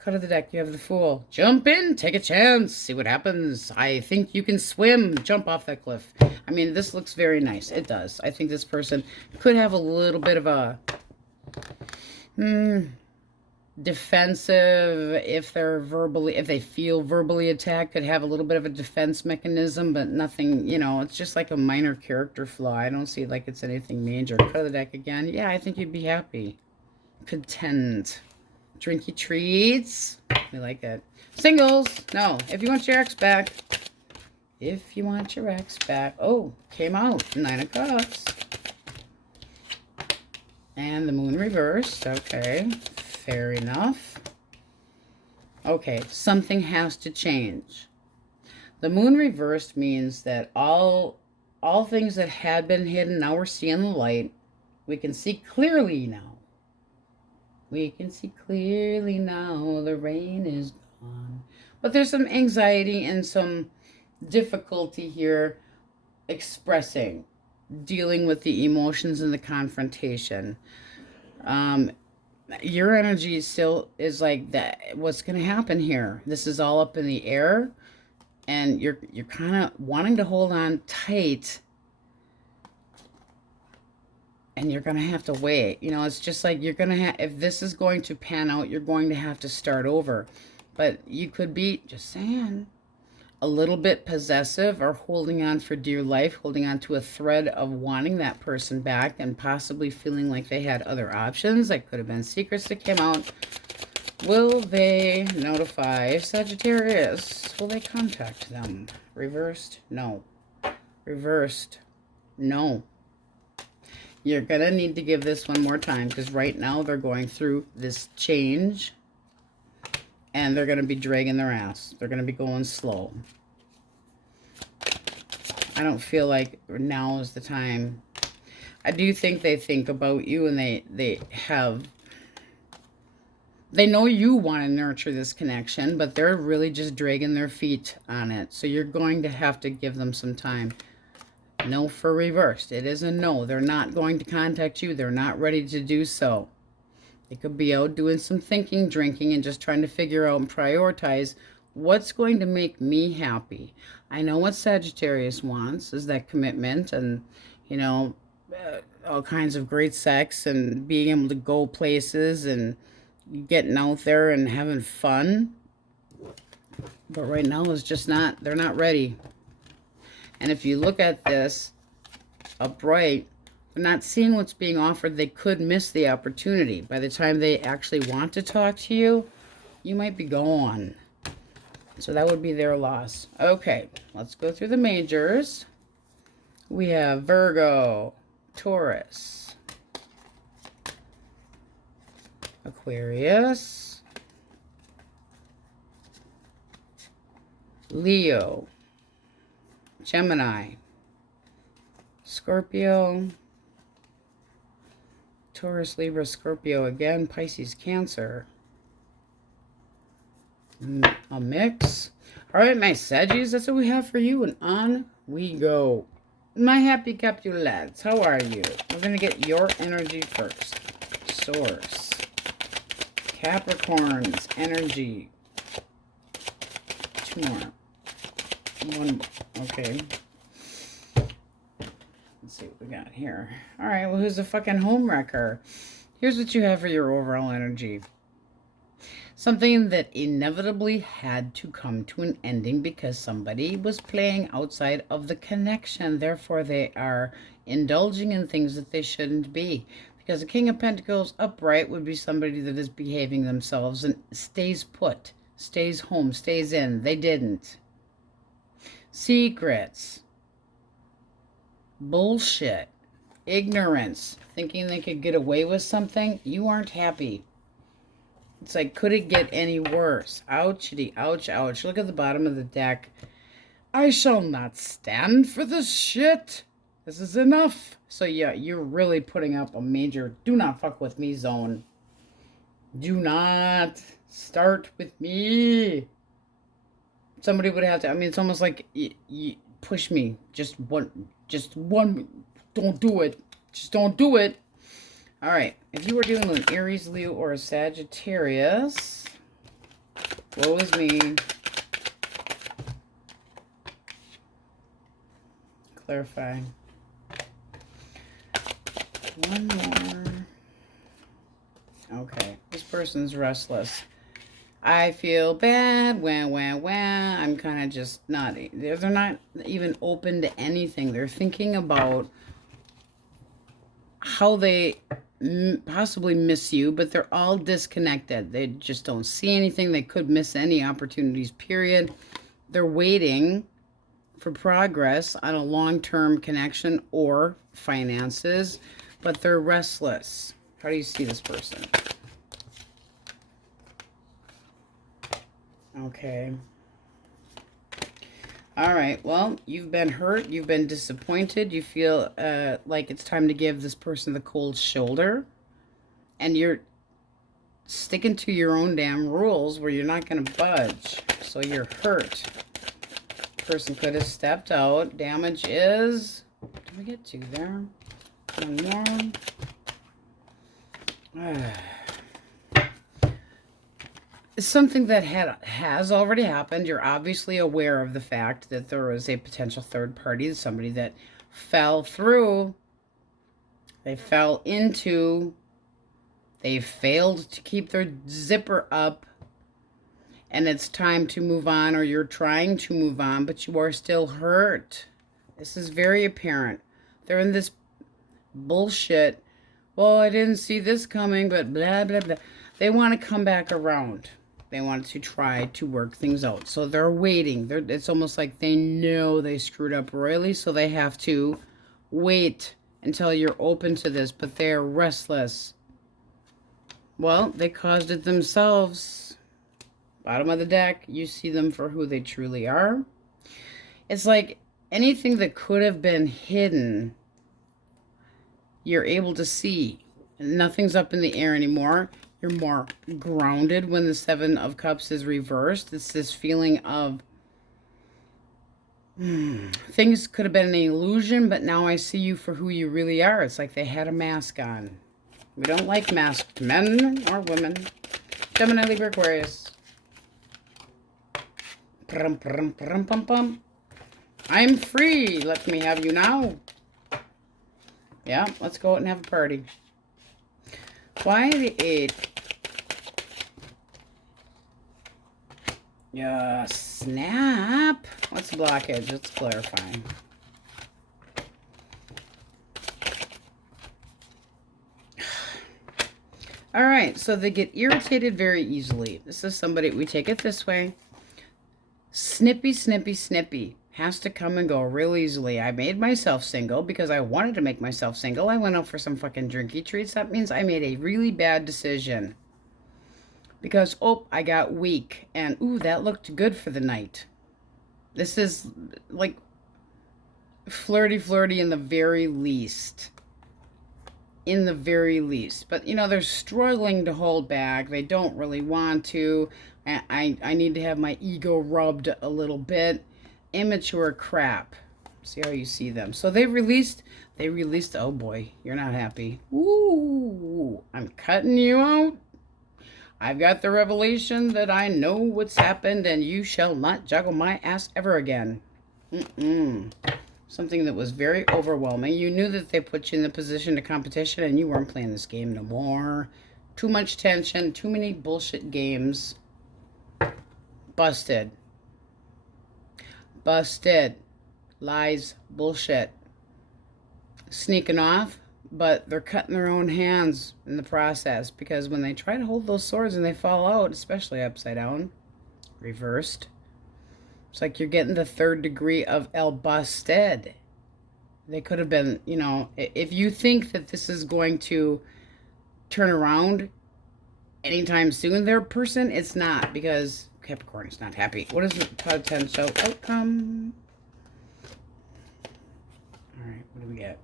Cut of the deck, you have the Fool. Jump in, take a chance, see what happens. I think you can swim. Jump off that cliff. I mean, this looks very nice. It does. I think this person could have a little bit of a defensive, if they feel verbally attacked, could have a little bit of a defense mechanism, but nothing, you know, it's just like a minor character flaw. I don't see it like it's anything major. Cut of the deck again. Yeah, I think you'd be happy. Content. Drinky treats. We like it. Singles. No, if you want your ex back. If you want your ex back. Oh, came out. 9 of Cups. And the moon reversed. Okay, fair enough. Okay, something has to change. The moon reversed means that all things that had been hidden, now we're seeing the light. We can see clearly now. We can see clearly now. The rain is gone. But there's some anxiety and some difficulty here expressing, dealing with the emotions and the confrontation. Your energy still is like that. What's going to happen here? This is all up in the air, and you're kind of wanting to hold on tight, and you're going to have to wait. You know, it's just like you're going to have, if this is going to pan out, you're going to have to start over. But you could be, just saying, a little bit possessive or holding on for dear life, holding on to a thread of wanting that person back and possibly feeling like they had other options. That could have been secrets that came out. Will they notify Sagittarius? Will they contact them? Reversed? No. Reversed? No. You're going to need to give this one more time because right now they're going through this change. And they're going to be dragging their ass. They're going to be going slow. I don't feel like now is the time. I do think they think about you and they know you want to nurture this connection, but they're really just dragging their feet on it. So you're going to have to give them some time. No for reversed. It is a no. They're not going to contact you. They're not ready to do so. They could be out doing some thinking, drinking, and just trying to figure out and prioritize what's going to make me happy. I know what Sagittarius wants is that commitment and, you know, all kinds of great sex and being able to go places and getting out there and having fun. But right now it's just not, they're not ready. And if you look at this upright, they're not seeing what's being offered. They could miss the opportunity. By the time they actually want to talk to you, you might be gone. So that would be their loss. Okay, let's go through the majors. We have Virgo, Taurus, Aquarius, Leo, Gemini, Scorpio, Taurus, Libra, Scorpio again, Pisces, Cancer. A mix. All right, my Saggies, that's what we have for you, and on we go. My happy Capulets, how are you? We're going to get your energy first. Source. Capricorn's energy. Two more. One more. Okay. Let's see what we got here. All right, well, who's the fucking homewrecker? Here's what you have for your overall energy. Something that inevitably had to come to an ending because somebody was playing outside of the connection. Therefore, they are indulging in things that they shouldn't be. Because the King of Pentacles upright would be somebody that is behaving themselves and stays put, stays home, stays in. They didn't. Secrets. Bullshit. Ignorance. Thinking they could get away with something. You aren't happy. It's like, could it get any worse? Ouchity, ouch, ouch. Look at the bottom of the deck. I shall not stand for this shit. This is enough. So yeah, you're really putting up a major do not fuck with me zone. Do not start with me. Somebody would have to, I mean, it's almost like you push me. Just one, don't do it. Just don't do it. All right, if you were dealing with an Aries, Leo, or a Sagittarius, woe is me. Clarify. One more. Okay, this person's restless. I feel bad, I'm kind of just not, they're not even open to anything. They're thinking about how they possibly miss you, but they're all disconnected. They just don't see anything. They could miss any opportunities, period. They're waiting for progress on a long-term connection or finances, but they're restless. How do you see this person? Okay. All right. Well, you've been hurt. You've been disappointed. You feel like it's time to give this person the cold shoulder. And you're sticking to your own damn rules where you're not going to budge. So you're hurt. Person could have stepped out. Damage is... Did we get 2 there? 1 more. It's something that has already happened. You're obviously aware of the fact that there was a potential third party, somebody that fell through. They fell into. They failed to keep their zipper up. And it's time to move on, or you're trying to move on, but you are still hurt. This is very apparent. They're in this bullshit. Well, I didn't see this coming, but blah, blah, blah. They want to come back around. They want to try to work things out. So they're waiting. It's almost like they know they screwed up royally, so they have to wait until you're open to this, but they're restless. Well, they caused it themselves. Bottom of the deck, you see them for who they truly are. It's like anything that could have been hidden, you're able to see. Nothing's up in the air anymore. You're more grounded when the 7 of Cups is reversed. It's this feeling of things could have been an illusion, but now I see you for who you really are. It's like they had a mask on. We don't like masked men or women. Gemini, Libra, Aquarius. I'm free. Let me have you now. Yeah, let's go out and have a party. Why the 8? Yeah, snap. What's the blockage? Let's clarify. All right, so they get irritated very easily. This is somebody, we take it this way. Snippy, snippy, snippy. Has to come and go real easily. I made myself single because I wanted to make myself single. I went out for some fucking drinky treats. That means I made a really bad decision. Because, oh, I got weak. And, ooh, that looked good for the night. This is, like, flirty in the very least. In the very least. But, you know, they're struggling to hold back. They don't really want to. I need to have my ego rubbed a little bit. Immature crap. See how you see them. So they released, oh boy, you're not happy. Ooh, I'm cutting you out. I've got the revelation that I know what's happened and you shall not juggle my ass ever again. Something that was very overwhelming. You knew that they put you in the position of competition and you weren't playing this game no more. Too much tension, too many bullshit games. Busted. Busted. Lies. Bullshit. Sneaking off, but they're cutting their own hands in the process because when they try to hold those swords and they fall out, especially upside down, reversed, it's like you're getting the 3rd degree of El Busted. They could have been, you know, if you think that this is going to turn around anytime soon, their person, it's not, because Capricorn is not happy. What is the potential outcome? All right, what do we get?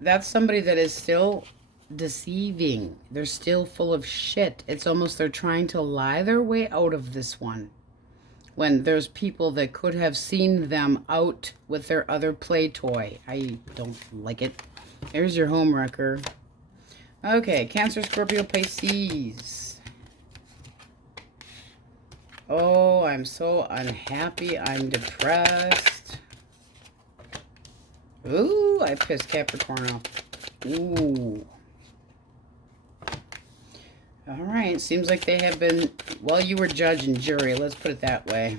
That's somebody that is still deceiving. They're still full of shit. It's almost they're trying to lie their way out of this one. When there's people that could have seen them out with their other play toy. I don't like it. There's your home wrecker. Okay, Cancer, Scorpio, Pisces. Oh, I'm so unhappy. I'm depressed. Ooh, I pissed Capricorn off. Ooh. All right, seems like they have been, well, you were judge and jury, let's put it that way.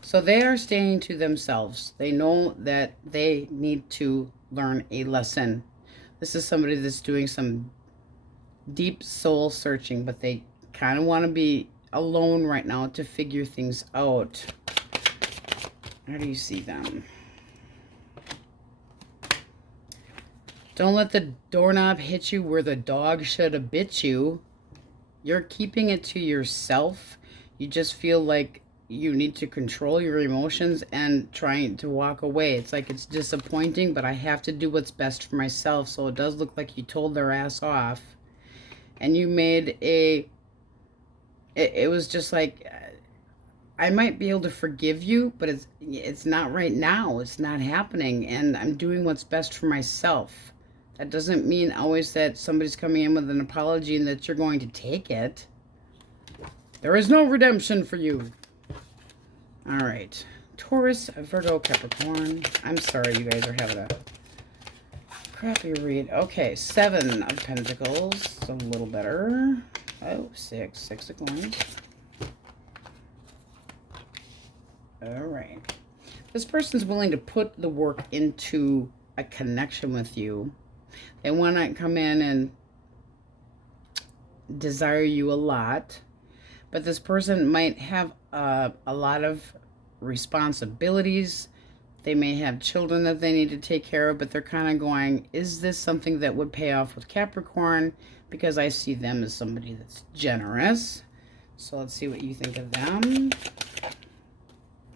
So they are staying to themselves. They know that they need to learn a lesson. This is somebody that's doing some deep soul searching, but they kind of want to be alone right now to figure things out. How do you see them? Don't let the doorknob hit you where the dog should have bit you. You're keeping it to yourself. You just feel like you need to control your emotions and trying to walk away. It's like it's disappointing, but I have to do what's best for myself. So it does look like you told their ass off. And you made a... It was just like... I might be able to forgive you, but it's not right now. It's not happening. And I'm doing what's best for myself. That doesn't mean always that somebody's coming in with an apology and that you're going to take it. There is no redemption for you. All right. Taurus, Virgo, Capricorn. I'm sorry you guys are having a crappy read. Okay, 7 of Pentacles. A little better. Oh, 6 of Coins. All right. This person's willing to put the work into a connection with you. They want to come in and desire you a lot. But this person might have a lot of responsibilities. They may have children that they need to take care of, but they're kind of going, is this something that would pay off with Capricorn? Because I see them as somebody that's generous. So let's see what you think of them.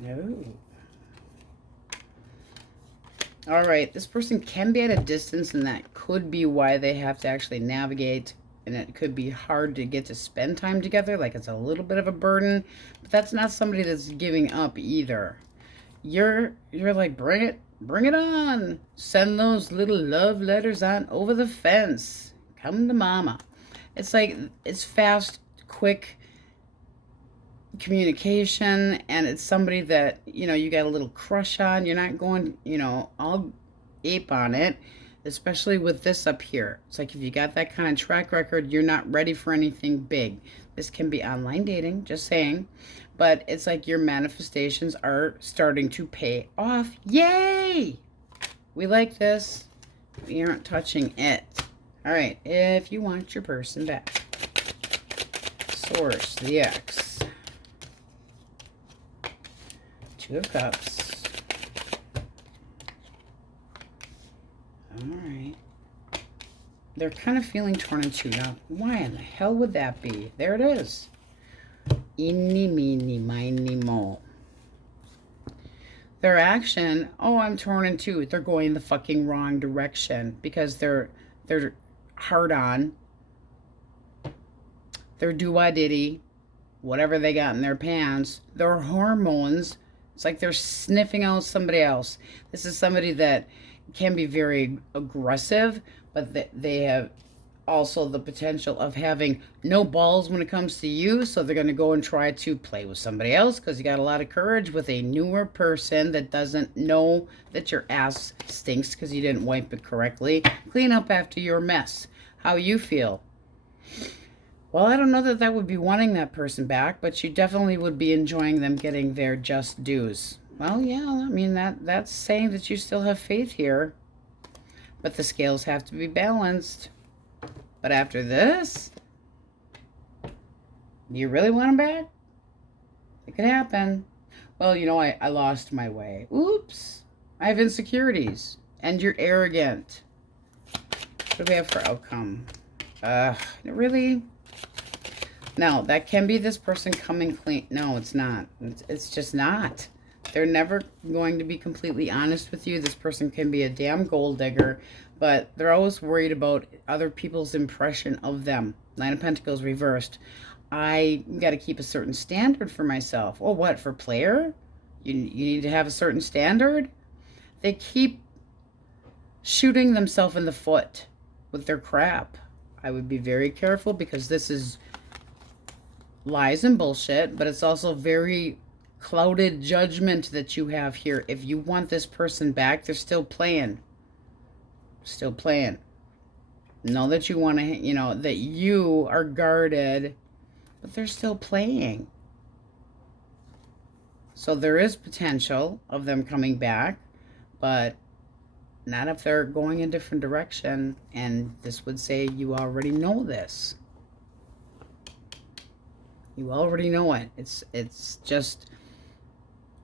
Oh. All right, this person can be at a distance, and that could be why they have to actually navigate, and it could be hard to get to spend time together, like it's a little bit of a burden, but that's not somebody that's giving up either. You're like, bring it on. Send those little love letters on over the fence. Come to mama. It's like, it's fast, quick communication, and it's somebody that, you know, you got a little crush on. You're not going, you know, all ape on it, especially with this up here. It's like if you got that kind of track record, you're not ready for anything big. This can be online dating, just saying, but it's like your manifestations are starting to pay off. Yay! We like this. We aren't touching it. All right, if you want your person back. Source, the X. 2 of Cups. All right. They're kind of feeling torn in two. Now, why in the hell would that be? There it is. Eeny, meeny, miny, mo. Their action, oh, I'm torn in two. They're going the fucking wrong direction because they're hard on. They're do-wah-diddy, whatever they got in their pants. Their hormones, it's like they're sniffing out somebody else. This is somebody that can be very aggressive, but they have also the potential of having no balls when it comes to you, so they're going to go and try to play with somebody else because you got a lot of courage with a newer person that doesn't know that your ass stinks because you didn't wipe it correctly. Clean up after your mess. How you feel? Well, I don't know that that would be wanting that person back, but you definitely would be enjoying them getting their just dues. Well, yeah, I mean, that's saying that you still have faith here, but the scales have to be balanced. But after this, do you really want them back? It could happen. Well, you know, I lost my way. Oops. I have insecurities. And you're arrogant. What do we have for outcome? Really? No, that can be this person coming clean. No, it's not. It's just not. They're never going to be completely honest with you. This person can be a damn gold digger, but they're always worried about other people's impression of them. 9 of Pentacles reversed. I got to keep a certain standard for myself. Oh, what? For player? You need to have a certain standard? They keep shooting themselves in the foot with their crap. I would be very careful because this is lies and bullshit, but it's also very clouded judgment that you have here. If you want this person back, they're still playing. Still playing. Know that you want to, you know, that you are guarded, but they're still playing. So there is potential of them coming back, but not if they're going a different direction. And this would say you already know this. You already know it. It's just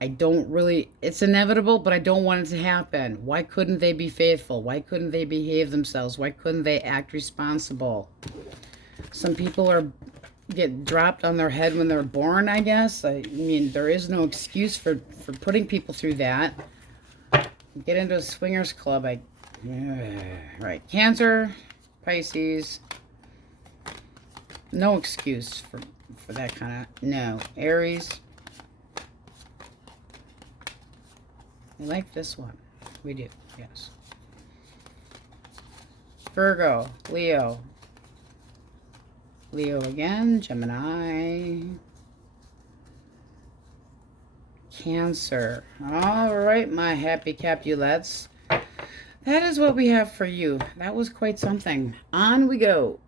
I don't really, it's inevitable, but I don't want it to happen. Why couldn't they be faithful? Why couldn't they behave themselves? Why couldn't they act responsible? Some people get dropped on their head when they're born, I guess. I mean, there is no excuse for putting people through that. Get into a swingers club. Right. Cancer, Pisces. No excuse for that kind of, no. Aries. I like this one. We do, yes. Virgo, Leo. Leo again, Gemini. Cancer. All right, my happy Capulets. That is what we have for you. That was quite something. On we go.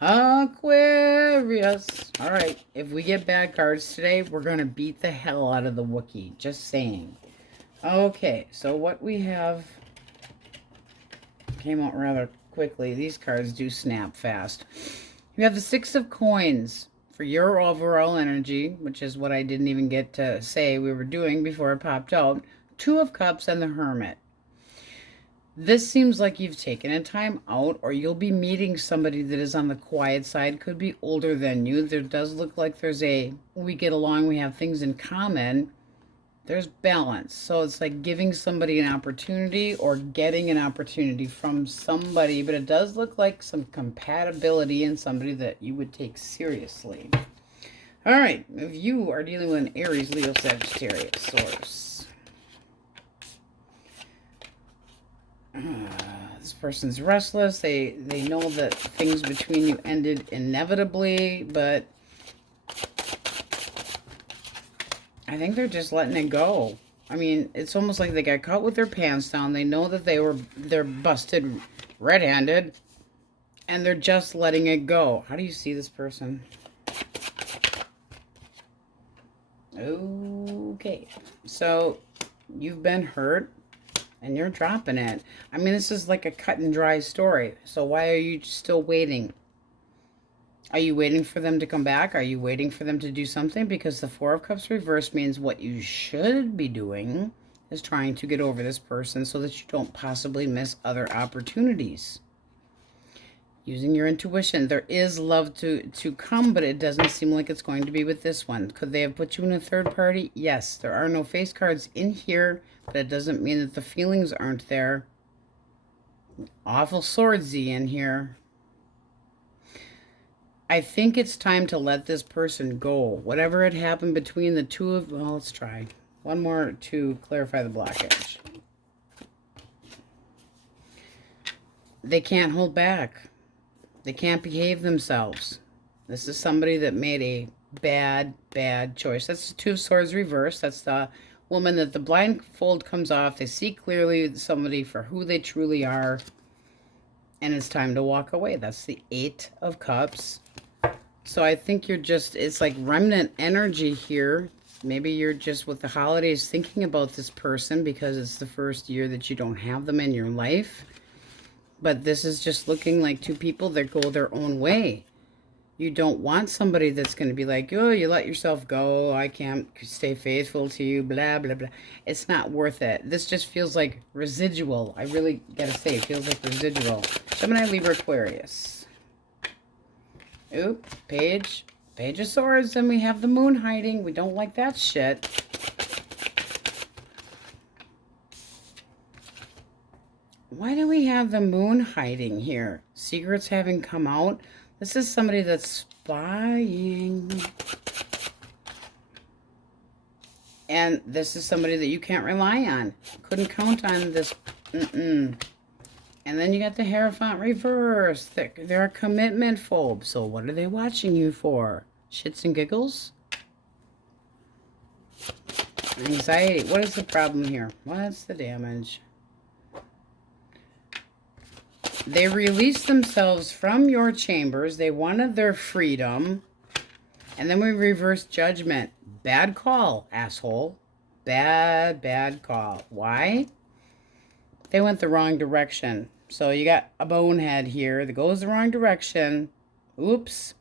Aquarius. All right, if we get bad cards today, we're going to beat the hell out of the Wookiee. Just saying. Okay, so what we have came out rather quickly. These cards do snap fast. You have the Six of Coins for your overall energy, which is what I didn't even get to say we were doing before it popped out. Two of Cups and the Hermit. This seems like you've taken a time out, or you'll be meeting somebody that is on the quiet side, could be older than you. There does look like there's we get along, we have things in common. There's balance. So it's like giving somebody an opportunity or getting an opportunity from somebody, but it does look like some compatibility in somebody that you would take seriously. All right, if you are dealing with an Aries, Leo, Sagittarius source. This person's restless. They know that things between you ended inevitably, but I think they're just letting it go. I mean, it's almost like they got caught with their pants down. They know that they're busted red-handed, and they're just letting it go. How do you see this person? Okay. So, you've been hurt, and you're dropping it. I mean, this is like a cut and dry story. So why are you still waiting? Are you waiting for them to come back? Are you waiting for them to do something? Because the Four of Cups reversed means what you should be doing is trying to get over this person so that you don't possibly miss other opportunities. Using your intuition. There is love to come, but it doesn't seem like it's going to be with this one. Could they have put you in a third party? Yes. There are no face cards in here, but it doesn't mean that the feelings aren't there. Awful swordsy in here. I think it's time to let this person go. Whatever had happened between the two of... Well, let's try. One more to clarify the blockage. They can't hold back. They can't behave themselves. This is somebody that made a bad choice. That's the Two of Swords reversed. That's the woman that the blindfold comes off. They see clearly somebody for who they truly are. And it's time to walk away. That's the Eight of Cups. So I think you're just, it's like remnant energy here. Maybe you're just with the holidays thinking about this person because it's the first year that you don't have them in your life. But this is just looking like two people that go their own way. You don't want somebody that's going to be like, oh, you let yourself go. I can't stay faithful to you, blah, blah, blah. It's not worth it. This just feels like residual. I really got to say, it feels like residual. Gemini, Libra, Aquarius. Oop, Page of Swords, and we have the Moon hiding. We don't like that shit. Why do we have the Moon hiding here? Secrets having come out. This is somebody that's spying. And this is somebody that you can't rely on. Couldn't count on this. And then you got the Hierophant reverse. They're a commitment phobe. So what are they watching you for? Shits and giggles? Anxiety. What is the problem here? What's the damage? They released themselves from your chambers. They wanted their freedom. And then we reversed judgment. Bad call, asshole. Bad call. Why? They went the wrong direction. So you got a bonehead here that goes the wrong direction. Oops.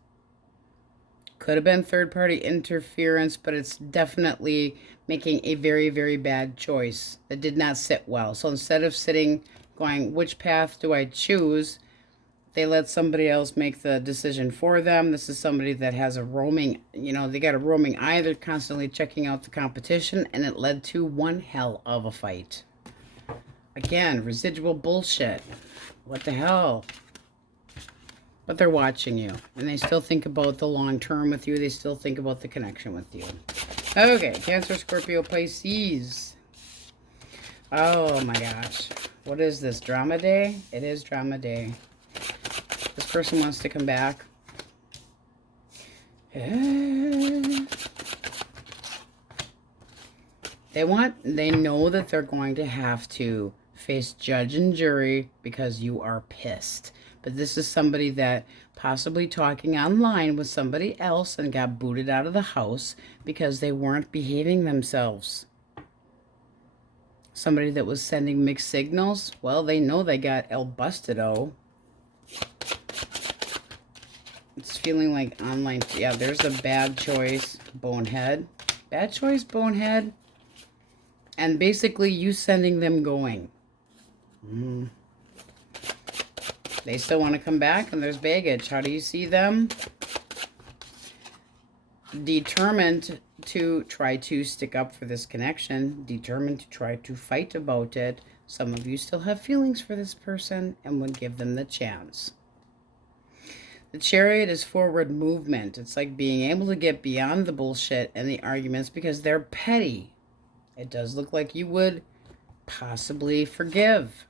Could have been third-party interference, but it's definitely making a very, very bad choice that did not sit well. So instead of sitting, going, which path do I choose? They let somebody else make the decision for them. This is somebody that has a roaming, they got a roaming eye. They're constantly checking out the competition, and it led to one hell of a fight. Again, residual bullshit. What the hell? But they're watching you, and they still think about the long term with you. They still think about the connection with you. Okay, Cancer, Scorpio, Pisces. Oh my gosh. What is this? Drama day? It is drama day. This person wants to come back. They know that they're going to have to face judge and jury because you are pissed. But this is somebody that possibly talking online with somebody else and got booted out of the house because they weren't behaving themselves. Somebody that was sending mixed signals. Well, they know they got El Bustido. It's feeling like online. Yeah, there's a bad choice, bonehead. Bad choice, bonehead. And basically you sending them going. They still want to come back, and there's baggage. How do you see them? Determined to try to stick up for this connection. Determined to try to fight about it. Some of you still have feelings for this person and would give them the chance. The Chariot is forward movement. It's like being able to get beyond the bullshit and the arguments because they're petty. It does look like you would possibly forgive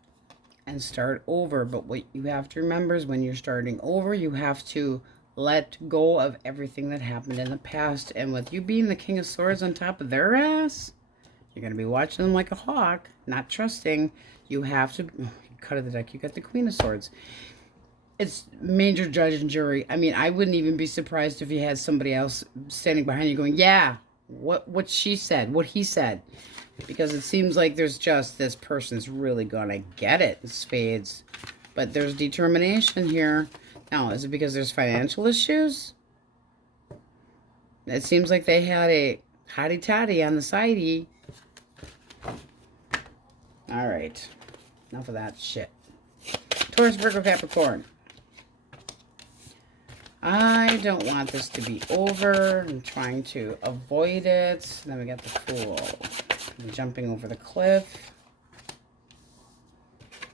and start over. But what you have to remember is when you're starting over, you have to let go of everything that happened in the past. And with you being the King of Swords on top of their ass, you're going to be watching them like a hawk, not trusting. You have to cut of the deck. You got the Queen of Swords. It's major judge and jury. I mean, I wouldn't even be surprised if you had somebody else standing behind you going, yeah, what she said, what he said. Because it seems like there's just this person's really going to get it in spades. But there's determination here. Now, is it because there's financial issues? It seems like they had a hottie-toddy on the sidey. All right. Enough of that shit. Taurus, Virgo, Capricorn. I don't want this to be over. I'm trying to avoid it. Then we got the Fool. I'm jumping over the cliff.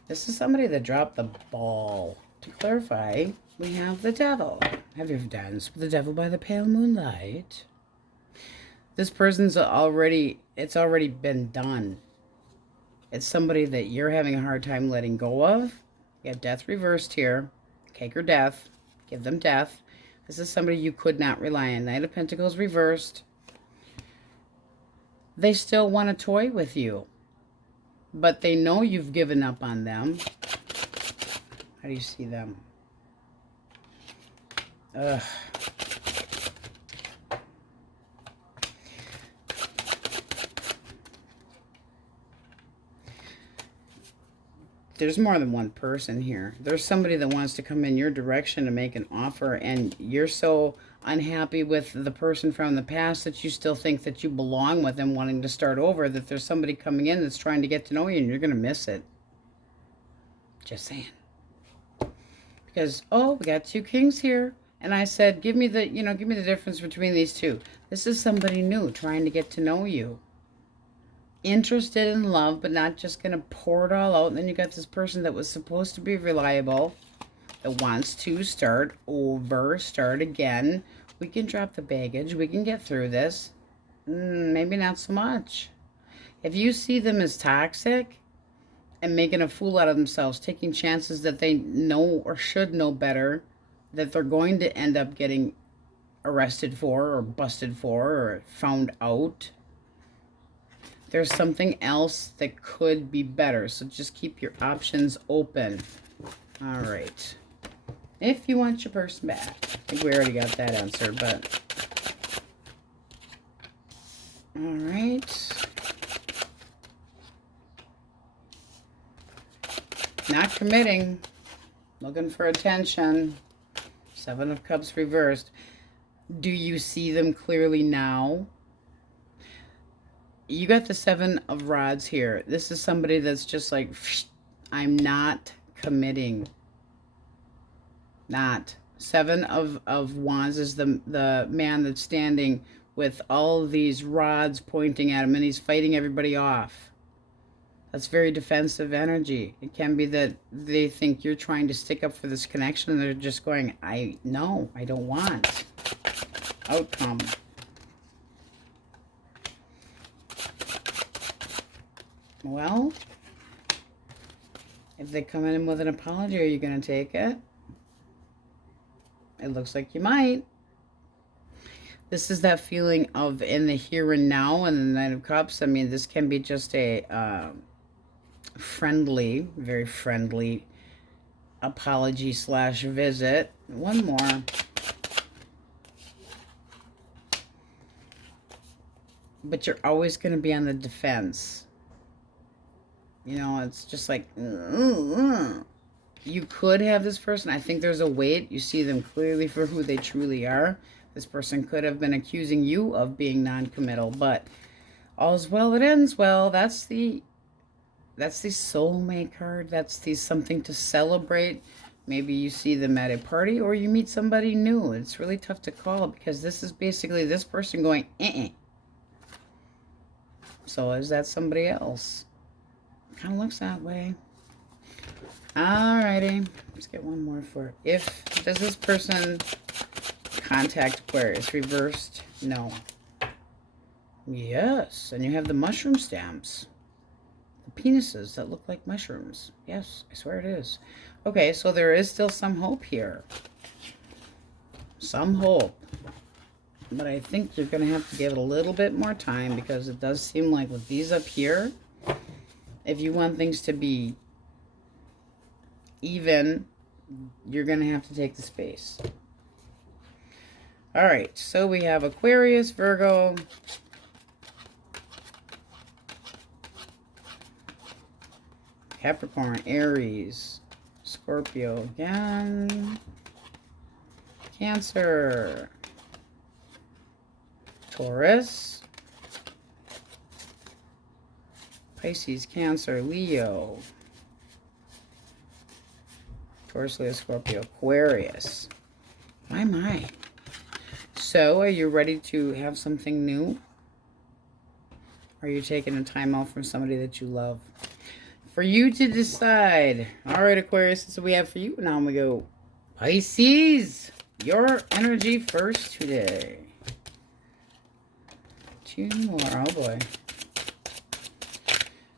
This is somebody that dropped the ball. To clarify, we have the Devil. Have you ever danced with the Devil by the pale moonlight? This person's it's already been done. It's somebody that you're having a hard time letting go of. You got Death reversed here. Cake or death. Give them death. This is somebody you could not rely on. Knight of Pentacles reversed. They still want to toy with you. But they know you've given up on them. How do you see them? Ugh. There's more than one person here. There's somebody that wants to come in your direction to make an offer, and you're so unhappy with the person from the past that you still think that you belong with them, wanting to start over, that there's somebody coming in that's trying to get to know you, and you're going to miss it. Just saying. Because, oh, we got two kings here. And I said, give me the difference between these two. This is somebody new trying to get to know you. Interested in love, but not just going to pour it all out. And then you got this person that was supposed to be reliable, that wants to start over, start again. We can drop the baggage. We can get through this. Maybe not so much. If you see them as toxic and making a fool out of themselves, taking chances that they know or should know better, that they're going to end up getting arrested for or busted for or found out, there's something else that could be better. So just keep your options open. All right. If you want your person back. I think we already got that answer, but. All right. Not committing. Looking for attention. 7 of Cups reversed. Do you see them clearly now? You got the 7 of Rods here. This is somebody that's just like, I'm not committing. Not. 7 of Wands is the man that's standing with all these rods pointing at him, and he's fighting everybody off. That's very defensive energy. It can be that they think you're trying to stick up for this connection, and they're just going, no, I don't want. Outcome. Well, if they come in with an apology, are you going to take it? It looks like you might. This is that feeling of in the here and now, and the Knight of Cups. I mean, this can be just a friendly, very friendly apology / visit. One more. But you're always going to be on the defense. You know, it's just like, you could have this person. I think there's a weight. You see them clearly for who they truly are. This person could have been accusing you of being non-committal, but all's well that ends well. That's the soulmate card. That's the something to celebrate. Maybe you see them at a party or you meet somebody new. It's really tough to call because this is basically this person going, So is that somebody else? Kind of looks that way. Alrighty. Let's get one more for it. Does this person contact Aquarius? Reversed? No. Yes. And you have the mushroom stamps. The penises that look like mushrooms. Yes, I swear it is. Okay, so there is still some hope here. Some hope. But I think you're going to have to give it a little bit more time because it does seem like with these up here, if you want things to be even, you're going to have to take the space. All right, so we have Aquarius, Virgo, Capricorn, Aries, Scorpio again, Cancer, Taurus, Pisces, Cancer, Leo, Taurus, Leo, Scorpio, Aquarius. My. So, are you ready to have something new? Are you taking a time out from somebody that you love? For you to decide. All right, Aquarius, this is what we have for you. Now we go Pisces. Your energy first today. 2 more. Oh, boy.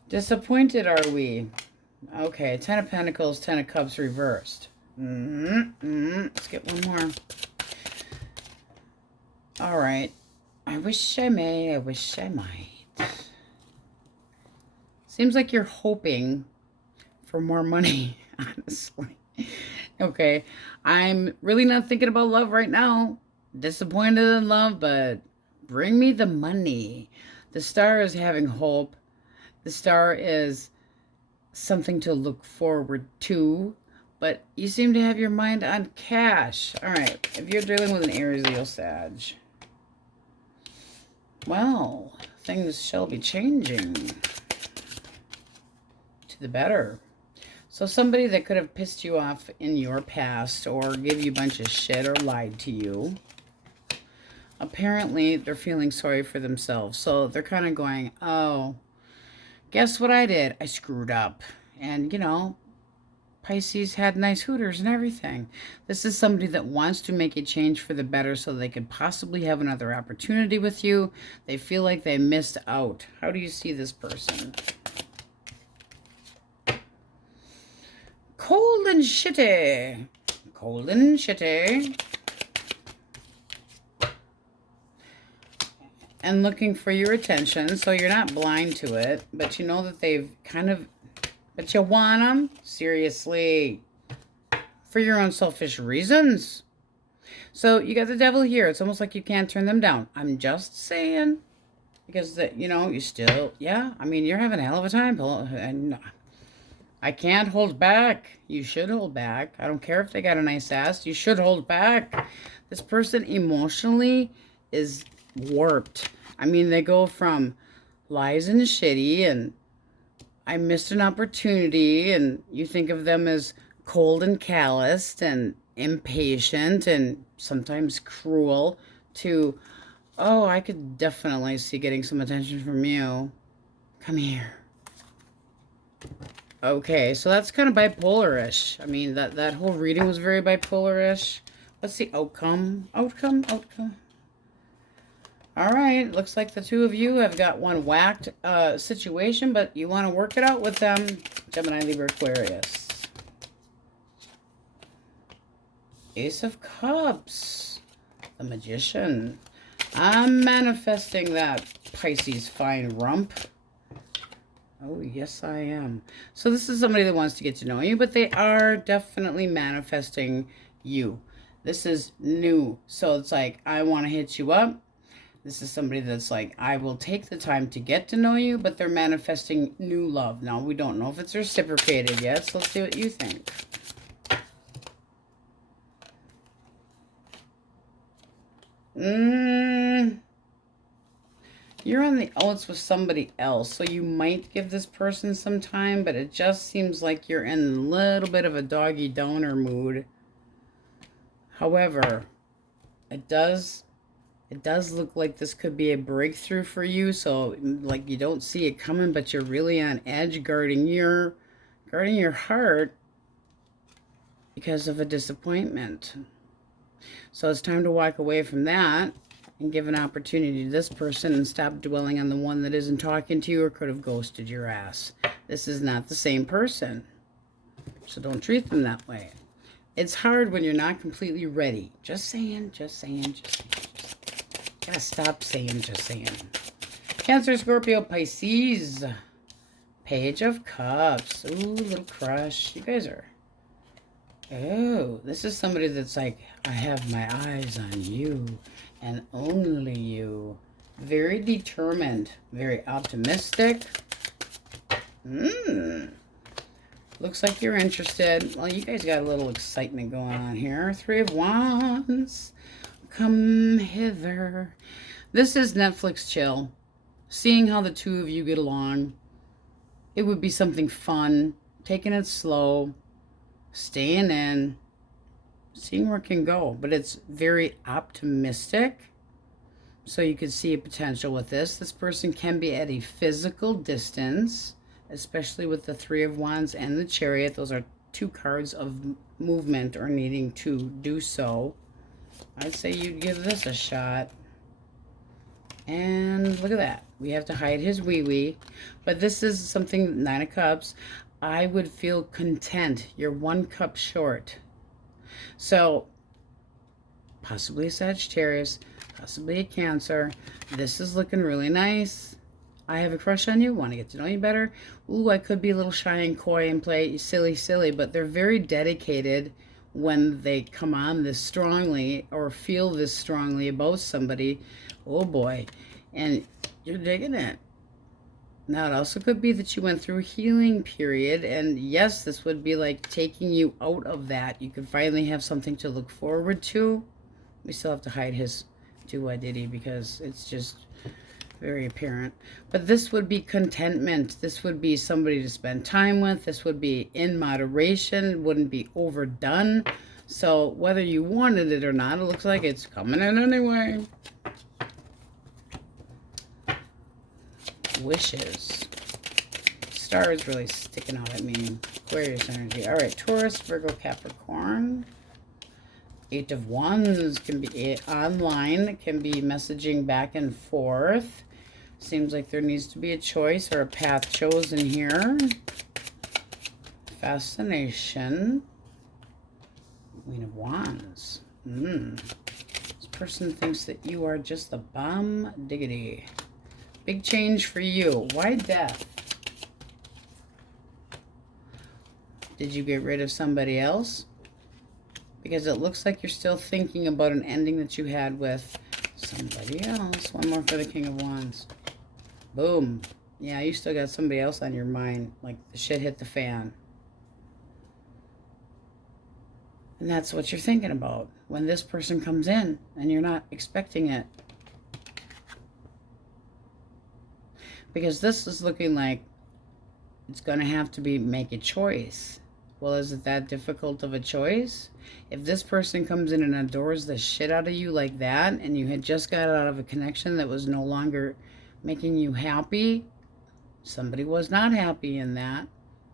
Disappointed are we? Okay, 10 of Pentacles, 10 of Cups reversed. Let's get one more. All right. I wish I may. I wish I might. Seems like you're hoping for more money, honestly. Okay. I'm really not thinking about love right now. Disappointed in love, but bring me the money. The star is having hope. The star is something to look forward to, but you seem to have your mind on cash. All right, if you're dealing with an Aries, Leo, Sag, well, things shall be changing to the better. So somebody that could have pissed you off in your past or give you a bunch of shit or lied to you, apparently they're feeling sorry for themselves. So they're kind of going, oh, guess what I did? I screwed up. And, you know, Pisces had nice hooters and everything. This is somebody that wants to make a change for the better so they could possibly have another opportunity with you. They feel like they missed out. How do you see this person? Cold and shitty. Cold and shitty. And looking for your attention, so you're not blind to it, but you know that they've kind of, but you want them, seriously, for your own selfish reasons. So you got the Devil here. It's almost like you can't turn them down. I'm just saying, because, you know, you still, yeah, I mean, you're having a hell of a time, and I can't hold back. You should hold back. I don't care if they got a nice ass. You should hold back. This person emotionally is warped. I mean, they go from lies and shitty and I missed an opportunity, and you think of them as cold and calloused and impatient and sometimes cruel, to, oh, I could definitely see getting some attention from you. Come here. Okay, so that's kind of bipolar-ish. I mean, that whole reading was very bipolar-ish. What's the outcome? Outcome? All right, looks like the two of you have got one whacked situation, but you want to work it out with them. Gemini, Libra, Aquarius. Ace of Cups. The Magician. I'm manifesting that Pisces fine rump. Oh, yes, I am. So this is somebody that wants to get to know you, but they are definitely manifesting you. This is new. So it's like, I want to hit you up. This is somebody that's like, I will take the time to get to know you, but they're manifesting new love. Now, we don't know if it's reciprocated yet, so let's see what you think. You're on the outs with somebody else, so you might give this person some time, but it just seems like you're in a little bit of a doggy downer mood. However, it does look like this could be a breakthrough for you. So like you don't see it coming, but you're really on edge, guarding your heart because of a disappointment. So it's time to walk away from that and give an opportunity to this person and stop dwelling on the one that isn't talking to you or could have ghosted your ass. This is not the same person. So don't treat them that way. It's hard when you're not completely ready. Just saying. Gotta stop saying, just saying. Cancer, Scorpio, Pisces. Page of Cups. Ooh, little crush. You guys are... Oh, this is somebody that's like, I have my eyes on you and only you. Very determined. Very optimistic. Looks like you're interested. Well, you guys got a little excitement going on here. Three of Wands. Come hither. This is Netflix chill. Seeing how the two of you get along. It would be something fun. Taking it slow. Staying in. Seeing where it can go. But it's very optimistic. So you could see a potential with this. This person can be at a physical distance. Especially with the Three of Wands and the Chariot. Those are two cards of movement or needing to do so. I'd say you'd give this a shot. And look at that. We have to hide his wee-wee. But this is something, Nine of Cups. I would feel content. You're one cup short. So, possibly a Sagittarius. Possibly a Cancer. This is looking really nice. I have a crush on you. Want to get to know you better. Ooh, I could be a little shy and coy and play silly. But they're very dedicated when they come on this strongly or feel this strongly about somebody. Oh boy. And you're digging it. Now, it also could be that you went through a healing period. And yes, this would be like taking you out of that. You could finally have something to look forward to. We still have to hide his do-I-diddy because it's just very apparent. But this would be contentment. This would be somebody to spend time with. This would be in moderation. It wouldn't be overdone. So whether you wanted it or not, it looks like it's coming in anyway. Wishes. Star is really sticking out at me. Aquarius energy. All right, Taurus, Virgo, Capricorn. Eight of Wands can be online. Can be messaging back and forth. Seems like there needs to be a choice or a path chosen here. Fascination. Queen of Wands. This person thinks that you are just the bomb diggity. Big change for you. Why death? Did you get rid of somebody else? Because it looks like you're still thinking about an ending that you had with somebody else. One more for the King of Wands. Boom. Yeah, you still got somebody else on your mind. Like the shit hit the fan. And that's what you're thinking about. when this person comes in and you're not expecting it. Because this is looking like it's going to have to be make a choice. Well, is it that difficult of a choice? If this person comes in and adores the shit out of you like that, and you had just got out of a connection that was no longer making you happy, somebody was not happy in that,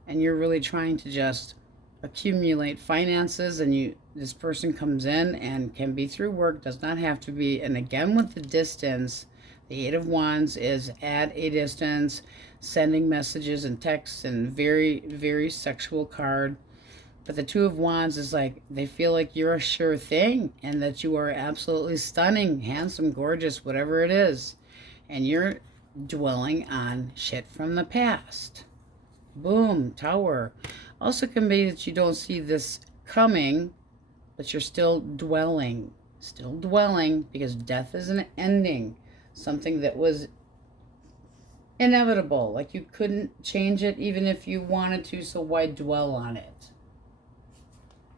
and you're really trying to just accumulate finances, and this person comes in and can be through work, does not have to be. And again, with the distance, the Eight of Wands is at a distance, sending messages and texts, and very, very sexual card. But the Two of Wands is like, they feel like you're a sure thing, and that you are absolutely stunning, handsome, gorgeous, whatever it is. And you're dwelling on shit from the past. Boom, Tower. Also can be that you don't see this coming, but you're still dwelling. Still dwelling, because death is an ending. Something that was inevitable. Like you couldn't change it even if you wanted to, so why dwell on it?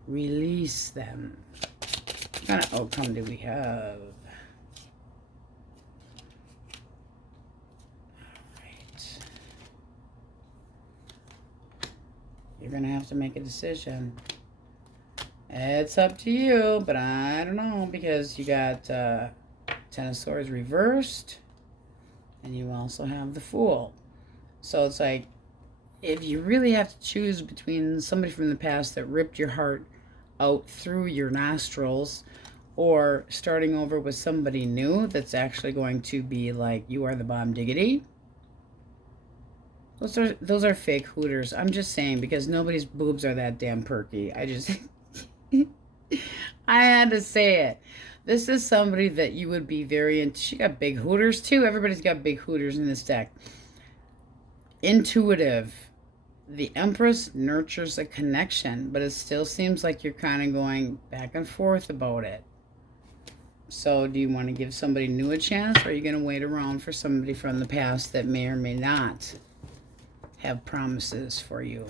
Release them. What kind of outcome do we have? Alright. You're going to have to make a decision. It's up to you, but I don't know, because you got Ten of Swords reversed, and you also have the Fool. So it's like, if you really have to choose between somebody from the past that ripped your heart out through your nostrils, or starting over with somebody new that's actually going to be like, you are the bomb diggity. Those are fake hooters. I'm just saying, because nobody's boobs are that damn perky. I just I had to say it. This is somebody that you would be very into. She got big hooters too. Everybody's got big hooters in this deck. Intuitive. The Empress nurtures a connection, but it still seems like you're kind of going back and forth about it. So do you want to give somebody new a chance, or are you going to wait around for somebody from the past that may or may not have promises for you?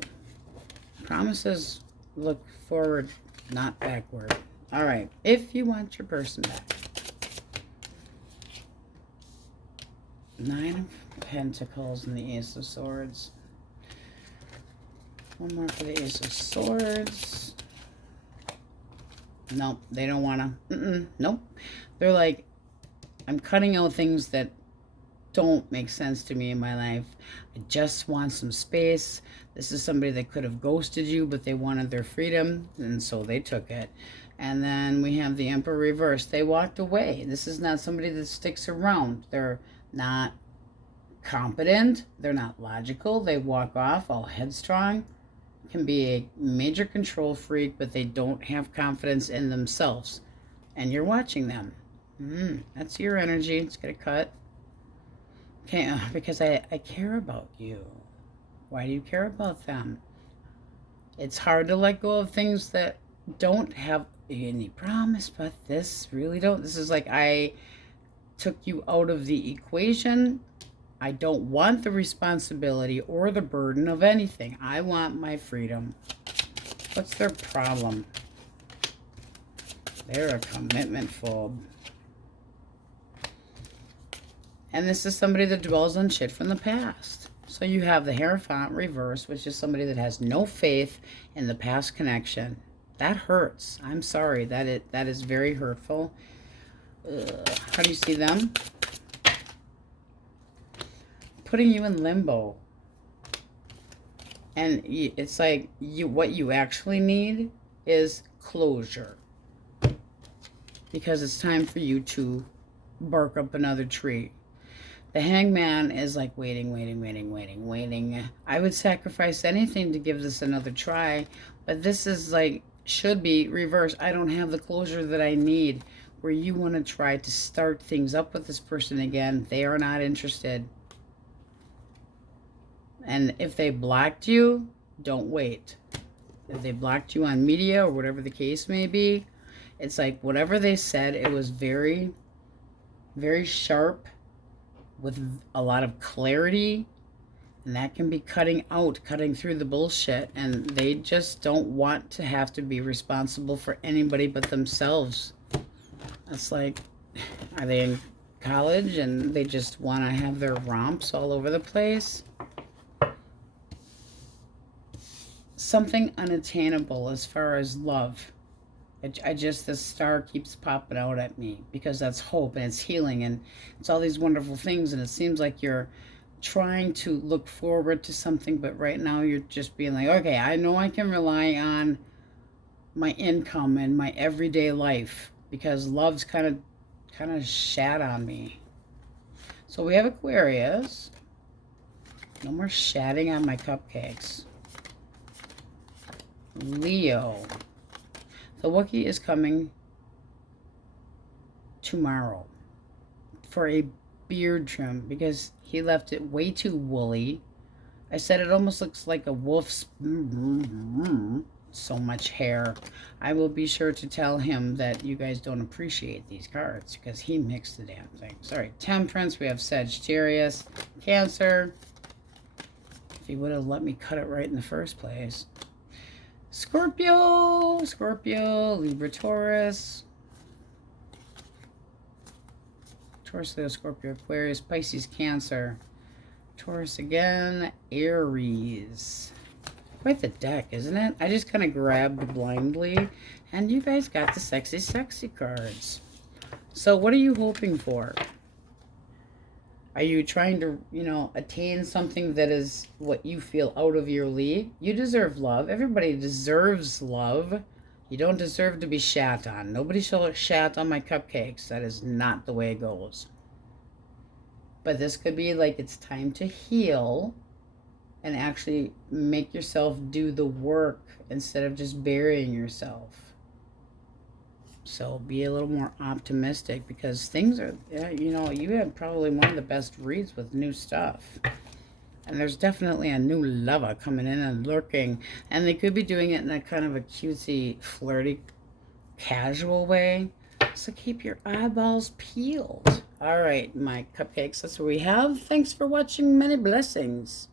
Promises look forward, not backward. All right, if you want your person back. Nine of Pentacles and the Ace of Swords. One more for the Ace of Swords. Nope, they don't want to. Nope. They're like, I'm cutting out things that don't make sense to me in my life. I just want some space. This is somebody that could have ghosted you, but they wanted their freedom, and so they took it. And then we have the Emperor reversed. They walked away. This is not somebody that sticks around. They're not competent. They're not logical. They walk off all headstrong. Can be a major control freak, but they don't have confidence in themselves. And you're watching them. That's your energy. It's going to cut. Okay, because I care about you. Why do you care about them? It's hard to let go of things that don't have any promise, but this really don't. This is like, I took you out of the equation. I don't want the responsibility or the burden of anything. I want my freedom. What's their problem? They're a commitment phobe. And this is somebody that dwells on shit from the past. So you have the Hierophant reverse, which is somebody that has no faith in the past connection. That hurts. I'm sorry. That is very hurtful. How do you see them? Putting you in limbo. And it's like, what you actually need is closure. Because it's time for you to bark up another tree. The Hangman is like waiting. I would sacrifice anything to give this another try. But this is like, should be reversed. I don't have the closure that I need. Where you want to try to start things up with this person again. They are not interested. And if they blocked you, don't wait. If they blocked you on media or whatever the case may be, it's like whatever they said, it was very, very sharp with a lot of clarity. And that can be cutting through the bullshit. And they just don't want to have to be responsible for anybody but themselves. It's like, are they in college and they just want to have their romps all over the place? Something unattainable as far as love. I just, the star keeps popping out at me because that's hope and it's healing and it's all these wonderful things. And it seems like you're trying to look forward to something, but right now you're just being like, okay, I know I can rely on my income and my everyday life because love's kind of shat on me. So we have Aquarius. No more shatting on my cupcakes. Leo. The Wookiee is coming tomorrow for a beard trim because he left it way too woolly. I said it almost looks like a wolf's. So much hair. I will be sure to tell him that you guys don't appreciate these cards because he mixed the damn thing. Sorry, Temperance. We have Sagittarius, Cancer. If he would have let me cut it right in the first place. Scorpio, Libra, Taurus. Taurus, Leo, Scorpio, Aquarius, Pisces, Cancer. Taurus again, Aries. Quite the deck, isn't it? I just kind of grabbed blindly, and you guys got the sexy, sexy cards. So what are you hoping for? Are you trying to, attain something that is what you feel out of your league? You deserve love. Everybody deserves love. You don't deserve to be shat on. Nobody shall shat on my cupcakes. That is not the way it goes. But this could be like it's time to heal and actually make yourself do the work instead of just burying yourself. So be a little more optimistic because things are, you have probably one of the best reads with new stuff. And there's definitely a new lover coming in and lurking. And they could be doing it in a kind of a cutesy, flirty, casual way. So keep your eyeballs peeled. All right, my cupcakes, that's what we have. Thanks for watching. Many blessings.